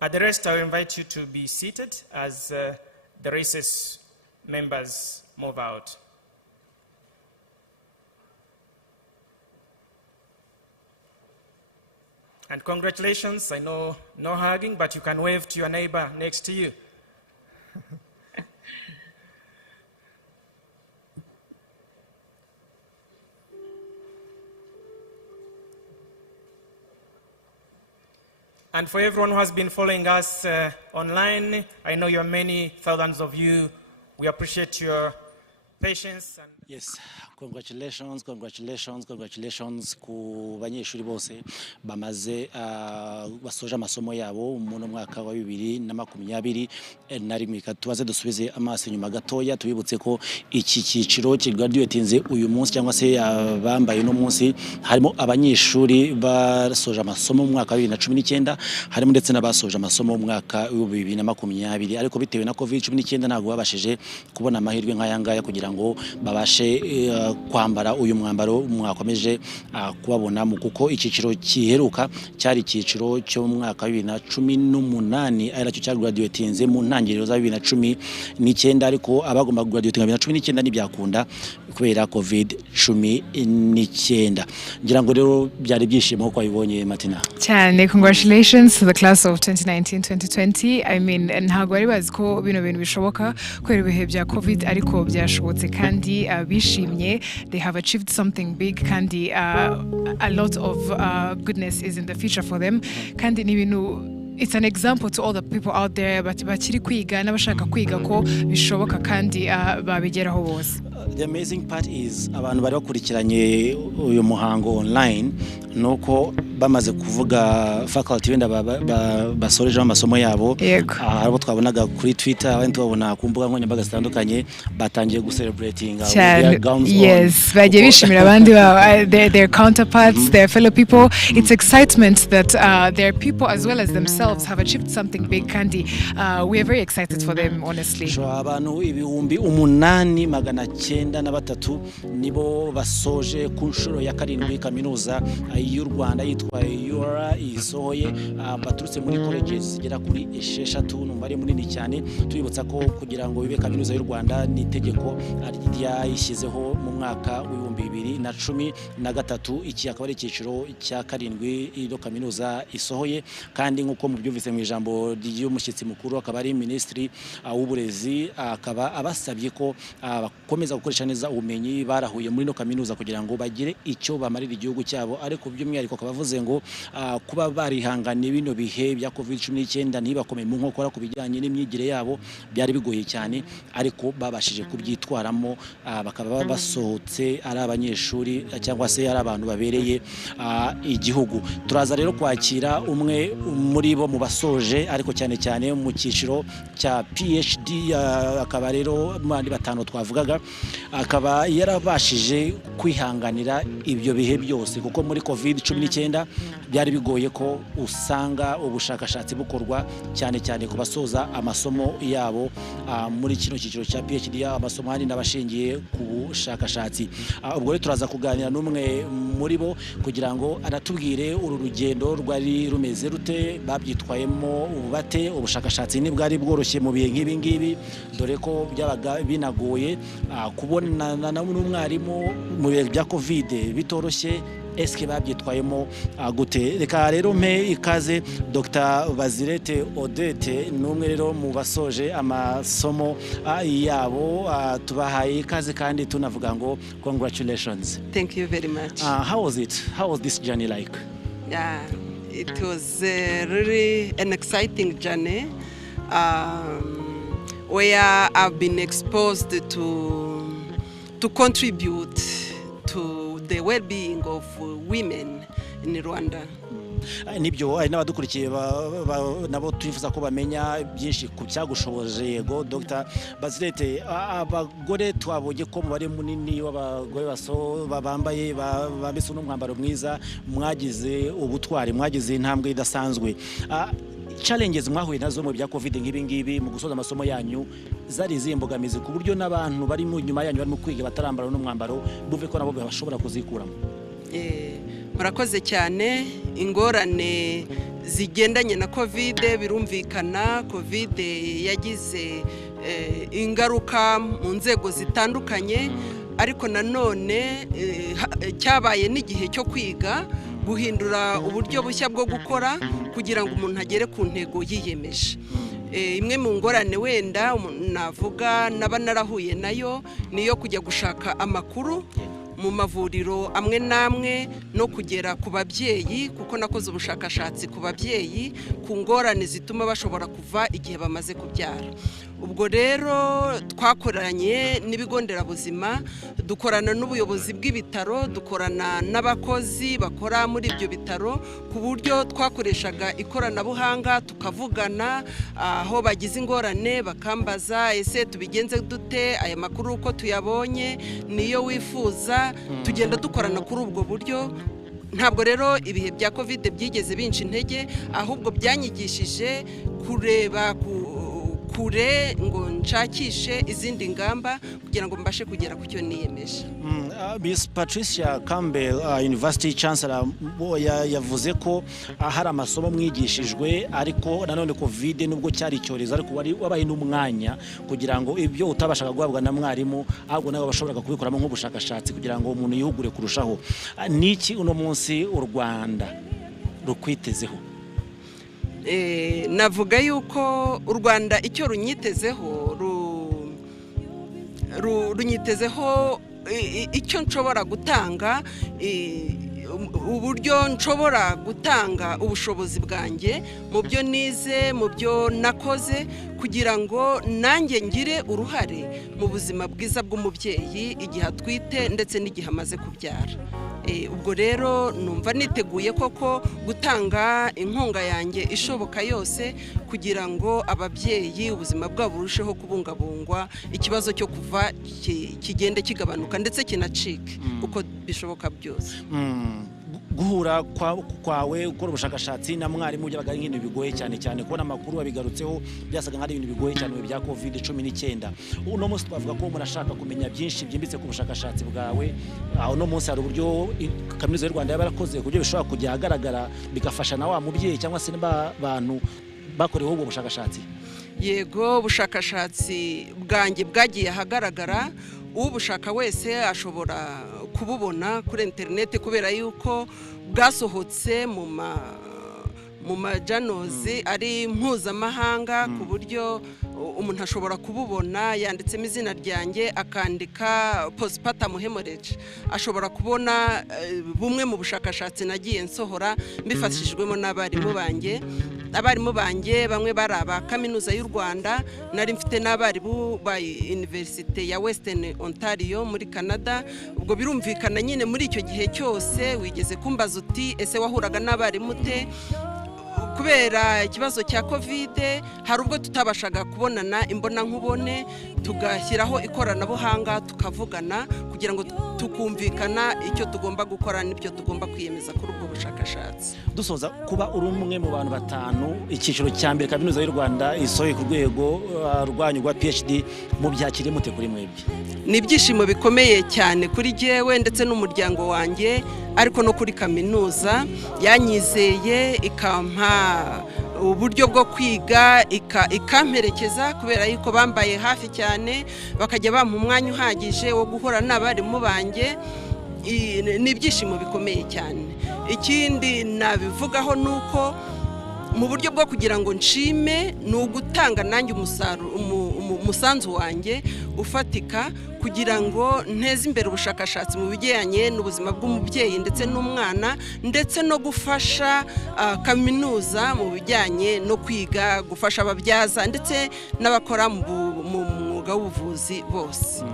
At the rest, I'll invite you to be seated as the recess members move out. And congratulations. I know no hugging, but you can wave to your neighbor next to you. And for everyone who has been following us online, I know you're many thousands of you. We appreciate your patience. And Yes, congratulations ku banyeshuri bose bamaze basoje amasomo yabo mu mwaka wa 2021. Tubaze dusubize amaso inyuma gatoya tubibutse ko iki cyiciro kigraduatinze uyu munsi cyangwa se bambaye no munsi harimo abanyeshuri basoje amasomo mu mwaka wa 2019, harimo ndetse n'abasoje amasomo mu mwaka wa 2020, ariko bitewe na COVID-19 ntabwo babashije kubona amahirwe nk'ayangaya kugira ngo babashe kwambara uyu mwambaro mwakomeje kubabonamo, kuko icyiciro kiheruka cyari icyiciro cyo mu mwaka wa 2018 ari nacyo cyagraduatinze mu ntangiriro za 2019, ariko abagomba graduatinga 2019 ntibyakunda kubera COVID-19. ngira ngo rero byari byishimo ko wabibonye Martina. Cyane, congratulations to the class of 2019-2020. I mean, ntabwo bari bazi ko bino bintu bishoboka kubera ibihe bya COVID, ariko byashobotse kandi bishimye. They have achieved something big, kandi a lot of goodness is in the future for them. Kandi ni ibintu, it's an example to all the people out there bakiri kwiga n'abashaka kwiga ko bishoboka kandi babigeraho bose. The amazing part is abantu bari bakurikiranye uyu muhango online nuko bamaze kuvuga faculty wenda basoreje amasomo yabo, abo twabonaga kuri Twitter, abandi tubabona ku mbuga nkoranyambaga zitandukanye batangiye gucelebrating their gowns. Yes, bagiye bishimira abandi their counterparts, their fellow people. It's excitement that their people as well as themselves have achieved something big, kandi we are very excited for them, honestly. Abantu 8,800 93 nibo basoje ku nshuro ya 7 kaminuza y'u Rwanda yitwa UR isohoye baturutse muri colleges zigera kuri 6 n'umubare munini cyane. Twibutsa ko kugira ngo bibe kaminuza y'u Rwanda ni itegeko ryayishyizeho mu mwaka wa 2013. Iki akaba ari icyiciro cya 7 iyo kaminuza isohoye, kandi nk'uko mubyumvise mu ijambo ry'umushyitsi mukuru akaba ari Minisitiri w'Uburezi, akaba abasabye ko bakomeza gukoresha neza ubumenyi barahuye muri no kaminuza kugira ngo bagire icyo bamarira igihugu cyabo. Ariko by'umwihariko akaba avuze ngo kuba barihangana bino bihe bya COVID-19 ntibakomeye mu nkokora ku bijyanye n'imyigire yabo byari bigoye cyane, ariko babashije kubyitwaramo bakaba basohotse ari abanyeshuri cyangwa se ari abantu babereye igihugu. Turaza rero kwakira umwe muri bo mu basoje, ariko cyane cyane mu cyiciro cya PhD, akaba rero bandi batanu twavugaga, akaba yarabashije kwihanganira ibyo bihe byose, kuko muri COVID-19 byari bigoye ko usanga ubushakashatsi bukorwa cyane cyane ku basoza amasomo yabo muri kino cyiciro cya PhD, amasomo hani n'abashingiye ku bushakashatsi. Ubwo rero turaza kuganira n'umwe muri bo kugira ngo aratubwire uru rugendo rwari rumeze rute, babyitwayemo ubate, ubushakashatsi ni bwari bworoshye mu bihe nk'ibi ngibi, dore ko byabaga binagoye kubona n'umwarimu mu bihe bya COVID bitoroshye. Eske babyitwayemo gute? Reka rero mpe ikaze Dr. Bazirete Odette, n'umwe rero mu basoje amasomo yabo. Tubahaye ikaze kandi tunavuga ngo congratulations. Thank you very much. How was it? How was this journey like? Yeah, it was really an exciting journey where I've been exposed to contribute to the well-being of women in Rwanda. Nibyo ari n'abadukurikiye nabo twifuza ko bamenya byinshi ku cyagushoboje. Yego Dr. Bazirete, abagore twabonye ko mubare munini w'abagore bambaye bambise n'umwambaro mwiza, mwagize ubutwari, mwagize intambwe idasanzwe. Challenges mwahuye nazo mu bya COVID nk'ibi ngibi mu gusoza amasomo yanyu zari izimbogamizi ku buryo n'abantu bari mu nyuma yanyu barimo kwiga batarambara n'umwambaro buve ko nabo bashobora kuzikuramo? Murakoze cyane. Ingorane zigendanye na COVID birumvikana. COVID yagize ingaruka mu nzego zitandukanye, ariko nanone cyabaye n'igihe cyo kwiga, guhindura uburyo bushya bwo gukora kugira ngo umuntu agere ku ntego yiyemeje. Imwe mu ngorane wenda navuga naba narahuye nayo niyo kujya gushaka amakuru mu mavuriro amwe namwe no kugera ku babyeyi, kuko nakoze ubushakashatsi ku babyeyi ku ngorane zituma bashobora kuva igihe bamaze kubyara. Ubwo rero twakoranye n'ibigo nderabuzima, dukorana n'ubuyobozi bw'ibitaro, dukorana n'abakozi bakora muri ibyo bitaro, ku buryo twakoreshaga ikoranabuhanga tukavugana aho bagize ingorane bakambaza ese tubigenze dute, aya makuru uko tuyabonye niyo wifuza, tugenda dukorana kuri ubwo buryo. Ntabwo rero ibihe bya COVID byigeze binca intege, ahubwo byanyigishije kureba kure ngo nshakishe izindi ngamba kugira ngo mbashe kugera ku cyo niyemeje. Miss Patricia Campbell, University Chancellor, yavuze ko hari amasomo mwigishijwe, ariko nanone COVID nubwo cyari icyorezo ariko wabaye n'umwanya kugira ngo ibyo utabashaga guhabwa na mwarimu ahubwo nawe bashoboraga kubikoramo nk'ubushakashatsi kugira ngo umuntu yihugure kurushaho. Niki uno munsi u Rwanda rukwitezeho? Navuga yuko u Rwanda icyo runyitezeho runyitezeho icyo nshobora gutanga, uburyo nshobora gutanga ubushobozi bwanjye mu byo nize, mu byo nakoze, kugira ngo nanjye ngire uruhare mu buzima bwiza bw'umubyeyi igihe atwite ndetse n'igihe amaze kubyara. Ubwo rero numva niteguye koko gutanga inkunga yanjye ishoboka yose kugira ngo ababyeyi ubuzima bwabo burusheho kubungabungwa, ikibazo cyo kuva kigende kigabanuka ndetse kinacike uko bishoboka byose. guhura kwawe gukora ubushakashatsi na mwarimu byabaga ari nk'ibintu bigoye cyane cyane kubona amakuru wabigarutseho byasaga nk'ari ibintu bigoye cyane mu bya COVID-19 uno munsi twavuga ko umuntu ashaka kumenya byinshi byimbitse ku bushakashatsi bwawe aho no munsi hari uburyo kaminuza y'u Rwanda yabarakoze kuburyo bishobora kujya ahagaragara bigafasha na wa mubyeyi cyangwa se n'abantu bakorewe ubwo bushakashatsi. Yego ubushakashatsi bwanjye bwagiye ahagaragara ubushaka wese ashobora kububona kuri internet kubera yuko bwasohotse mu majanozi ari mpuzamahanga ku buryo umuntu ashobora kububona yanditsemo izina ryanjye akandika postpartum hemorrhage ashobora kubona bumwe mu bushakashatsi nagiye nsohora mbifashijwemo n'abarimu banjye bamwe bari aba kaminuza y'u Rwanda nari mfite n'abarimu ba University ya Western Ontario muri Canada ubwo birumvikana nyine muri icyo gihe cyose wigeze kumbaza uti ese wahuraga n'abarimu te kubera ikibazo cya COVID hari ubwo tutabashaga kubonana imbona nkubone tugashyiraho ikoranabuhanga tukavugana kugira ngo tukumvikana icyo tugomba gukora n'ibyo tugomba kwiyemeza kuri ubwo bushakashatsi. Dusoza kuba uri umwe mu bantu batanu icyiciro cya mbere kaminuza y'u Rwanda isohoye ku rwego rwanyu rwa PhD mu byakire mute kuri mwebwe? Ni ibyishimo bikomeye cyane kuri jewe ndetse n'umuryango wanjye ariko no kuri kaminuza yanyizeye ikampa uburyo bwo kwiga ikamperekeza kubera yuko bambaye hafi cyane bakajya bampa umwanya uhagije wo guhura n'abarimu banjye ni ibyishimo bikomeye cyane. Ikindi nabivugaho nuko mu buryo bwo kugira ngo nshime ni ugutanga nanjye umusanzu wanjye ufatika kugira ngo nteze imbere ubushakashatsi mu bijyanye n'ubuzima bw'umubyeyi ndetse n'umwana ndetse no gufasha kaminuza mu bijyanye no kwiga gufasha ababyaza ndetse n'abakora mu mwuga w'ubuvuzi bose.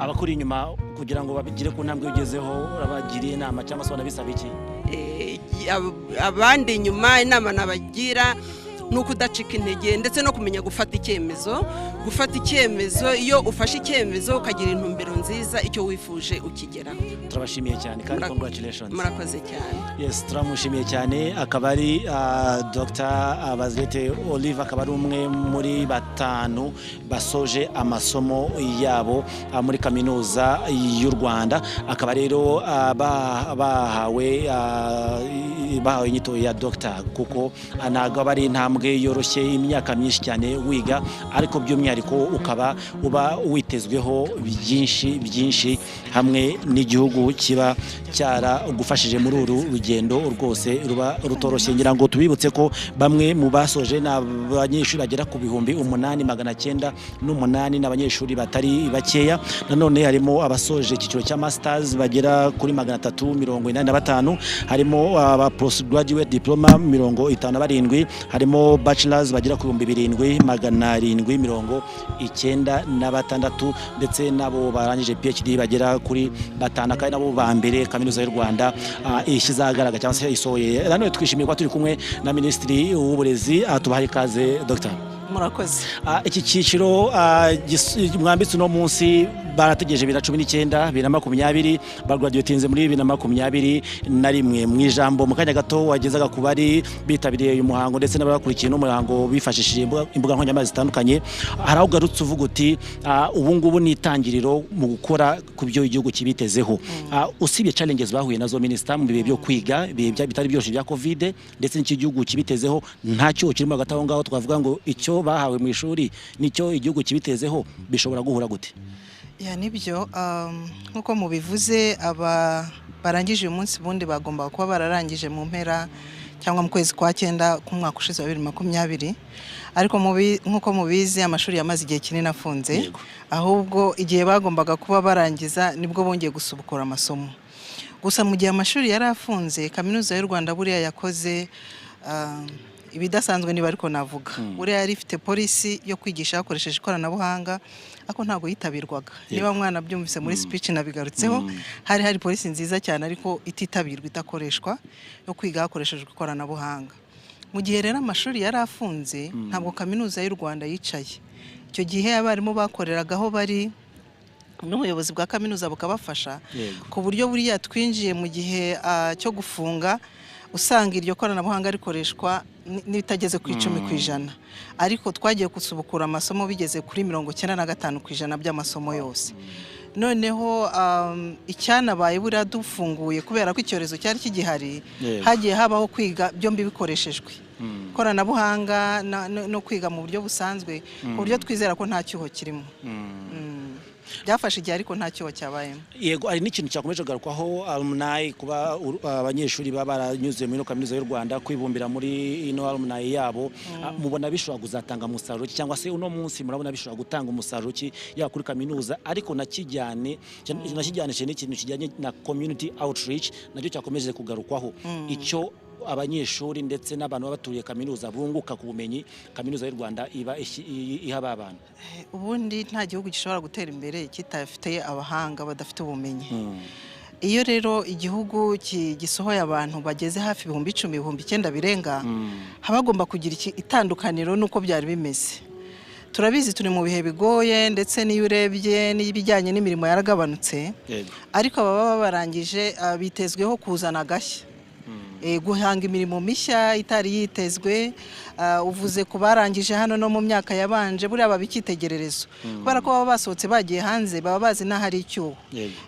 Abakuri inyuma kugira ngo babigire ku ntambwe ugezeho urabagiriye inama cyangwa se wanabisaba iki? Abandi inyuma inama nabagira nuko udacika intege ndetse no kumenya gufata icyemezo iyo ufashe icyemezo ukagira intumbero nziza icyo wifuje ukigeraho. Turabashimiye cyane kandi congratulations. Murakoze cyane. Yes, turamushimiye cyane akaba ari Dr. Bazete Olive akaba ari umwe muri batanu basoje amasomo yabo muri kaminuza y'u Rwanda akaba rero bahawe inyito ya doctor kuko ntago bari intambwe yoroshye imyaka myinshi cyane wiga ariko by'umwihariko ukaba uba witezweho byinshi hamwe n'igihugu kiba cyaragufashije muri uru rugendo rwose ruba rutoroshye. Ngira ngo tubibutse ko bamwe mu basoje n'abanyeshuri bagera ku 8,908 n'abanyeshuri batari bakeya. Nanone harimo abasoje icyiciro cya masters bagera kuri 385 harimo aba postgraduate diploma 57 harimo bachelors bagera ku 7,796 ndetse nabo barangije PhD bagera kuri 5 kandi nabo ba mbere kaminuza y'u Rwanda ishyizagaragara cyangwa se isohoye. Nanone twishimiye ko turi kumwe na Minisitiri w'Uburezi atubahaye ikaze Dr. Murakoze. Iki cyiciro mwambitse no munsi barategereje 2019 2020 bagraduatinze muri 2021 mu ijambo mu kanya gato wagezaga ku bari bitabiriye uyu muhango ndetse n'abakurikiye no muhango bifashishije imbuga nkoranyambaga zitandukanye hari aho garutse uvuga uti ubu ngubu ni itangiriro mu gukora ku byo igihugu kibitezeho. Usibye challenges bahuye nazo minister mu bihe byo kwiga bitari byoroshye bya COVID ndetse n'icyo gihugu kibitezeho ntacyo kirimo hagati aho ngaho twavuga ngo icyo bahawe mu ishuri nicyo igihugu kibitezeho bishobora guhura gute? Ya nibyo nkuko mubivuze barangije uyu munsi bundi bagomba kuba bararangije mu mpera cyangwa mu kwezi kwa 9 ku mwaka ushize wa 2020 ariko nkuko mubizi amashuri yamaze igihe kinini afunze ahubwo igihe bagombaga kuba barangiza nibwo bongeye gusubukura amasomo. Gusa mu gihe amashuri yari afunze kaminuza y'u Rwanda buriya yakoze ibidasanzwe niba ariko navuga buriya yari ifite polisi yo kwigisha hakoresheje ikoranabuhanga ako ntago yitabirwaga. Niba mwana byumvise muri speech nabigarutseho hari polisi nziza cyane ariko ititabirwa itakoreshwa yo kwiga hakoreshejwe ikoranabuhanga. Mu gihe rero amashuri yari afunze ntabwo kaminuza y'u Rwanda yicaye. Icyo gihe abarimu bakoreragaho bari n'ubuyobozi bwa kaminuza bukabafasha ku buryo buriya twinjiye mu gihe cyo gufunga usanga iryo koranabuhanga rikoreshwa n'ibitageze ku 10%, ariko twagiye gusubukura amasomo bigeze kuri 95% by'amasomo yose. Noneho icyanabaye buriya dufunguye kubera ko icyorezo cyari kigihari, hagiye habaho kwiga byombi bikoreshejwe koranabuhanga no kwiga mu buryo busanzwe, ku buryo twizera ko nta cyuho kirimo. Byafashe igihe ariko nta cyuho cyabayemo. Yego, ari n'ikintu cyakomeje kugarukwaho alumni, kuba abanyeshuri baba baranyuze muri kaminuza y'u Rwanda kwibumbira muri ino alumni yabo, mubona bishobora kuzatanga umusaruro cyangwa se uno munsi murabona bishobora gutanga umusaruro ki ya kuri kaminuza, ariko nakijyanishe n'ikintu kijyanye na community outreach nacyo cyakomeje kugarukwaho, icyo abanyeshuri ndetse n'abantu baturiye kaminuza bunguka ku bumenyi kaminuza y'u Rwanda iba ihaba abantu. Ubundi nta gihugu gishobora gutera imbere kitafite abahanga badafite ubumenyi. Iyo rero igihugu gisohoye abantu bageze hafi 10,000-9,000 birenga, habagomba kugira itandukaniro nuko byari bimeze. Turabizi turi mu bihe bigoye, ndetse n'iyo urebye n'ibijyanye n'imirimo yaragabanutse, ariko ababa barangije bitezweho kuzana agashya, guhanga imirimo mishya itari yitezwe. Uvuze ku barangije hano no mu myaka yabanje, buriya babikitegererezo kubera ko baba basohotse bagiye hanze, baba bazi n'ahari icyuho.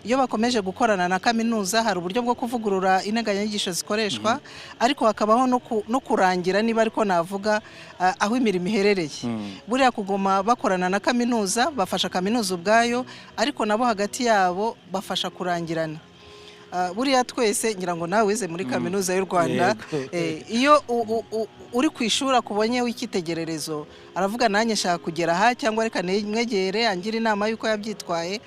Iyo bakomeje gukorana na kaminuza, hari uburyo bwo kuvugurura integanyanyigisho zikoreshwa, ariko hakabaho no kurangira niba ariko navuga aho imirimo iherereye. Buriya kugoma bakorana na kaminuza, bafasha kaminuza ubwayo, ariko nabo hagati yabo bafasha kurangirana. Buriya twese ngira ngo nawe wize muri kaminuza y'u Rwanda, iyo uri ku ishuri akubonye w'ikitegererezo, aravuga nanjye nshaka kugera aha, cyangwa reka mwegere angira inama y'uko yabyitwaye.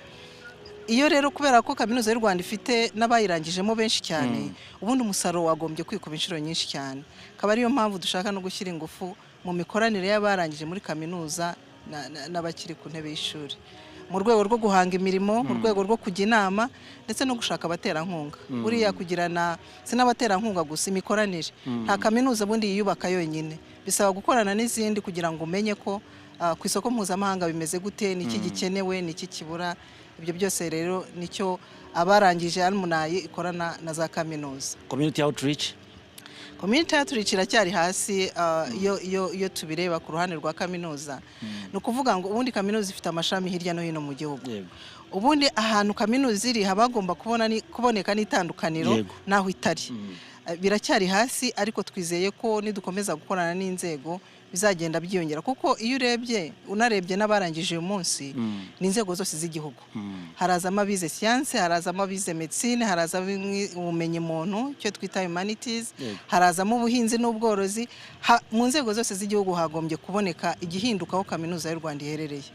Iyo rero kubera ko kaminuza y'u Rwanda ifite n'abayirangijemo benshi cyane, ubundi umusaruro wagombye kwikuba inshuro nyinshi cyane. Akaba ariyo mpamvu dushaka no gushyira ingufu mu mikoranire y'abarangije muri kaminuza n'abakiri ku ntebe y'ishuri, mu rwego rwo guhanga imirimo, mu rwego rwo kujya inama, ndetse no gushaka abaterankunga. Buriya kugirana sinabaterankunga gusa, imikoranire. Nta kaminuza bundi yiyubaka yonyine, bisaba gukorana n'izindi kugira ngo umenye ko ku isoko mpuzamahanga bimeze gute, niki gikenewe, niki kibura. Ibyo byose rero nicyo abarangije alumni ikorana na za kaminuza. Community outreach iracyari hasi iyo tubireba ku ruhande rwa kaminuza. Ni ukuvuga ngo ubundi kaminuza ifite amashami hirya no hino mu gihugu. Ubundi ahantu kaminuza iri habagomba kuboneka n'itandukaniro naho itari. Biracyari hasi, ariko twizeye ko nidukomeza gukorana n'inzego bizagenda byiyongera, kuko iyo unarebye n'abarangije uyu munsi ni inzego zose z'igihugu. Harazamo abize siyanse, harazamo abize medicine, harazamo ubumenyi muntu cyo twita humanities, harazamo ubuhinzi n'ubworozi. Mu nzego zose z'igihugu hagombye kuboneka igihinduka aho kaminuza y'u Rwanda iherereye.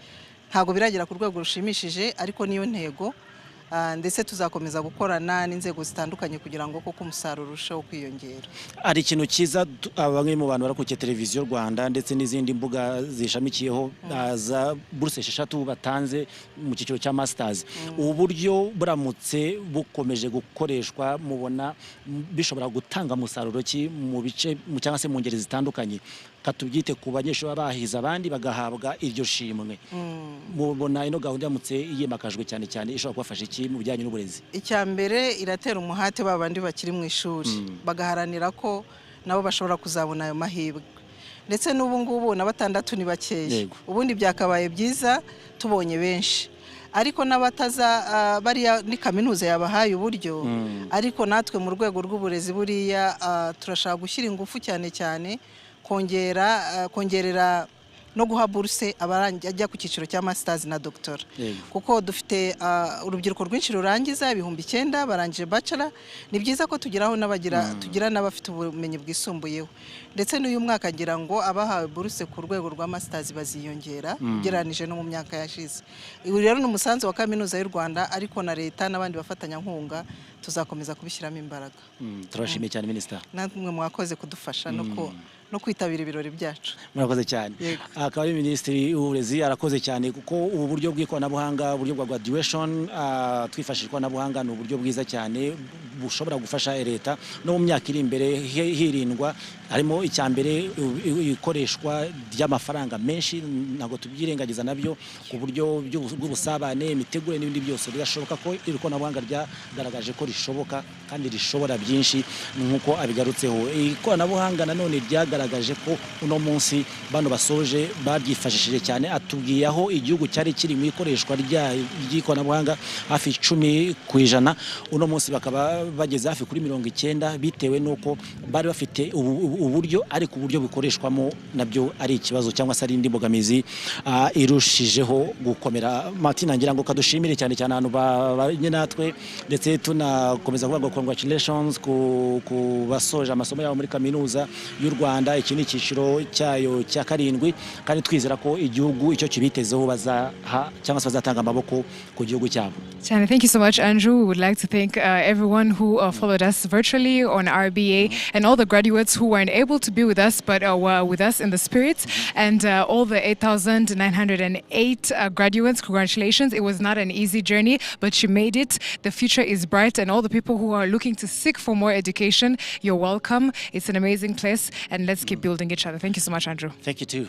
Ntabwo biragera ku rwego rushimishije, ariko niyo ntego. Ndetse tuzakomeza gukorana n'inzego zitandukanye kugira ngo koko umusaruro urusheho kwiyongera. Ari ikintu cyiza bamwe mu bantu barakurikiye televiziyo Rwanda ndetse n'izindi mbuga zishamikiyeho za buruse 6 batanze mu cyiciro cya masters. Ubu buryo buramutse bukomeje gukoreshwa, mubona bishobora gutanga umusaruro ki mu bice cyangwa se mu ngeri zitandukanye, katubyite ku banyeshuri bahiza abandi bagahabwa iryo shimwe. Mubona ino gahunda yamutse yimakajwe cyane cyane ishobora kubafasha iki mu bijyanye n'uburezi? Icya mbere iratera umuhate babandi bakiri mu ishuri, bagaharanira ko nabo bashobora kuzabona ayo mahirwe. Ndetse n'ubu ngubu na 6 ni bakeya. Ubundi byakabaye byiza tubonye benshi, ariko n'abataza bariya ni kaminuza yabahaye uburyo, ariko natwe mu rwego rw'uburezi buriya turashaka gushyira ingufu cyane cyane kongerera no guha buruse abarajya ku cyiciro cya masters na doctora, kuko dufite urubyiruko rwinshi rurangiza 9,000 barangije bachelor. Ni byiza ko tugira n'abafite ubumenyi bwisumbuyeho, ndetse n'uyu mwaka ngira ngo abahawe buruse ku rwego rwa masters baziyongera ugereranije no mu myaka yashize. Ibi rero ni umusanzu wa kaminuza y'u Rwanda, ariko na leta n'abandi bafatanya nkunga tuzakomeza kubishyiramo imbaraga. Turashimiye cyane Minister. Namwe mwakoze kudufasha no no kwitabira ibirori byacu. Murakoze cyane. Akaba ari Minisitiri w'Uburezi arakoze cyane kuko ubu buryo bw'ikoranabuhanga, uburyo bwa graduation twifashishwa ikoranabuhanga ni uburyo bwiza cyane bushobora gufasha leta no mu myaka iri imbere hirindwa harimo icyambere ikoreshwa ry'amafaranga menshi ntago tubyirengagiza nabyo ku buryo bw'ubusabane imitegure n'ibindi byose birashoboka ko ikoranabuhanga ryagaragaje ko rishoboka kandi rishobora byinshi nk'uko abigarutseho. Ikoranabuhanga nanone ryagaragaje ko uno munsi bano basoje baryifashishije cyane, atubwiye aho igihugu cyari kiri mu ikoreshwa ry'ikoranabuhanga hafi 10%, uno munsi bakaba bageze hafi kuri 90 bitewe nuko bari bafite uburyo ariko uburyo bukoreshwamo nabyo ari ikibazo cyangwa se ari indi mbogamizi irushijeho gukomera. Martina ngira ngo kadushimire cyane cyane abantu banye natwe ndetse tunakomeza kuvuga ngo congratulations ku basoje amasomo yabo muri kaminuza y'u Rwanda. Iki ni icyiciro cyayo cya 7 kandi twizera ko igihugu icyo kibitezeho bazaha cyangwa se bazatanga amaboko ku gihugu cyabo. Chana, thank you so much, Andrew. We would like to thank everyone who followed us virtually on RBA and all the graduates who weren't able to be with us but were with us in the spirit, and all the 8,908 graduates. Congratulations. It was not an easy journey, but you made it. The future is bright, and all the people who are looking to seek for more education, you're welcome. It's an amazing place, and let's keep building each other. Thank you so much, Andrew. Thank you too.